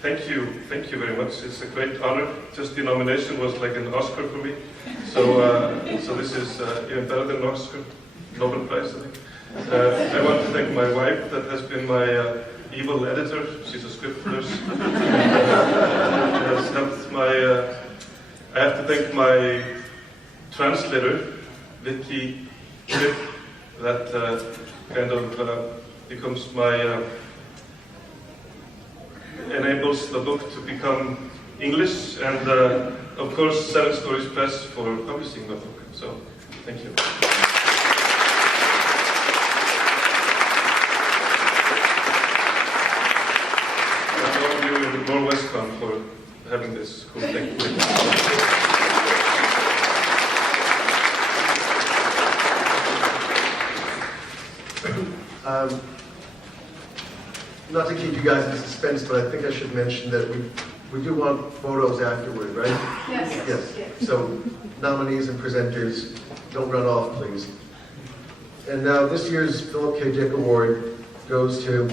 thank you very much. It's a great honor. Just the nomination was like an Oscar for me. So this is even better than an Oscar, Nobel Prize. I want to thank my wife that has been my evil editor. She's a script nurse. Has helped my. I have to thank my translator, Vicky Tripp, that kind of becomes my, enables the book to become English, and of course 7 Stories Press for publishing the book. So, thank you. And all of you in Northwestern for having this cool thing. Not to keep you guys in suspense, but I think I should mention that we do want photos afterward, right? Yes. Yes. So nominees and presenters, don't run off, please. And now this year's Philip K. Dick Award goes to,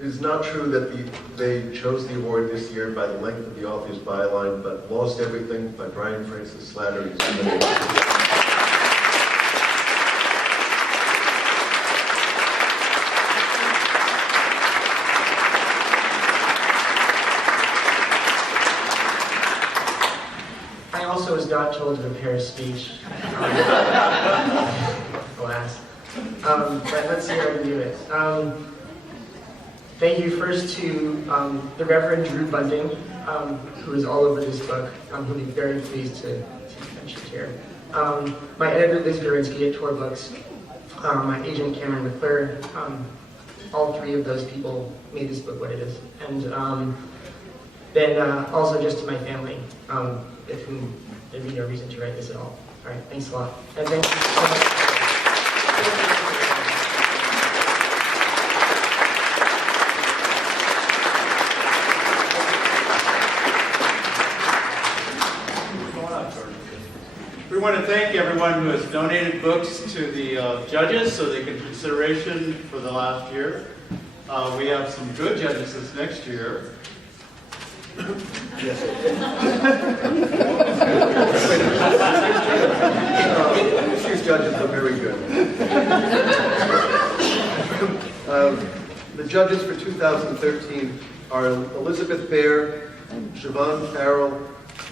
it is not true that they chose the award this year by the length of the author's byline, but Lost Everything by Brian Francis Slattery. I was not told to prepare a speech. Alas. But let's see how we can do it. Thank you first to the Reverend Drew Bunting, who is all over this book. Who'll be very pleased to mention here. My editor, Liz Virinsky at Tor Books. My agent, Cameron McClure. All 3 of those people made this book what it is. And then also just to my family, with whom there'd be no reason to write this at all. All right, thanks a lot. And thank you so much. We want to thank everyone who has donated books to the judges so they get consideration for the last year. We have some good judges this next year. Yes. This year's judges are very good. The judges for 2013 are Elizabeth Baer, Siobhan Farrell,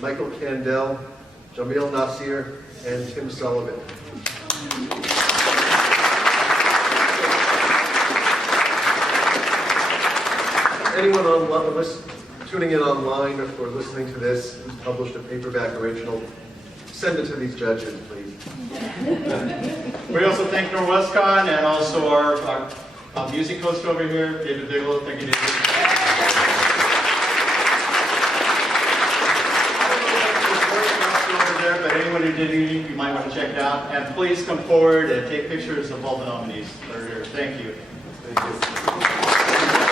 Michael Candell, Jamil Nasir, and Tim Sullivan. Anyone tuning in online or listening to this who's published a paperback original, send it to these judges, please. We also thank NorwestCon and also our music host over here, David Diggle. Thank you, David. But anyone who did unique, you might want to check it out. And please come forward and take pictures of all the nominees that are here. Thank you. Thank you.